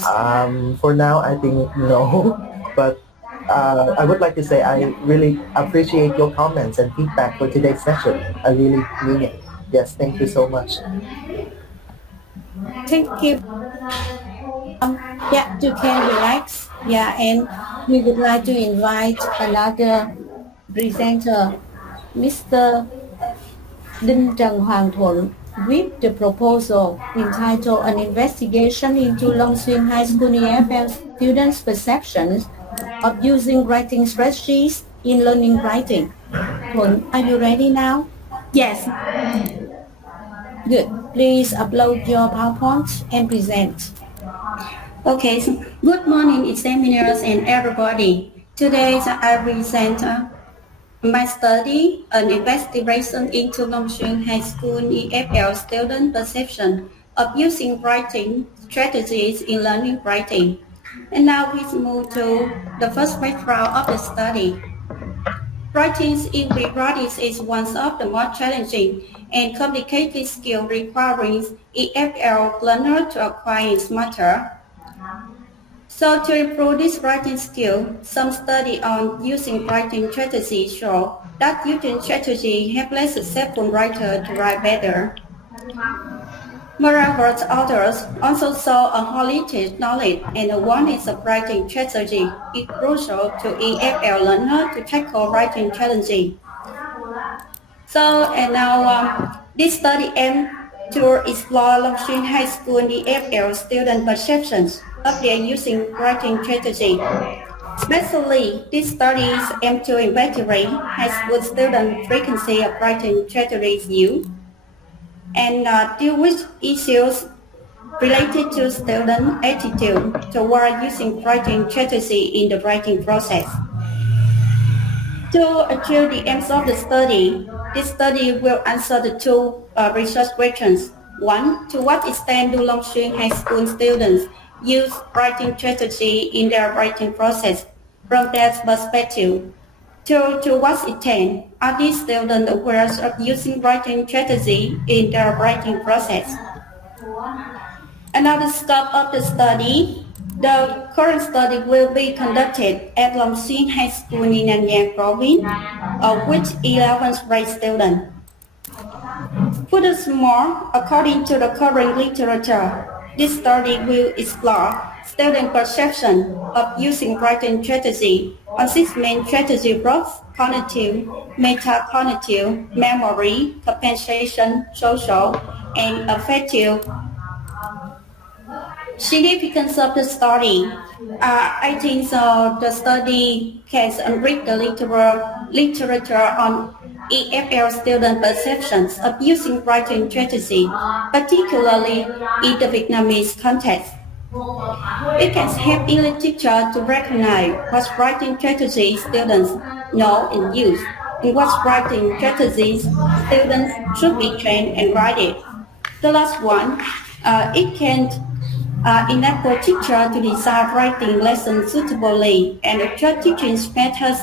For now, I think no, but I would like to say I really appreciate your comments and feedback for today's session. I really mean it. Yes, thank you so much. Thank you. Yeah, you can relax. Yeah, and we would like to invite another presenter, Mr. Đinh Trần Hoàng Thuận, with the proposal entitled An Investigation into Long Xuyên High School EFL Students' Perceptions of Using Writing Strategies in Learning Writing. Thuận, are you ready now? Yes. Good. Please upload your PowerPoint and present. Okay. So good morning, examiners and everybody. Today I present my study, an investigation into Long Xuyên High School EFL student perception of using writing strategies in learning writing. And now we move to the first background of the study. Writing in pre-practice is one of the most challenging and complicated skills requiring EFL learner to acquire smarter. So to improve this writing skill, some study on using writing strategy show that using strategy help less successful writer to write better. Moreover, authors also saw a holistic knowledge and awareness of writing strategy is crucial to EFL learner to tackle writing challenges. So, and now this study aims to explore Long Xuyên High School EFL student perceptions of their using writing strategy. Especially, these studies aim to investigate high school student frequency of writing strategies used and deal with issues related to student attitude toward using writing strategy in the writing process. To achieve the aims of the study, this study will answer the two research questions. One, to what extent do Long Xuyên High School students use writing strategy in their writing process from their perspective? Two, to what extent are these students aware of using writing strategy in their writing process? Another scope of the study, the current study will be conducted at Long Xuyên High School in Nha Trang province, with 11th grade students. Furthermore, according to the current literature, this study will explore student perception of using writing strategy on 6 main strategy blocks: cognitive, metacognitive, memory, compensation, social, and affective. Significance of the study. I think so the study can enrich the literature on EFL student perceptions of using writing strategy, particularly in the Vietnamese context. It can help in literature to recognize what writing strategies students know and use, and what writing strategies students should be trained and guided. The last one, it can enable teacher to design writing lessons suitably and adjust teaching methods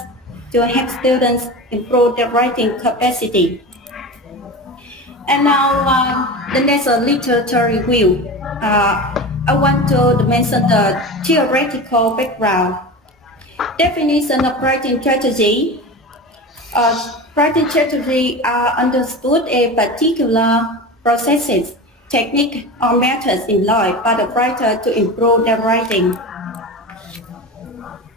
to help students improve their writing capacity. And now the next literature review. I want to mention the theoretical background. Definition of writing strategy. Writing strategy are understood as particular processes, technique, or methods employed by the writer to improve their writing.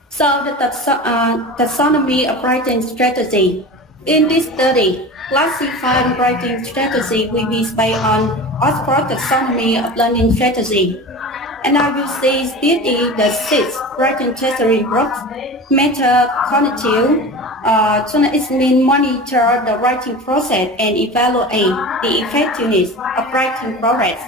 So the taxonomy of writing strategy. In this study, classifying writing strategy will be based on Oxford taxonomy of learning strategy. And now you see this is the 6 writing strategy blocks. Metacognitive, so it means monitor the writing process and evaluate the effectiveness of writing progress.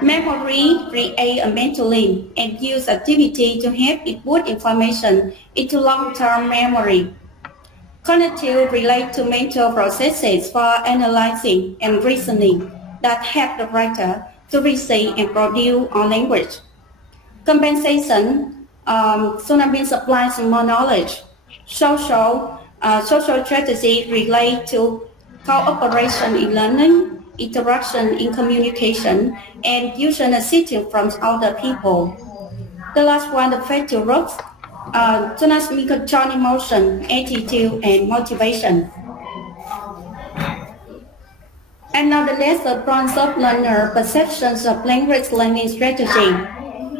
Memory, create a mental link and use activity to help input information into long-term memory. Cognitive relate to mental processes for analyzing and reasoning that help the writer to receive and produce on language. Compensation means applies more knowledge. Social strategy relate to cooperation in learning, interaction in communication, and using assistance from other people. The last one, the affective roots, we control emotion, attitude, and motivation. And now the next bronze of learner perceptions of language learning strategy.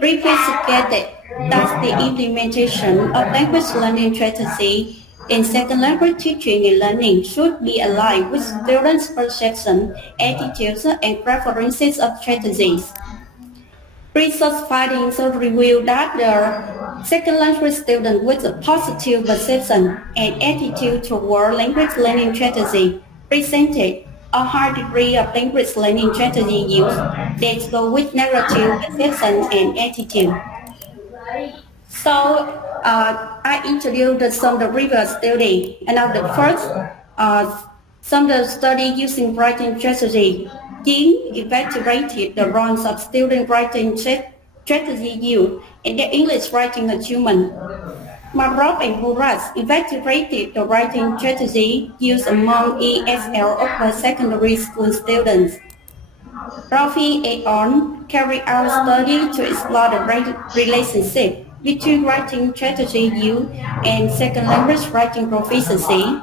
Replicated, that's the implementation of language learning strategy in second language teaching and learning should be aligned with students' perception, attitudes, and preferences of strategies. Research findings reveal that the second language students with a positive perception and attitude toward language learning strategy presented a high degree of language learning strategy use that go with narrative perception and attitude. So I introduced some of the previous study, and now the first some of the study using writing strategy. King evaluated the roles of student writing strategy use in their English writing achievement. Marov and Horace evaluated the writing strategy used among ESL upper secondary school students. Rafi et al. Carried out a study to explore the relationship between writing strategy use and second language writing proficiency.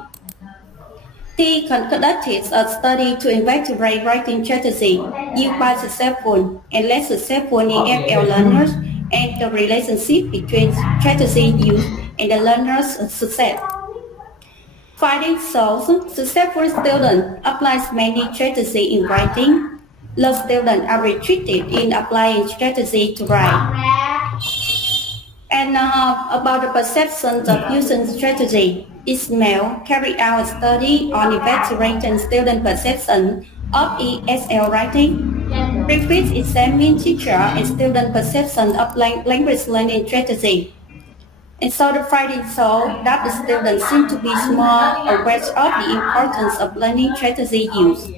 He conducted a study to investigate writing strategy used by successful and less successful EFL learners and the relationship between strategy use and the learner's success. Findings shows successful students applies many strategies in writing. Low students are restricted in applying strategy to write. And about the perceptions of using strategy, Ismail carried out a study on evaluating student perception of ESL writing. Repeat examine teacher and student perception of language learning strategy. And so the findings show that the students seem to be more aware of the importance of learning strategy use.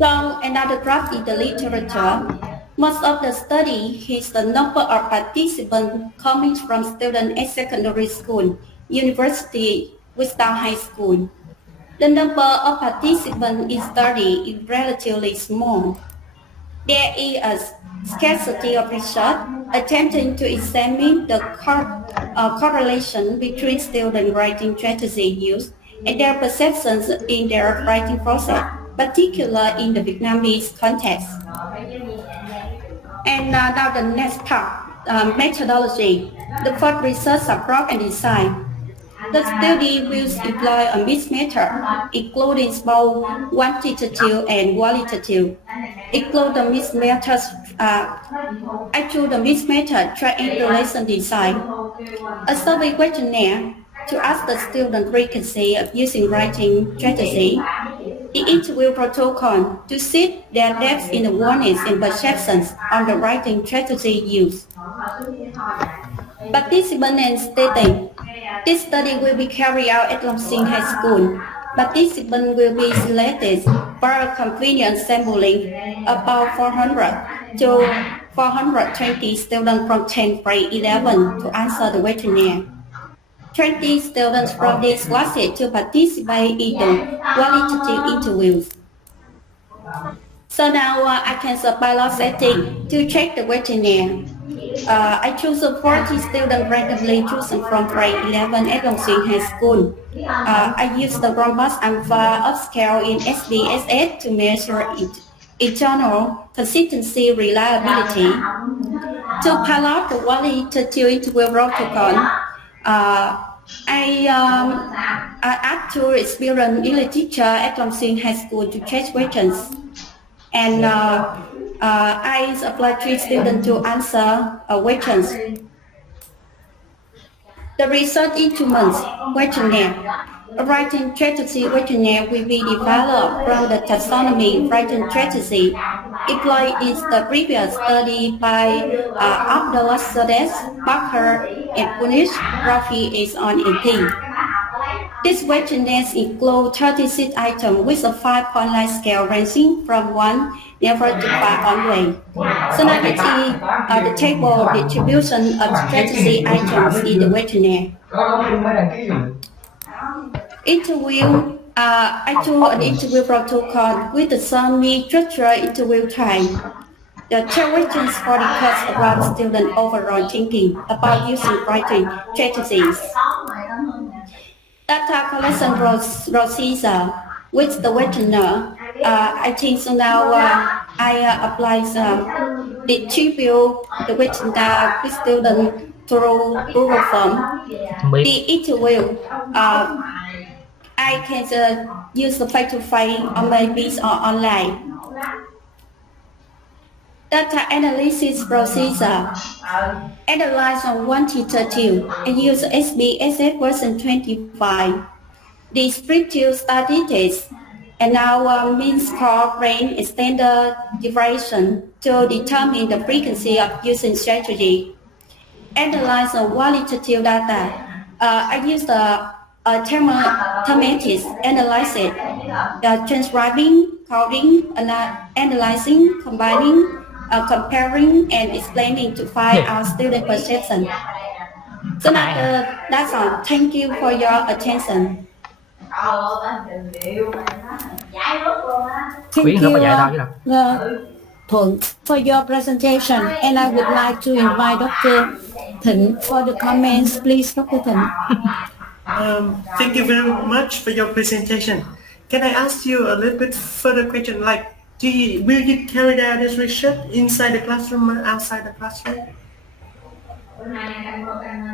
So another graph in the literature. Most of the study is the number of participants coming from students at secondary school, university, without high school. The number of participants in study is relatively small. There is a scarcity of research attempting to examine the correlation between student writing strategy use and their perceptions in their writing process, particularly in the Vietnamese context. And now the next part, methodology. The first research approach and design. The study will employ a mixed method, including both quantitative and qualitative. Include the mixed methods. I choose the mixed method triangulation design. A survey questionnaire to ask the student frequency of using writing strategy. The interview protocol to see their depth in awareness and perceptions on the writing strategy used. Participant and stating. This study will be carried out at Long Sinh High School. Participants will be selected for a convenient sampling about 400 to 420 students from 10th grade 11 to answer the questionnaire. 20 students from this classes to participate in the qualitative interviews. So now I can pilot setting to check the questionnaire. I choose 40 students randomly chosen from grade 11 at Long Sinh High School. I use the Rhombus Alpha upscale in SPSS to measure internal consistency reliability. To pilot the qualitative interview protocol, I asked two experienced English teacher at Long Sinh High School to check questions. And I applied 3 students to answer questions. The research instruments questionnaire. A writing strategy questionnaire will be developed from the taxonomy writing strategy. Employed in the previous study by Abdullah Sades, Barker, and Punish. Rafi is on 18. This questionnaires include 36 items with a 5-point line scale ranging from 1 never to 5 onward. So now let's see the table distribution of strategy items in the questionnaire. Interview. I do an interview protocol with the semi-structured interview time. The questions for the course around student overall thinking about using writing strategies. Data collection procedure with the questionnaire. I think so now I apply distribute the questionnaire with student through Google Form. The interview. I can use the face-to-face or maybe or online. Data analysis procedure. Analyze on 1 to 32 and use SPSS version 25. Descriptive statistics and now mean score range and standard deviation to determine the frequency of using strategy. Analyze on qualitative data. I use the thermometrics analysis, transcribing, coding, analyzing, combining, comparing, and explaining to find out student perception. So that's all. Thank you for your attention. Thank you, Thuận, for your presentation. And I would like to invite Dr. Thịnh for the comments. Please, Dr. Thịnh. Thank you very much for your presentation. Can I ask you a little bit further question? Like, will you carry out this research inside the classroom or outside the classroom?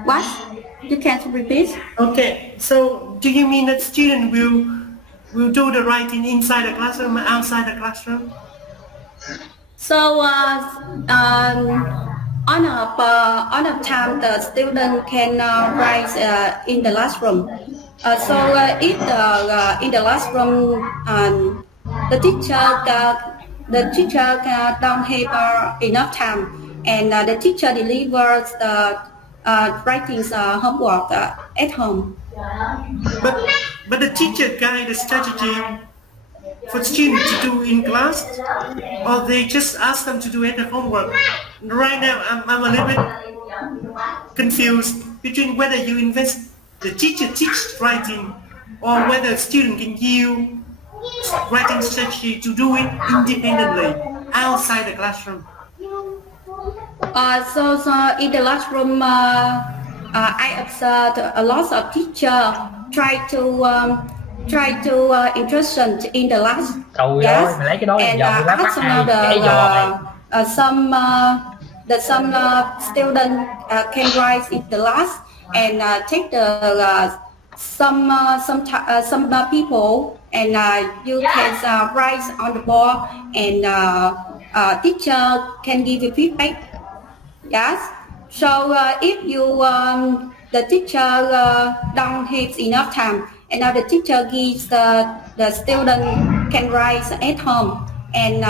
What? You can't repeat? Okay, so do you mean that student will do the writing inside the classroom or outside the classroom? So on a time the student can write in the classroom. If in the classroom the teacher don't have enough time, and the teacher delivers the writings homework at home. But the teacher guide the strategy for students to do in class, or they just ask them to do it at homework. Right now, I'm a little bit confused between whether you invest the teacher teach writing, or whether a student can use writing strategy to do it independently outside the classroom. So in the classroom, I observed a lot of teachers try to interested in the class. Yes, and also now some students can write in the class and take the some people and you can write on the board and teacher can give you feedback. Yes. So if you the teacher don't have enough time, and now the teacher gives the student can write at home, and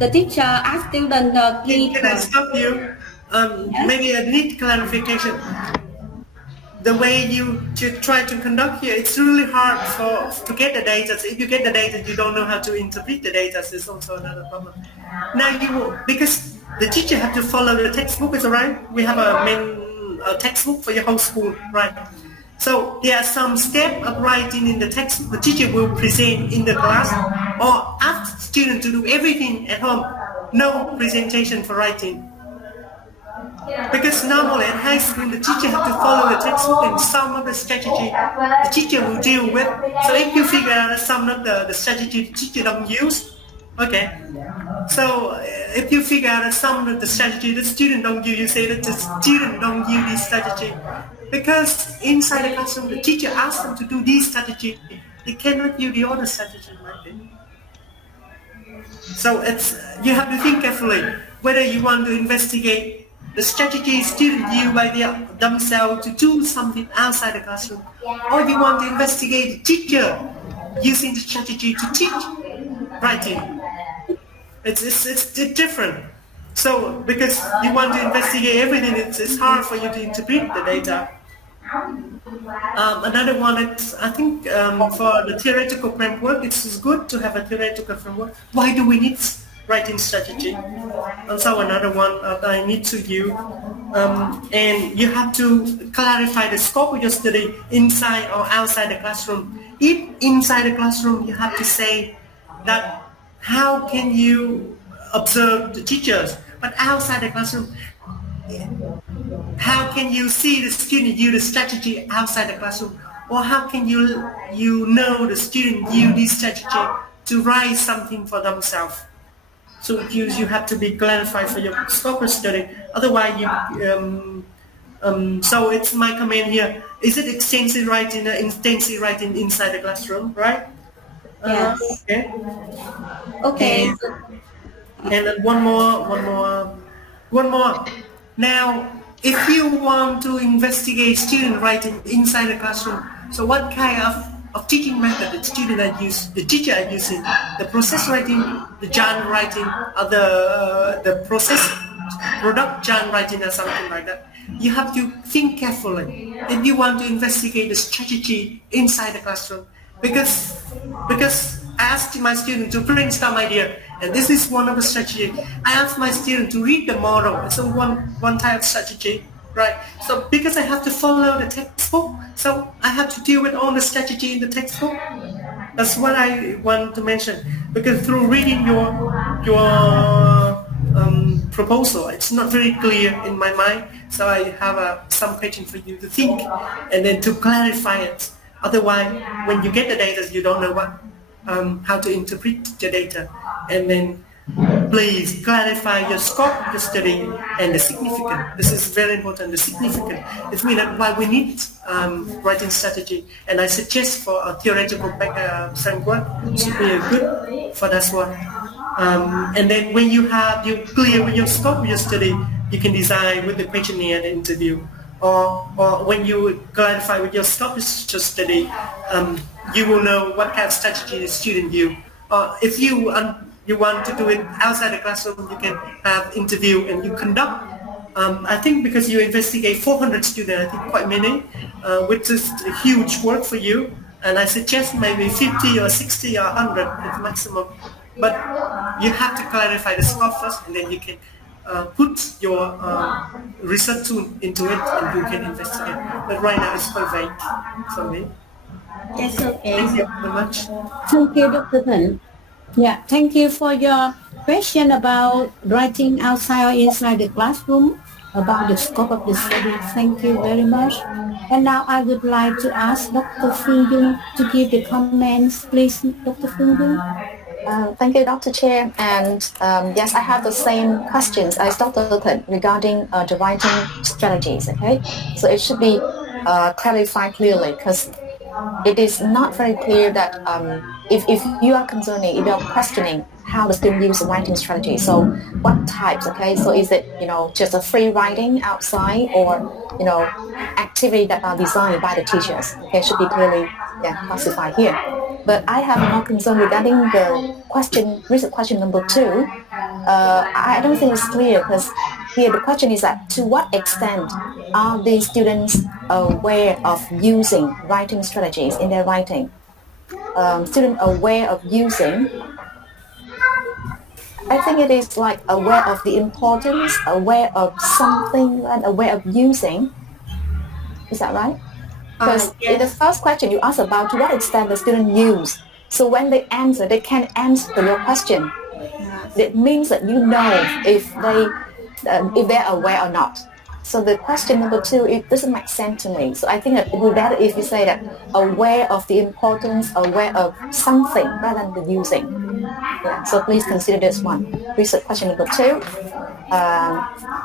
the teacher asks student give. Can I stop you? Yes? Maybe I need clarification. The way you try to conduct here, it's really hard to get the data. So if you get the data, you don't know how to interpret the data. So it's also another problem. Now because the teacher have to follow the textbook, is right? We have a main textbook for your whole school, right? So there are some steps of writing in the text. The teacher will present in the class, or ask students to do everything at home. No presentation for writing. Because normally at high school, the teacher have to follow the textbook and some of the strategy the teacher will deal with. So if you figure out some of the strategy the teacher don't use, okay. So if you figure out some of the strategy the student don't use, you say that the student don't use this strategy. Because inside the classroom, the teacher asks them to do this strategy. They cannot use the other strategy like it. So you have to think carefully whether you want to investigate the strategy students use by themselves to do something outside the classroom, or if you want to investigate the teacher using the strategy to teach writing. It's different. So because you want to investigate everything, it's hard for you to interpret the data. Another one, I think for the theoretical framework, it's good to have a theoretical framework. Why do we need writing strategy? Also another one I need to use. And you have to clarify the scope of your study inside or outside the classroom. If inside the classroom, you have to say that how can you observe the teachers, but outside the classroom, how can you see the student use the strategy outside the classroom, or how can you know the student use this strategy to write something for themselves? So you have to be clarified for your scope of study. Otherwise, so it's my comment here. Is it extensive writing or intensive writing inside the classroom, right? Yes. Okay. Okay. And then one more. Now, if you want to investigate student writing inside the classroom, so what kind of teaching method the teacher are using, the process writing, the genre writing, or the process product genre writing or something like that. You have to think carefully if you want to investigate the strategy inside the classroom, because I asked my student to brainstorm idea, and this is one of the strategy. I asked my student to read the model. It's one type of strategy, right? So because I have to follow the textbook, so I have to deal with all the strategy in the textbook. That's what I want to mention. Because through reading your proposal, it's not very clear in my mind. So I have some question for you to think and then to clarify it. Otherwise, when you get the data, you don't know how to interpret the data. And then please clarify your scope of the study and the significance. This is very important, the significance. It means that why we need writing strategy. And I suggest for a theoretical framework should be good for that one. And then when you're clear with your scope of your study, you can design with the questionnaire and the interview. Or when you clarify with your scope of your study, you will know what kind of strategy the student use. If you want to do it outside the classroom, you can have interview and you conduct. I think because you investigate 400 students, I think quite many, which is a huge work for you. And I suggest maybe 50 or 60 or 100 at maximum. But you have to clarify the scope first, and then you can put your research tool into it, and you can investigate. But right now it's quite vague for me. That's okay. Thank you very much. Thank you, Dr. Than. Yeah, thank you for your question about writing outside or inside the classroom, about the scope of the study. Thank you very much. And now I would like to ask Dr. Phương Dung to give the comments. Please, Dr. Phương Dung. Thank you, Dr. Chair. And yes, I have the same questions as Dr. Than regarding the writing strategies. Okay, so it should be clarified clearly, because it is not very clear that if you are concerning, if you are questioning how the student use writing strategy, so what types, okay, so is it, just a free writing outside, or, activity that are designed by the teachers, okay, should be clearly classified here. But I have more concern regarding the recent question number 2. I don't think it's clear, because here the question is that to what extent are the students aware of using writing strategies in their writing? Student aware of using, I think it is like aware of the importance, aware of something, and aware of using. Is that right? Because in the first question you asked about to what extent the student use. So when they answer, they can answer your question. It means that you know if they're aware or not. So the question number 2, it doesn't make sense to me. So I think that it would be better if you say that aware of the importance, aware of something rather than the using. Yeah, so please consider this one. Research question number 2.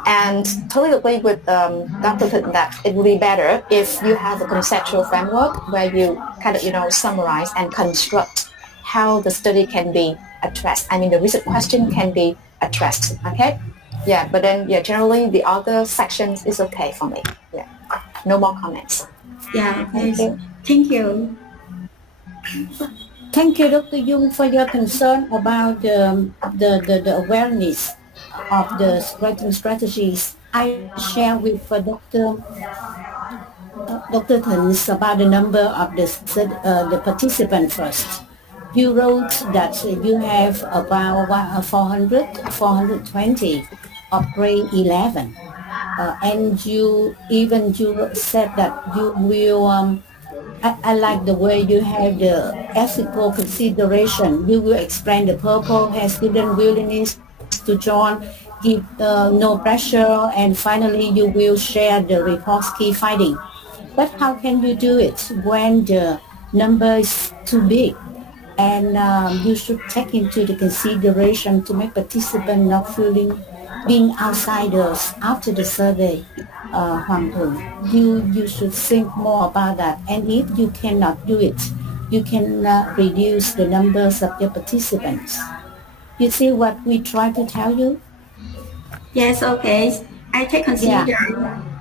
And totally agree with Dr. Than that it would be better if you have a conceptual framework where you kind of, summarize and construct how the study can be addressed. I mean, the research question can be addressed, okay? Yeah, but then, generally the other sections is okay for me. Yeah, no more comments. Yeah, Thank you. Thank you. Thank you, Dr. Dung, for your concern about the awareness of the writing strategies. I share with Dr. Dr. Tans, about the number of the participant first. You wrote that you have about 420 of grade 11. And you said that you will I like the way you have the ethical consideration. You will explain the purpose, have student willingness to join, give no pressure, and finally you will share the report's key finding. But how can you do it when the number is too big? And you should take into the consideration to make participants not feeling being outsiders after the survey. Hoàng Thượng, you should think more about that. And if you cannot do it, you can reduce the numbers of your participants. You see what we try to tell you? Yes, okay. I take consider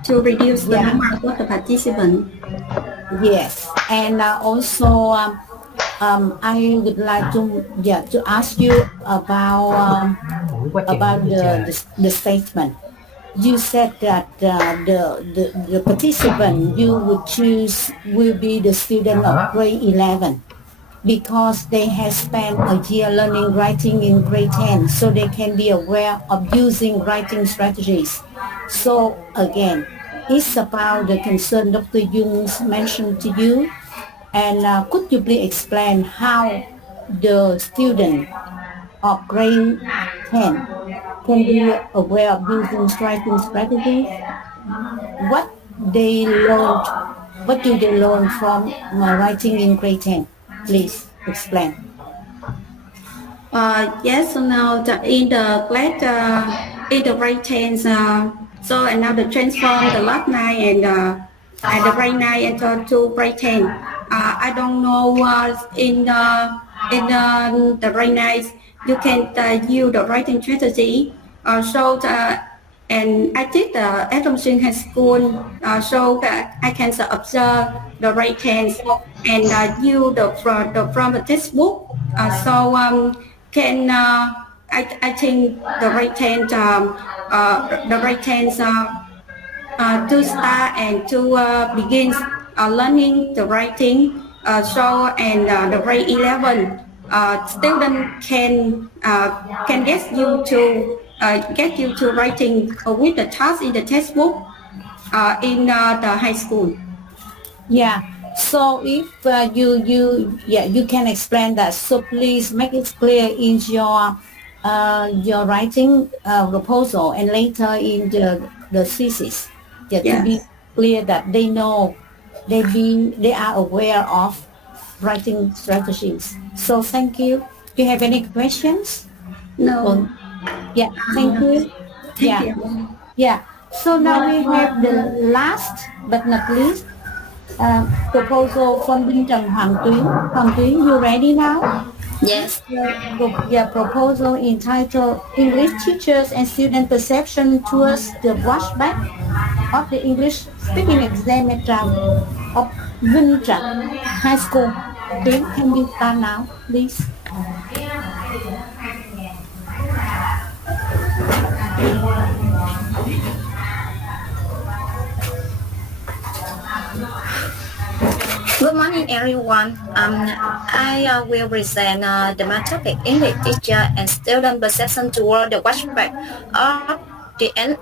to reduce the Yeah. number of the participants. Yes, and also I would like to ask you about the statement. You said that the participant you would choose will be the student of grade 11 because they have spent a year learning writing in grade 10, so they can be aware of using writing strategies. So again, it's about the concern Dr. Jung's mentioned to you. And could you please explain how the student of grade 10 can be aware of using writing strategies? What they learned, what do they learn from writing in grade 10? Please explain. Yes, so now in the class, in the grade 10, so and now the transform the last 9 and the grade 9 and to grade 10. I don't know in the grade 9 you can use the writing strategy. And I did the assumption high school so that I can observe the grade 10 and use from the textbook. I think the grade 10 to start and to begin learning the writing. The grade 11 student can get you to writing with the task in the textbook in the high school. Yeah. So if you can explain that. So please make it clear in your writing proposal and later in the thesis. Yeah, Yes. to be clear that they know they are aware of writing strategies. So thank you. Do you have any questions? No. Yeah, thank you. Thank you. Yeah. So now we have the last but not least proposal from Đinh Trần Hoàng Tuyến. Hoàng Tuyến, you ready now? Yes. Your proposal entitled English Teachers and Student Perception Towards the Washback of the English Speaking Exam of Vinh Trạch High School. Tuyến, can you start now, please? Good morning, everyone. I will present my topic English teacher and student perception toward the watchback of the end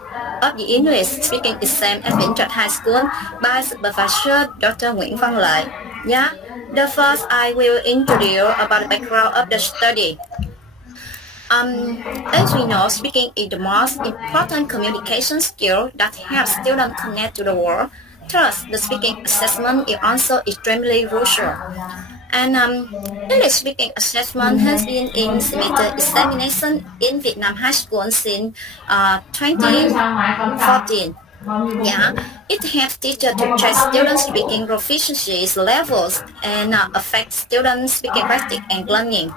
of the English speaking exam at Vinh Trạch High School by Supervisor Dr. Nguyễn Văn Lợi. Yeah, the first I will introduce about the background of the study. As we know, speaking is the most important communication skill that helps students connect to the world. Thus, the speaking assessment is also extremely crucial. And English speaking assessment has been in semester examination in Vietnam high school since 2014. Yeah, it helps teachers to check students' speaking proficiency levels and affect students' speaking practice and learning.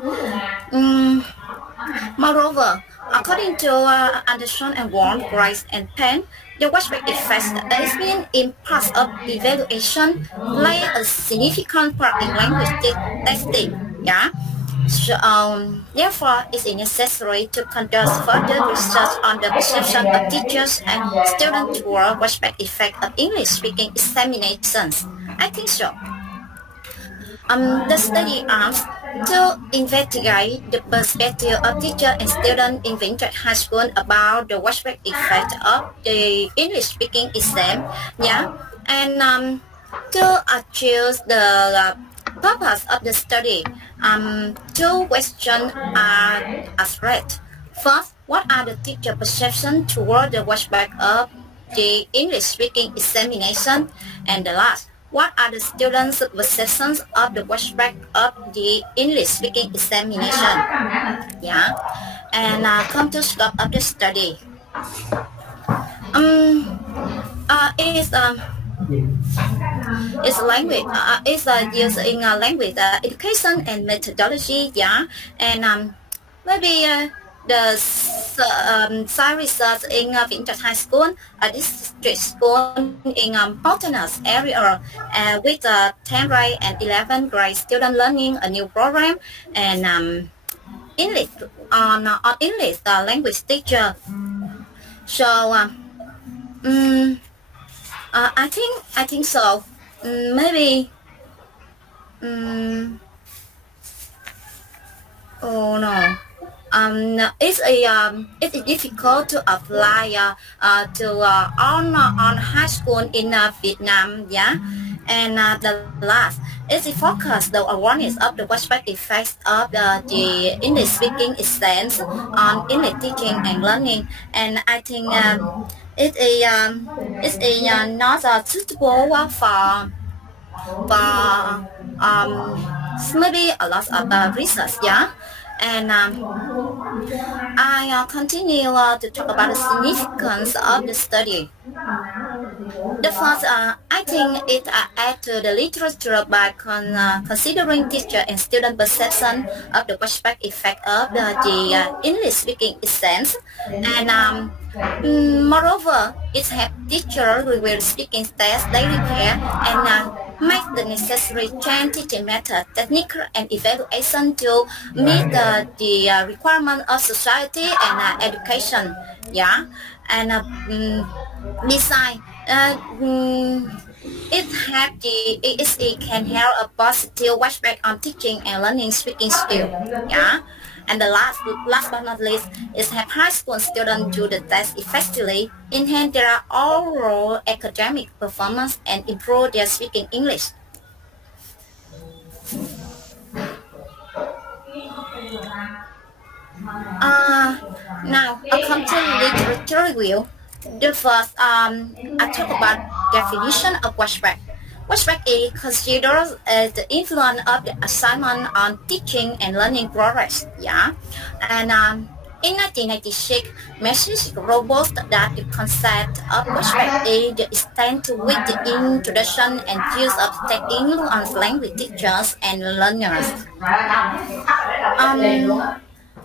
Moreover, according to Anderson and Warren, Grice and Penn, the watchback effect has been in parts of evaluation play a significant part in language testing. Yeah. So, therefore, it is necessary to conduct further research on the perception of teachers and students toward respect effect of English speaking examinations. I think so. The study aims to investigate the perspective of teacher and student in Vineyard High School about the respect effect of the English speaking exam. Yeah, and to achieve the purpose of the study, two questions are asked. First, what are the teacher perceptions toward the respect of the English speaking examination? And the last, what are the students' perceptions of the respect of the English speaking examination? Yeah, and come to scope of the study. It is it's language. It's used in language education and methodology. Yeah, and maybe the science research in Vineyard High School, a district school in mountainous area with 10th grade and 11th grade students learning a new program and English on English language teacher. So I think so. Maybe. Oh no. No, it's difficult to apply to on high school in Vietnam, yeah. And the last is the focus the awareness of the respect effects of the English speaking exams on English teaching and learning. And I think it's not suitable for maybe a lot of research, yeah. And I continue to talk about the significance of the study. The first, I think it adds to the literature by considering teacher and student perception of the prospect effect of the English speaking exams, and moreover, it helps teacher review speaking tests daily care and make the necessary change teaching method, technique, and evaluation to meet the requirement of society and education. Yeah, and besides, it can have a positive aspect on teaching and learning speaking skill. Yeah. And the last but not least is have high school students do the test effectively, enhance their overall academic performance, and improve their speaking English. Now, I come to literature review. The first, I talk about definition of respect. Respect is considered as the influence of the assignment on teaching and learning progress. Yeah, and in 1996, message robust that the concept of respect is the extent to which the introduction and use of tech influence language teachers and learners.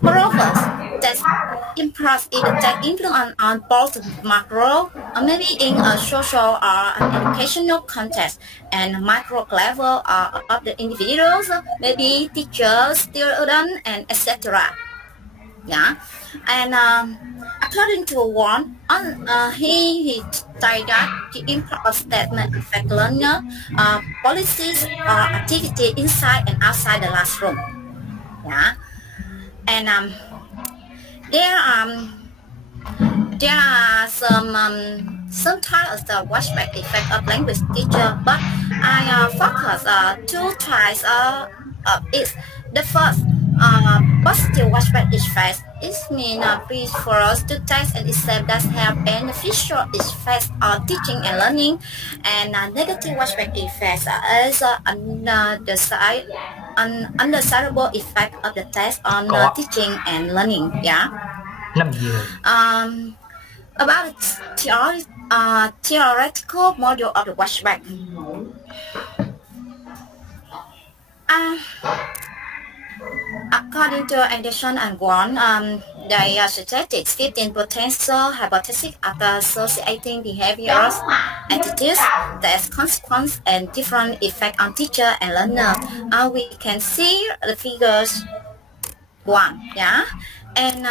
Moreover, that impress is that influence on both macro, maybe in a social or an educational context, and micro level of the individuals, maybe teachers, students, and etc. Yeah, and according to one, he stated that the impact of statement affect learner policies or activity inside and outside the classroom. Yeah, and there there are some types of watchback effect of language teacher, but I focus two types of it. The first positive watchback effect is mean please for us to test and accept that have beneficial effects on teaching and learning, and negative watchback effects is undesirable effect of the test on teaching and learning. Yeah. 5 giờ. About theoretical model of the watchback. According to Anderson and Wong, they suggested 15 potential hypotheses after associating behaviors, attitudes, test consequence, and different effect on teacher and learner. We can see the figures one. Yeah, and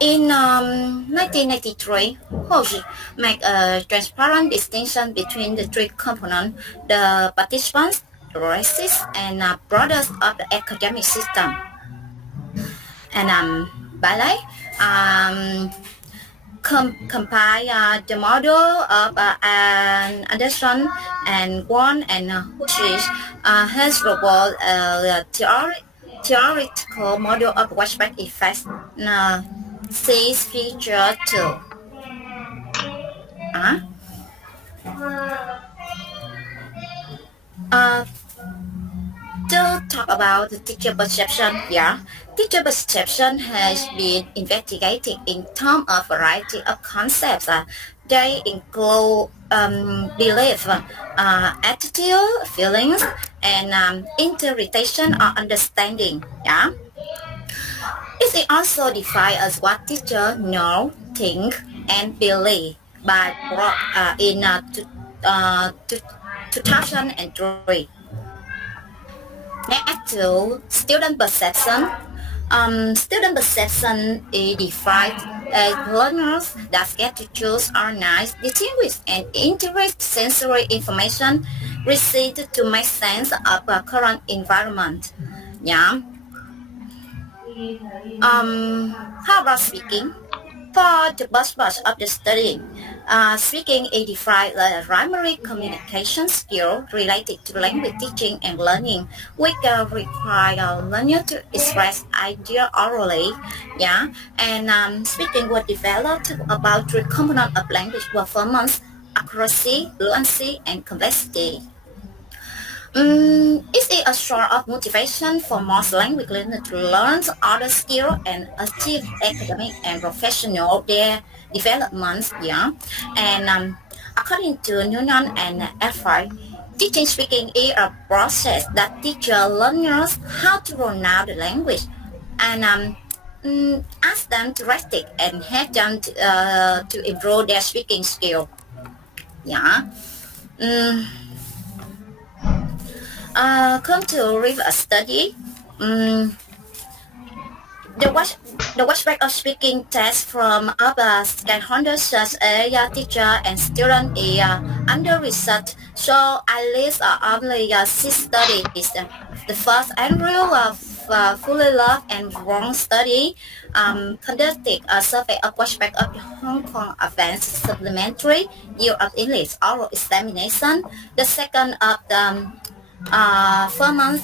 in 1993, Hoji made a transparent distinction between the three components: the participants, the races, and products of the academic system. And ballet compile the model of an Anderson and Won and Hushis has robot theoretical model of watchback effects. Sees feature 2. Uh, to talk about the teacher perception, teacher perception has been investigated in terms of a variety of concepts. They include belief, attitude, feelings, and interpretation or understanding. It is also defined as what teachers know, think, and believe by Brock in 2003. Next to student perception. Student perception is defined as learners that get to choose, organize, distinguish, and integrate sensory information received to make sense of a current environment. How about speaking? For the purpose of the study, speaking is defined as a primary communication skill related to language teaching and learning, which require learner to express ideas orally. And speaking was developed about three components of language performance: accuracy, fluency, and complexity. It is a sort of motivation for most language learners to learn other skills and achieve academic and professional their developments. And according to Noonan and Effort, teaching speaking is a process that teaches learners how to pronounce the language and ask them to practice and help them to improve their speaking skill. Come to read a study. The watchback of speaking test from other stakeholders such as teacher and student is under research. So at least only 6 studies. The first annual fully loved and wrong study conducted a survey of watchback of the Hong Kong Advanced Supplementary Year of English Oral Examination. The second of the 4 months.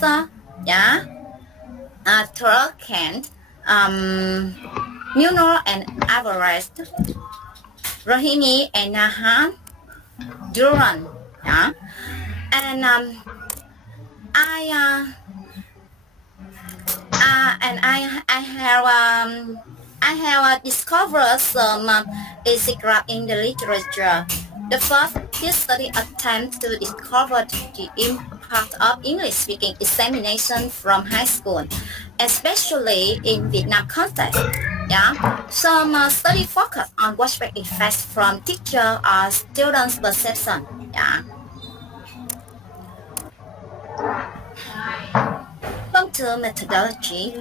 Third Kent, Muno and Alvarez, Rohini and Nahan, Duran. And I have discovered some secret in the literature. The first, this study attempts to discover the impact of English speaking examination from high school, especially in Vietnam context. Some study focus on watchback effects from teacher or students' perception. Come to methodology.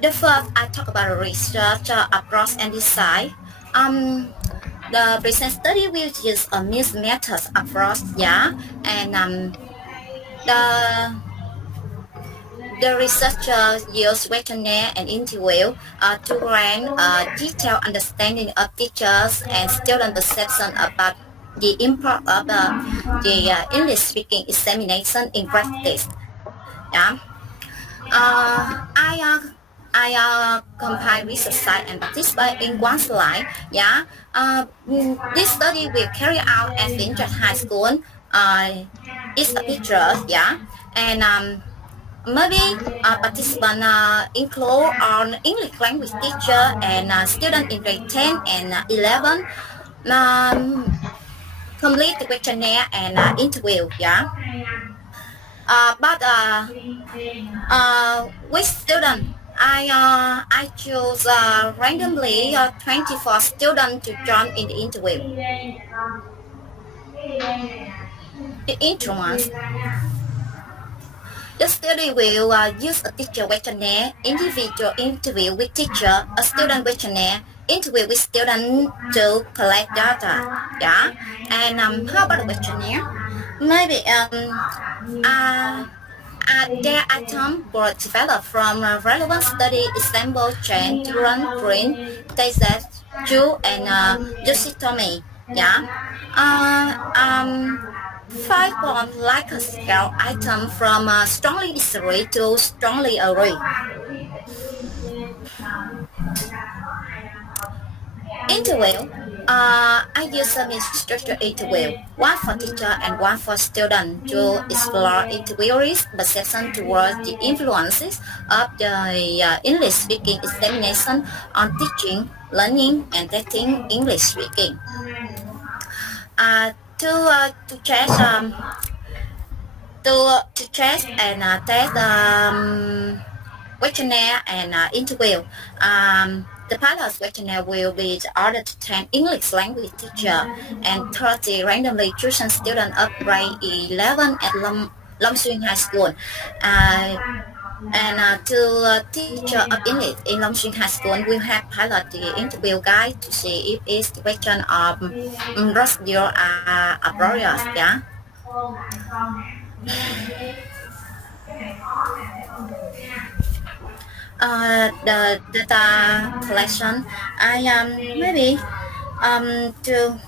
The first, I talk about research approach and design. The present study will use a mixed methods approach, and the researchers use questionnaire and interview to gain a detailed understanding of teachers and student perception about the impact of the English speaking examination in practice. I compile research site and participate in one slide. This study will carry out at Vineyard High School. It's a picture, and maybe participants include on English language teacher and student in grade 10 and 11. Complete the questionnaire and interview. But with student, I choose randomly 24 students to join in the interview. The instruments. The study will use a teacher questionnaire, individual interview with teacher, a student questionnaire, interview with student to collect data. Yeah. And how about the questionnaire? Maybe uh, their item were developed from a relevant study example chain to run green, Thesis, Jew, and Yoshitomi. Yeah. Uh, um, 5 point like a scale item from strongly disagree to strongly agree. Interview. I use semi-structured interview, one for teacher and one for student to explore interviewers' perception towards the influences of the English speaking examination on teaching, learning, and testing English speaking. To check to check and test questionnaire and interview. The pilot questionnaire will be ordered to 10 English language teacher and 30 randomly chosen students of grade 11 at Long Xuyên High School. To teacher of English in Long Xuyên High School, we have pilot the interview guide to see if it's the question of procedure are appropriate. Yeah. The data collection, I maybe to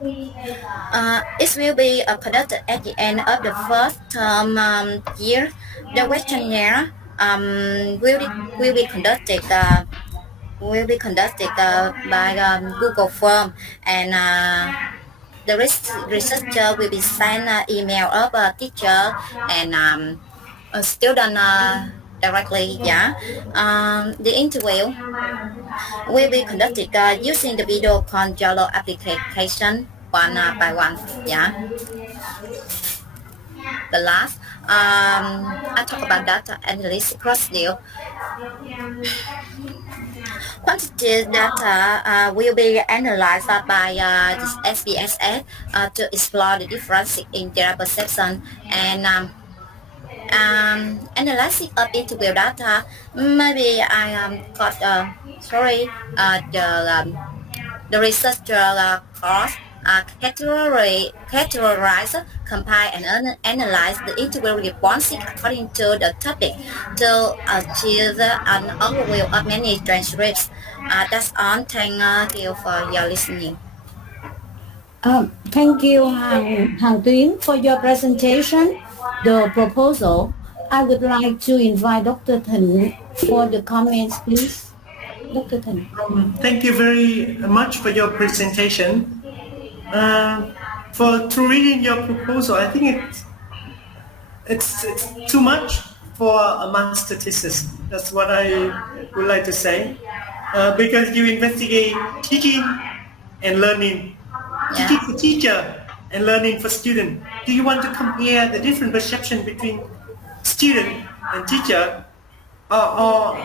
it will be conducted at the end of the first term year. The questionnaire will be conducted by Google Form, and the researcher will be sent email of a teacher and a student directly. Yeah. The interview will be conducted using the video call Yellow application one by one. Yeah. The last, I talk about data analysis procedure. Quantitative data will be analyzed by this SPSS to explore the difference in their perception and analysis of interview data. Maybe I got the researcher course categorize, compile, and analyze the interview responses according to the topic to achieve an overview of many transcripts. That's all. Thank you for your listening. Thank you, Hang Tuyến, for your presentation, the proposal. I would like to invite Dr. Thịnh for the comments, please. Dr. Thịnh. Thank you very much for your presentation. Through reading your proposal, I think it's too much for a master thesis. That's what I would like to say. Because you investigate teaching and learning, teaching for teacher and learning for student. Do you want to compare the different perception between student and teacher, or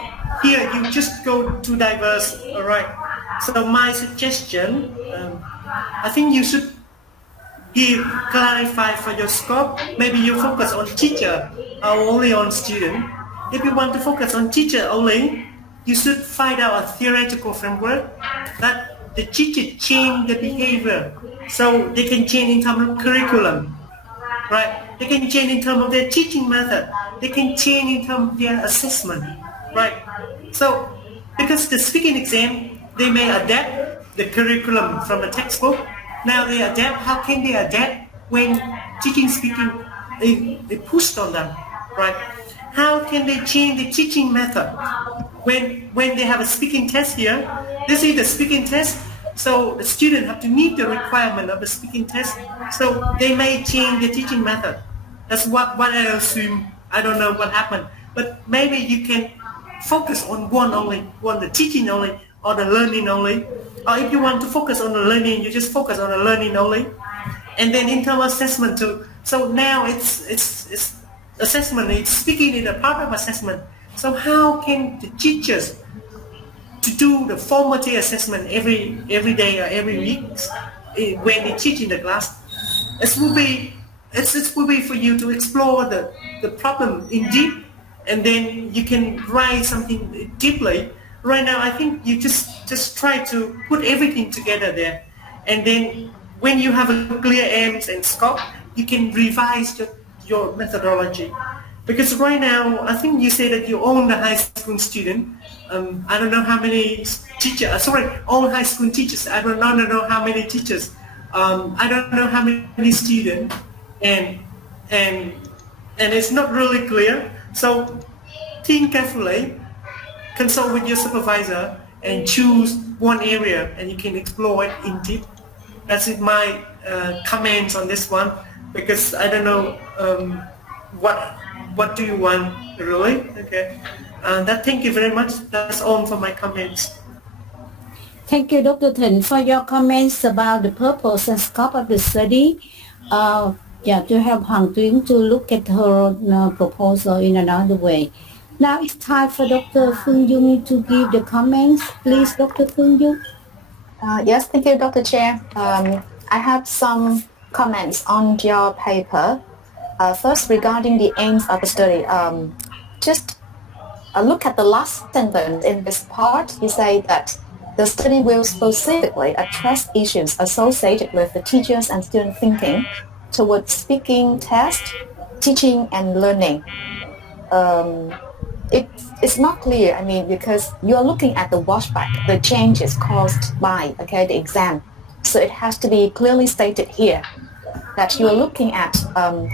here you just go too diverse? All right. So my suggestion, I think you should clarify for your scope. Maybe you focus on teacher or only on student. If you want to focus on teacher only, you should find out a theoretical framework that the teacher change the behavior, so they can change in terms of curriculum, right? They can change in terms of their teaching method. They can change in terms of their assessment, right? So, because the speaking exam, they may adapt the curriculum from a textbook. Now they adapt. How can they adapt when teaching speaking they pushed on them, right? How can they change the teaching method when they have a speaking test here? This is the speaking test, so the student have to meet the requirement of the speaking test. So they may change the teaching method. That's what I assume. I don't know what happened, but maybe you can focus on the teaching only, or the learning only. Or if you want to focus on the learning, you just focus on the learning only. And then in terms of assessment too. So now it's assessment. It's speaking in a part of assessment. So how can the teachers to do the formative assessment every day or every week when they teach in the class? It will be for you to explore the problem in deep, and then you can write something deeply. Right now, I think you just try to put everything together there, and then when you have a clear aims and scope, you can revise your methodology. Because right now, I think you say that you own the high school student. I don't know how many teachers. Sorry, all high school teachers. I don't know how many teachers. I don't know how many students, and and and it's not really clear. So think carefully, consult with your supervisor, and choose one area, and you can explore it in deep. That's it, my comments on this one, because I don't know what do you want really. Okay, thank you very much. That's all for my comments. Thank you, Dr. Thịnh, for your comments about the purpose and scope of the study. To help Hoàng Tuyến to look at her proposal in another way. Now it's time for Dr. Phương Dung to give the comments. Please, Dr. Phương Dung. Yes, thank you, Dr. Chair. I have some comments on your paper. First, regarding the aims of the study, just look at the last sentence in this part. You say that the study will specifically address issues associated with the teachers and student thinking towards speaking, test, teaching, and learning. It's not clear, because you're looking at the washback, the changes caused by, the exam. So it has to be clearly stated here that you're looking at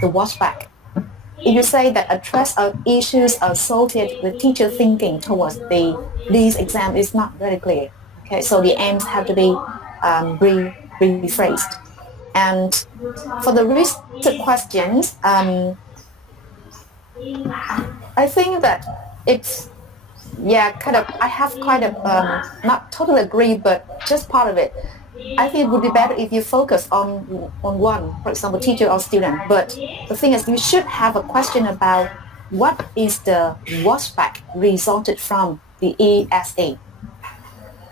the washback. If you say that address issues associated with teacher thinking towards these exams, is not very clear. Okay, so the aims have to be rephrased. And for the research questions, I think that it's, I have not totally agree, but just part of it. I think it would be better if you focus on one, for example, teacher or student. But the thing is, you should have a question about what is the washback resulted from the ESA.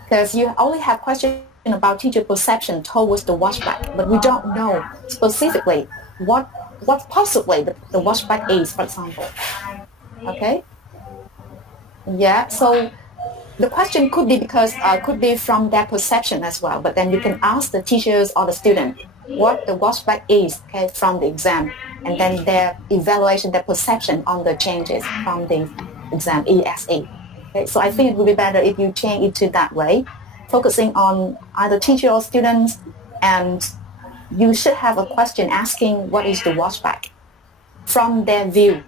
Because you only have questions about teacher perception towards the washback, but we don't know specifically what possibly the washback is, for example. Okay? Yeah, so the question could be could be from their perception as well, but then you can ask the teachers or the student what the washback is, from the exam, and then their evaluation, their perception on the changes from the exam, ESA. Okay, so I think it would be better if you change it to that way, focusing on either teacher or students, and you should have a question asking what is the washback from their view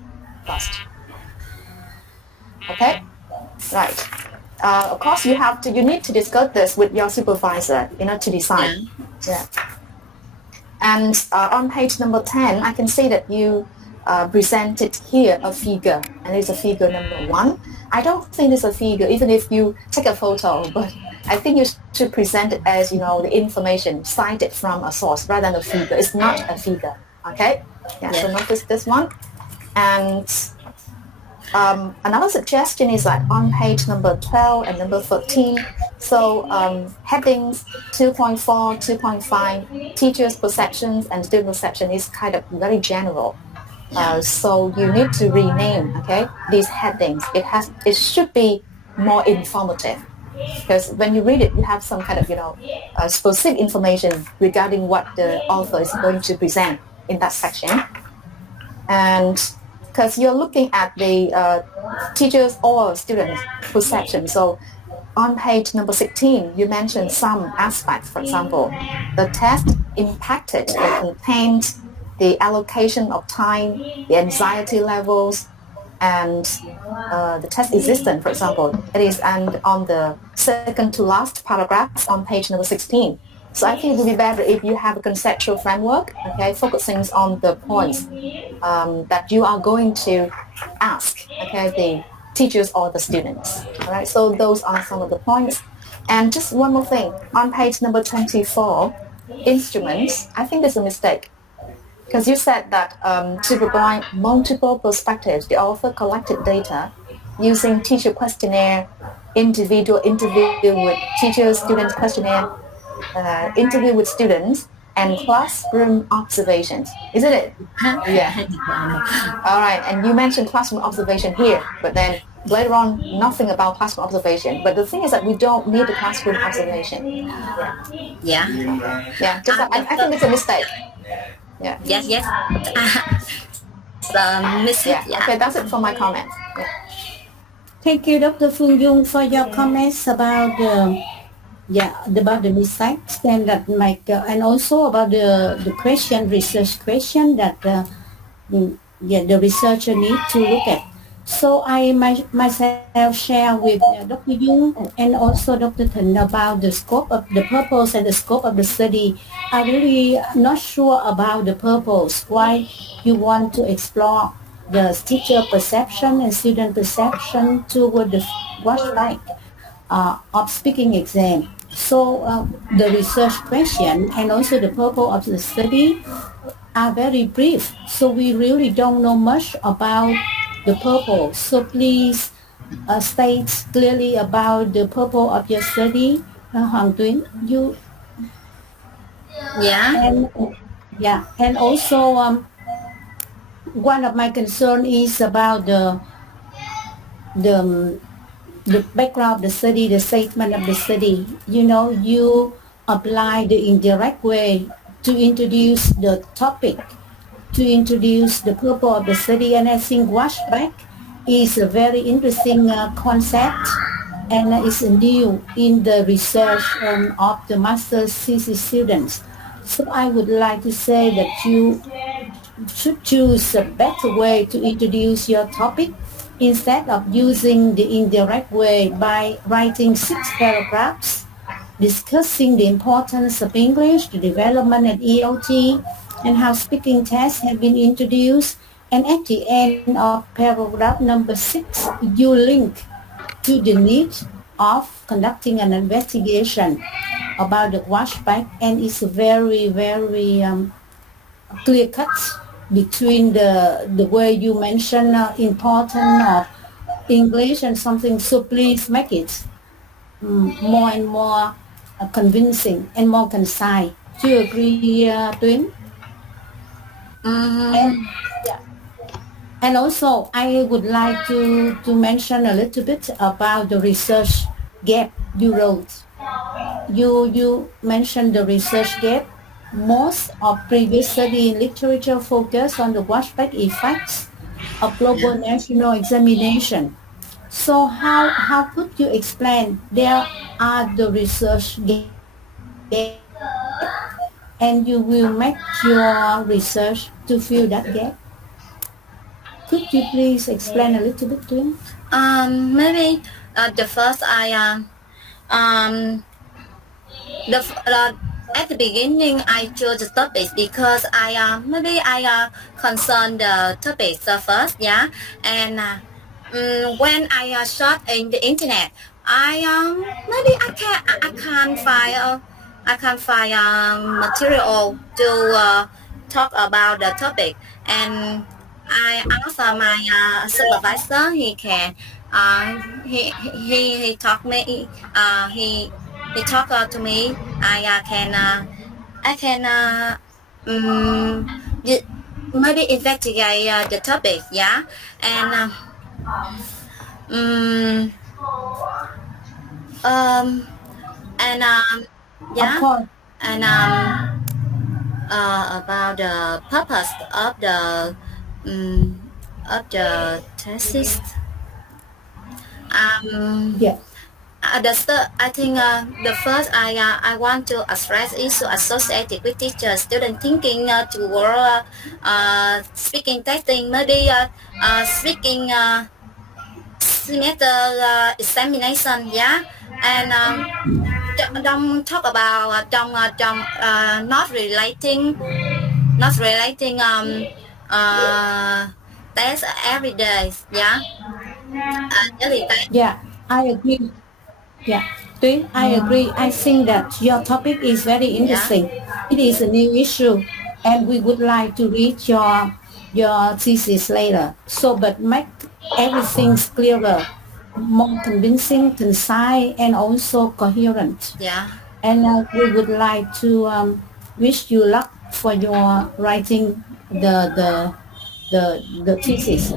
first. Okay, right. Of course, you need to discuss this with your supervisor, to decide. Yeah. And on page number 10, I can see that you presented here a figure, and it's a figure number 1. I don't think it's a figure, even if you take a photo, but I think you should present it as, the information cited from a source rather than a figure. It's not a figure, okay? Yeah. So notice this one. And another suggestion is that on page number 12 and number 13, so headings 2.4, 2.5, teachers' perceptions and student perception is kind of very general. So you need to rename, these headings. It should be more informative, because when you read it, you have some kind of, specific information regarding what the author is going to present in that section. And because you're looking at the teachers or students' perception. So on page number 16, you mentioned some aspects. For example, the test impacted the content, the allocation of time, the anxiety levels, and the test existence, for example. It is on the second to last paragraph on page number 16. So I think it would be better if you have a conceptual framework, focusing on the points that you are going to ask, the teachers or the students. All right, so those are some of the points. And just one more thing, on page number 24, instruments, I think there's a mistake. Because you said that to provide multiple perspectives, the author collected data using teacher questionnaire, individual interview with teachers, students questionnaire, interview with students, and classroom observations, isn't it? Yeah. All right, and you mentioned classroom observation here, but then later on, nothing about classroom observation. But the thing is that we don't need the classroom observation. Yeah. Yeah, just I think it's a mistake. Yeah. Yes. Miss it. Yeah. Okay, that's it for my comments. Yeah. Thank you, Dr. Phương Dung, for your comments about the mistakes and that and also about the question, research question that the researcher need to look at. So I myself share with Dr. Dung and also Dr. Thịnh about the scope of the purpose and the scope of the study. I'm really not sure about the purpose, why you want to explore the teacher perception and student perception toward the watch like of speaking exam. So the research question and also the purpose of the study are very brief. So we really don't know much about the purpose. So please state clearly about the purpose of your study, Hoàng Tuyến. You Yeah. and also one of my concern is about the the background of the study, the statement of the study. You apply the indirect way to introduce the topic, to introduce the purpose of the study, and I think watchback is a very interesting concept, and is new in the research of the master's thesis students. So I would like to say that you should choose a better way to introduce your topic instead of using the indirect way by writing 6 paragraphs discussing the importance of English, the development at ELT, and how speaking tests have been introduced. And at the end of paragraph number 6, you link to the need of conducting an investigation about the watchback, and it's very, very clear cut between the way you mention important of English and something. So please make it more and more convincing and more concise. Do you agree, Tuyến? And also, I would like to mention a little bit about the research gap you wrote. You mentioned the research gap. Most of previous study in literature focus on the watchback effects of global national examination. So how could you explain there are the research gap, and you will make your research to fill that gap? Could you please explain a little bit to him? Maybe the first at the beginning I chose the topics because I concerned the topics first, yeah, and when I search in the internet, maybe I can't find material to talk about the topic, and I asked my supervisor. He taught me. He talked to me. I can maybe investigate the topic, yeah, and yeah, Of course. and about the purpose of the thesis. Yeah. I think the first I want to address issue associated with teacher student thinking toward speaking testing, maybe speaking semester examination, yeah, and don't talk about not relating test every day, yeah, daily test. Yeah, I agree. Yeah, Tuyến, I agree. I think that your topic is very interesting. It is a new issue, and we would like to read your thesis later. So, but make everything clearer, more convincing, concise, and also coherent. Yeah. And we would like to wish you luck for your writing the thesis.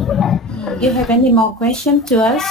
You have any more questions to us?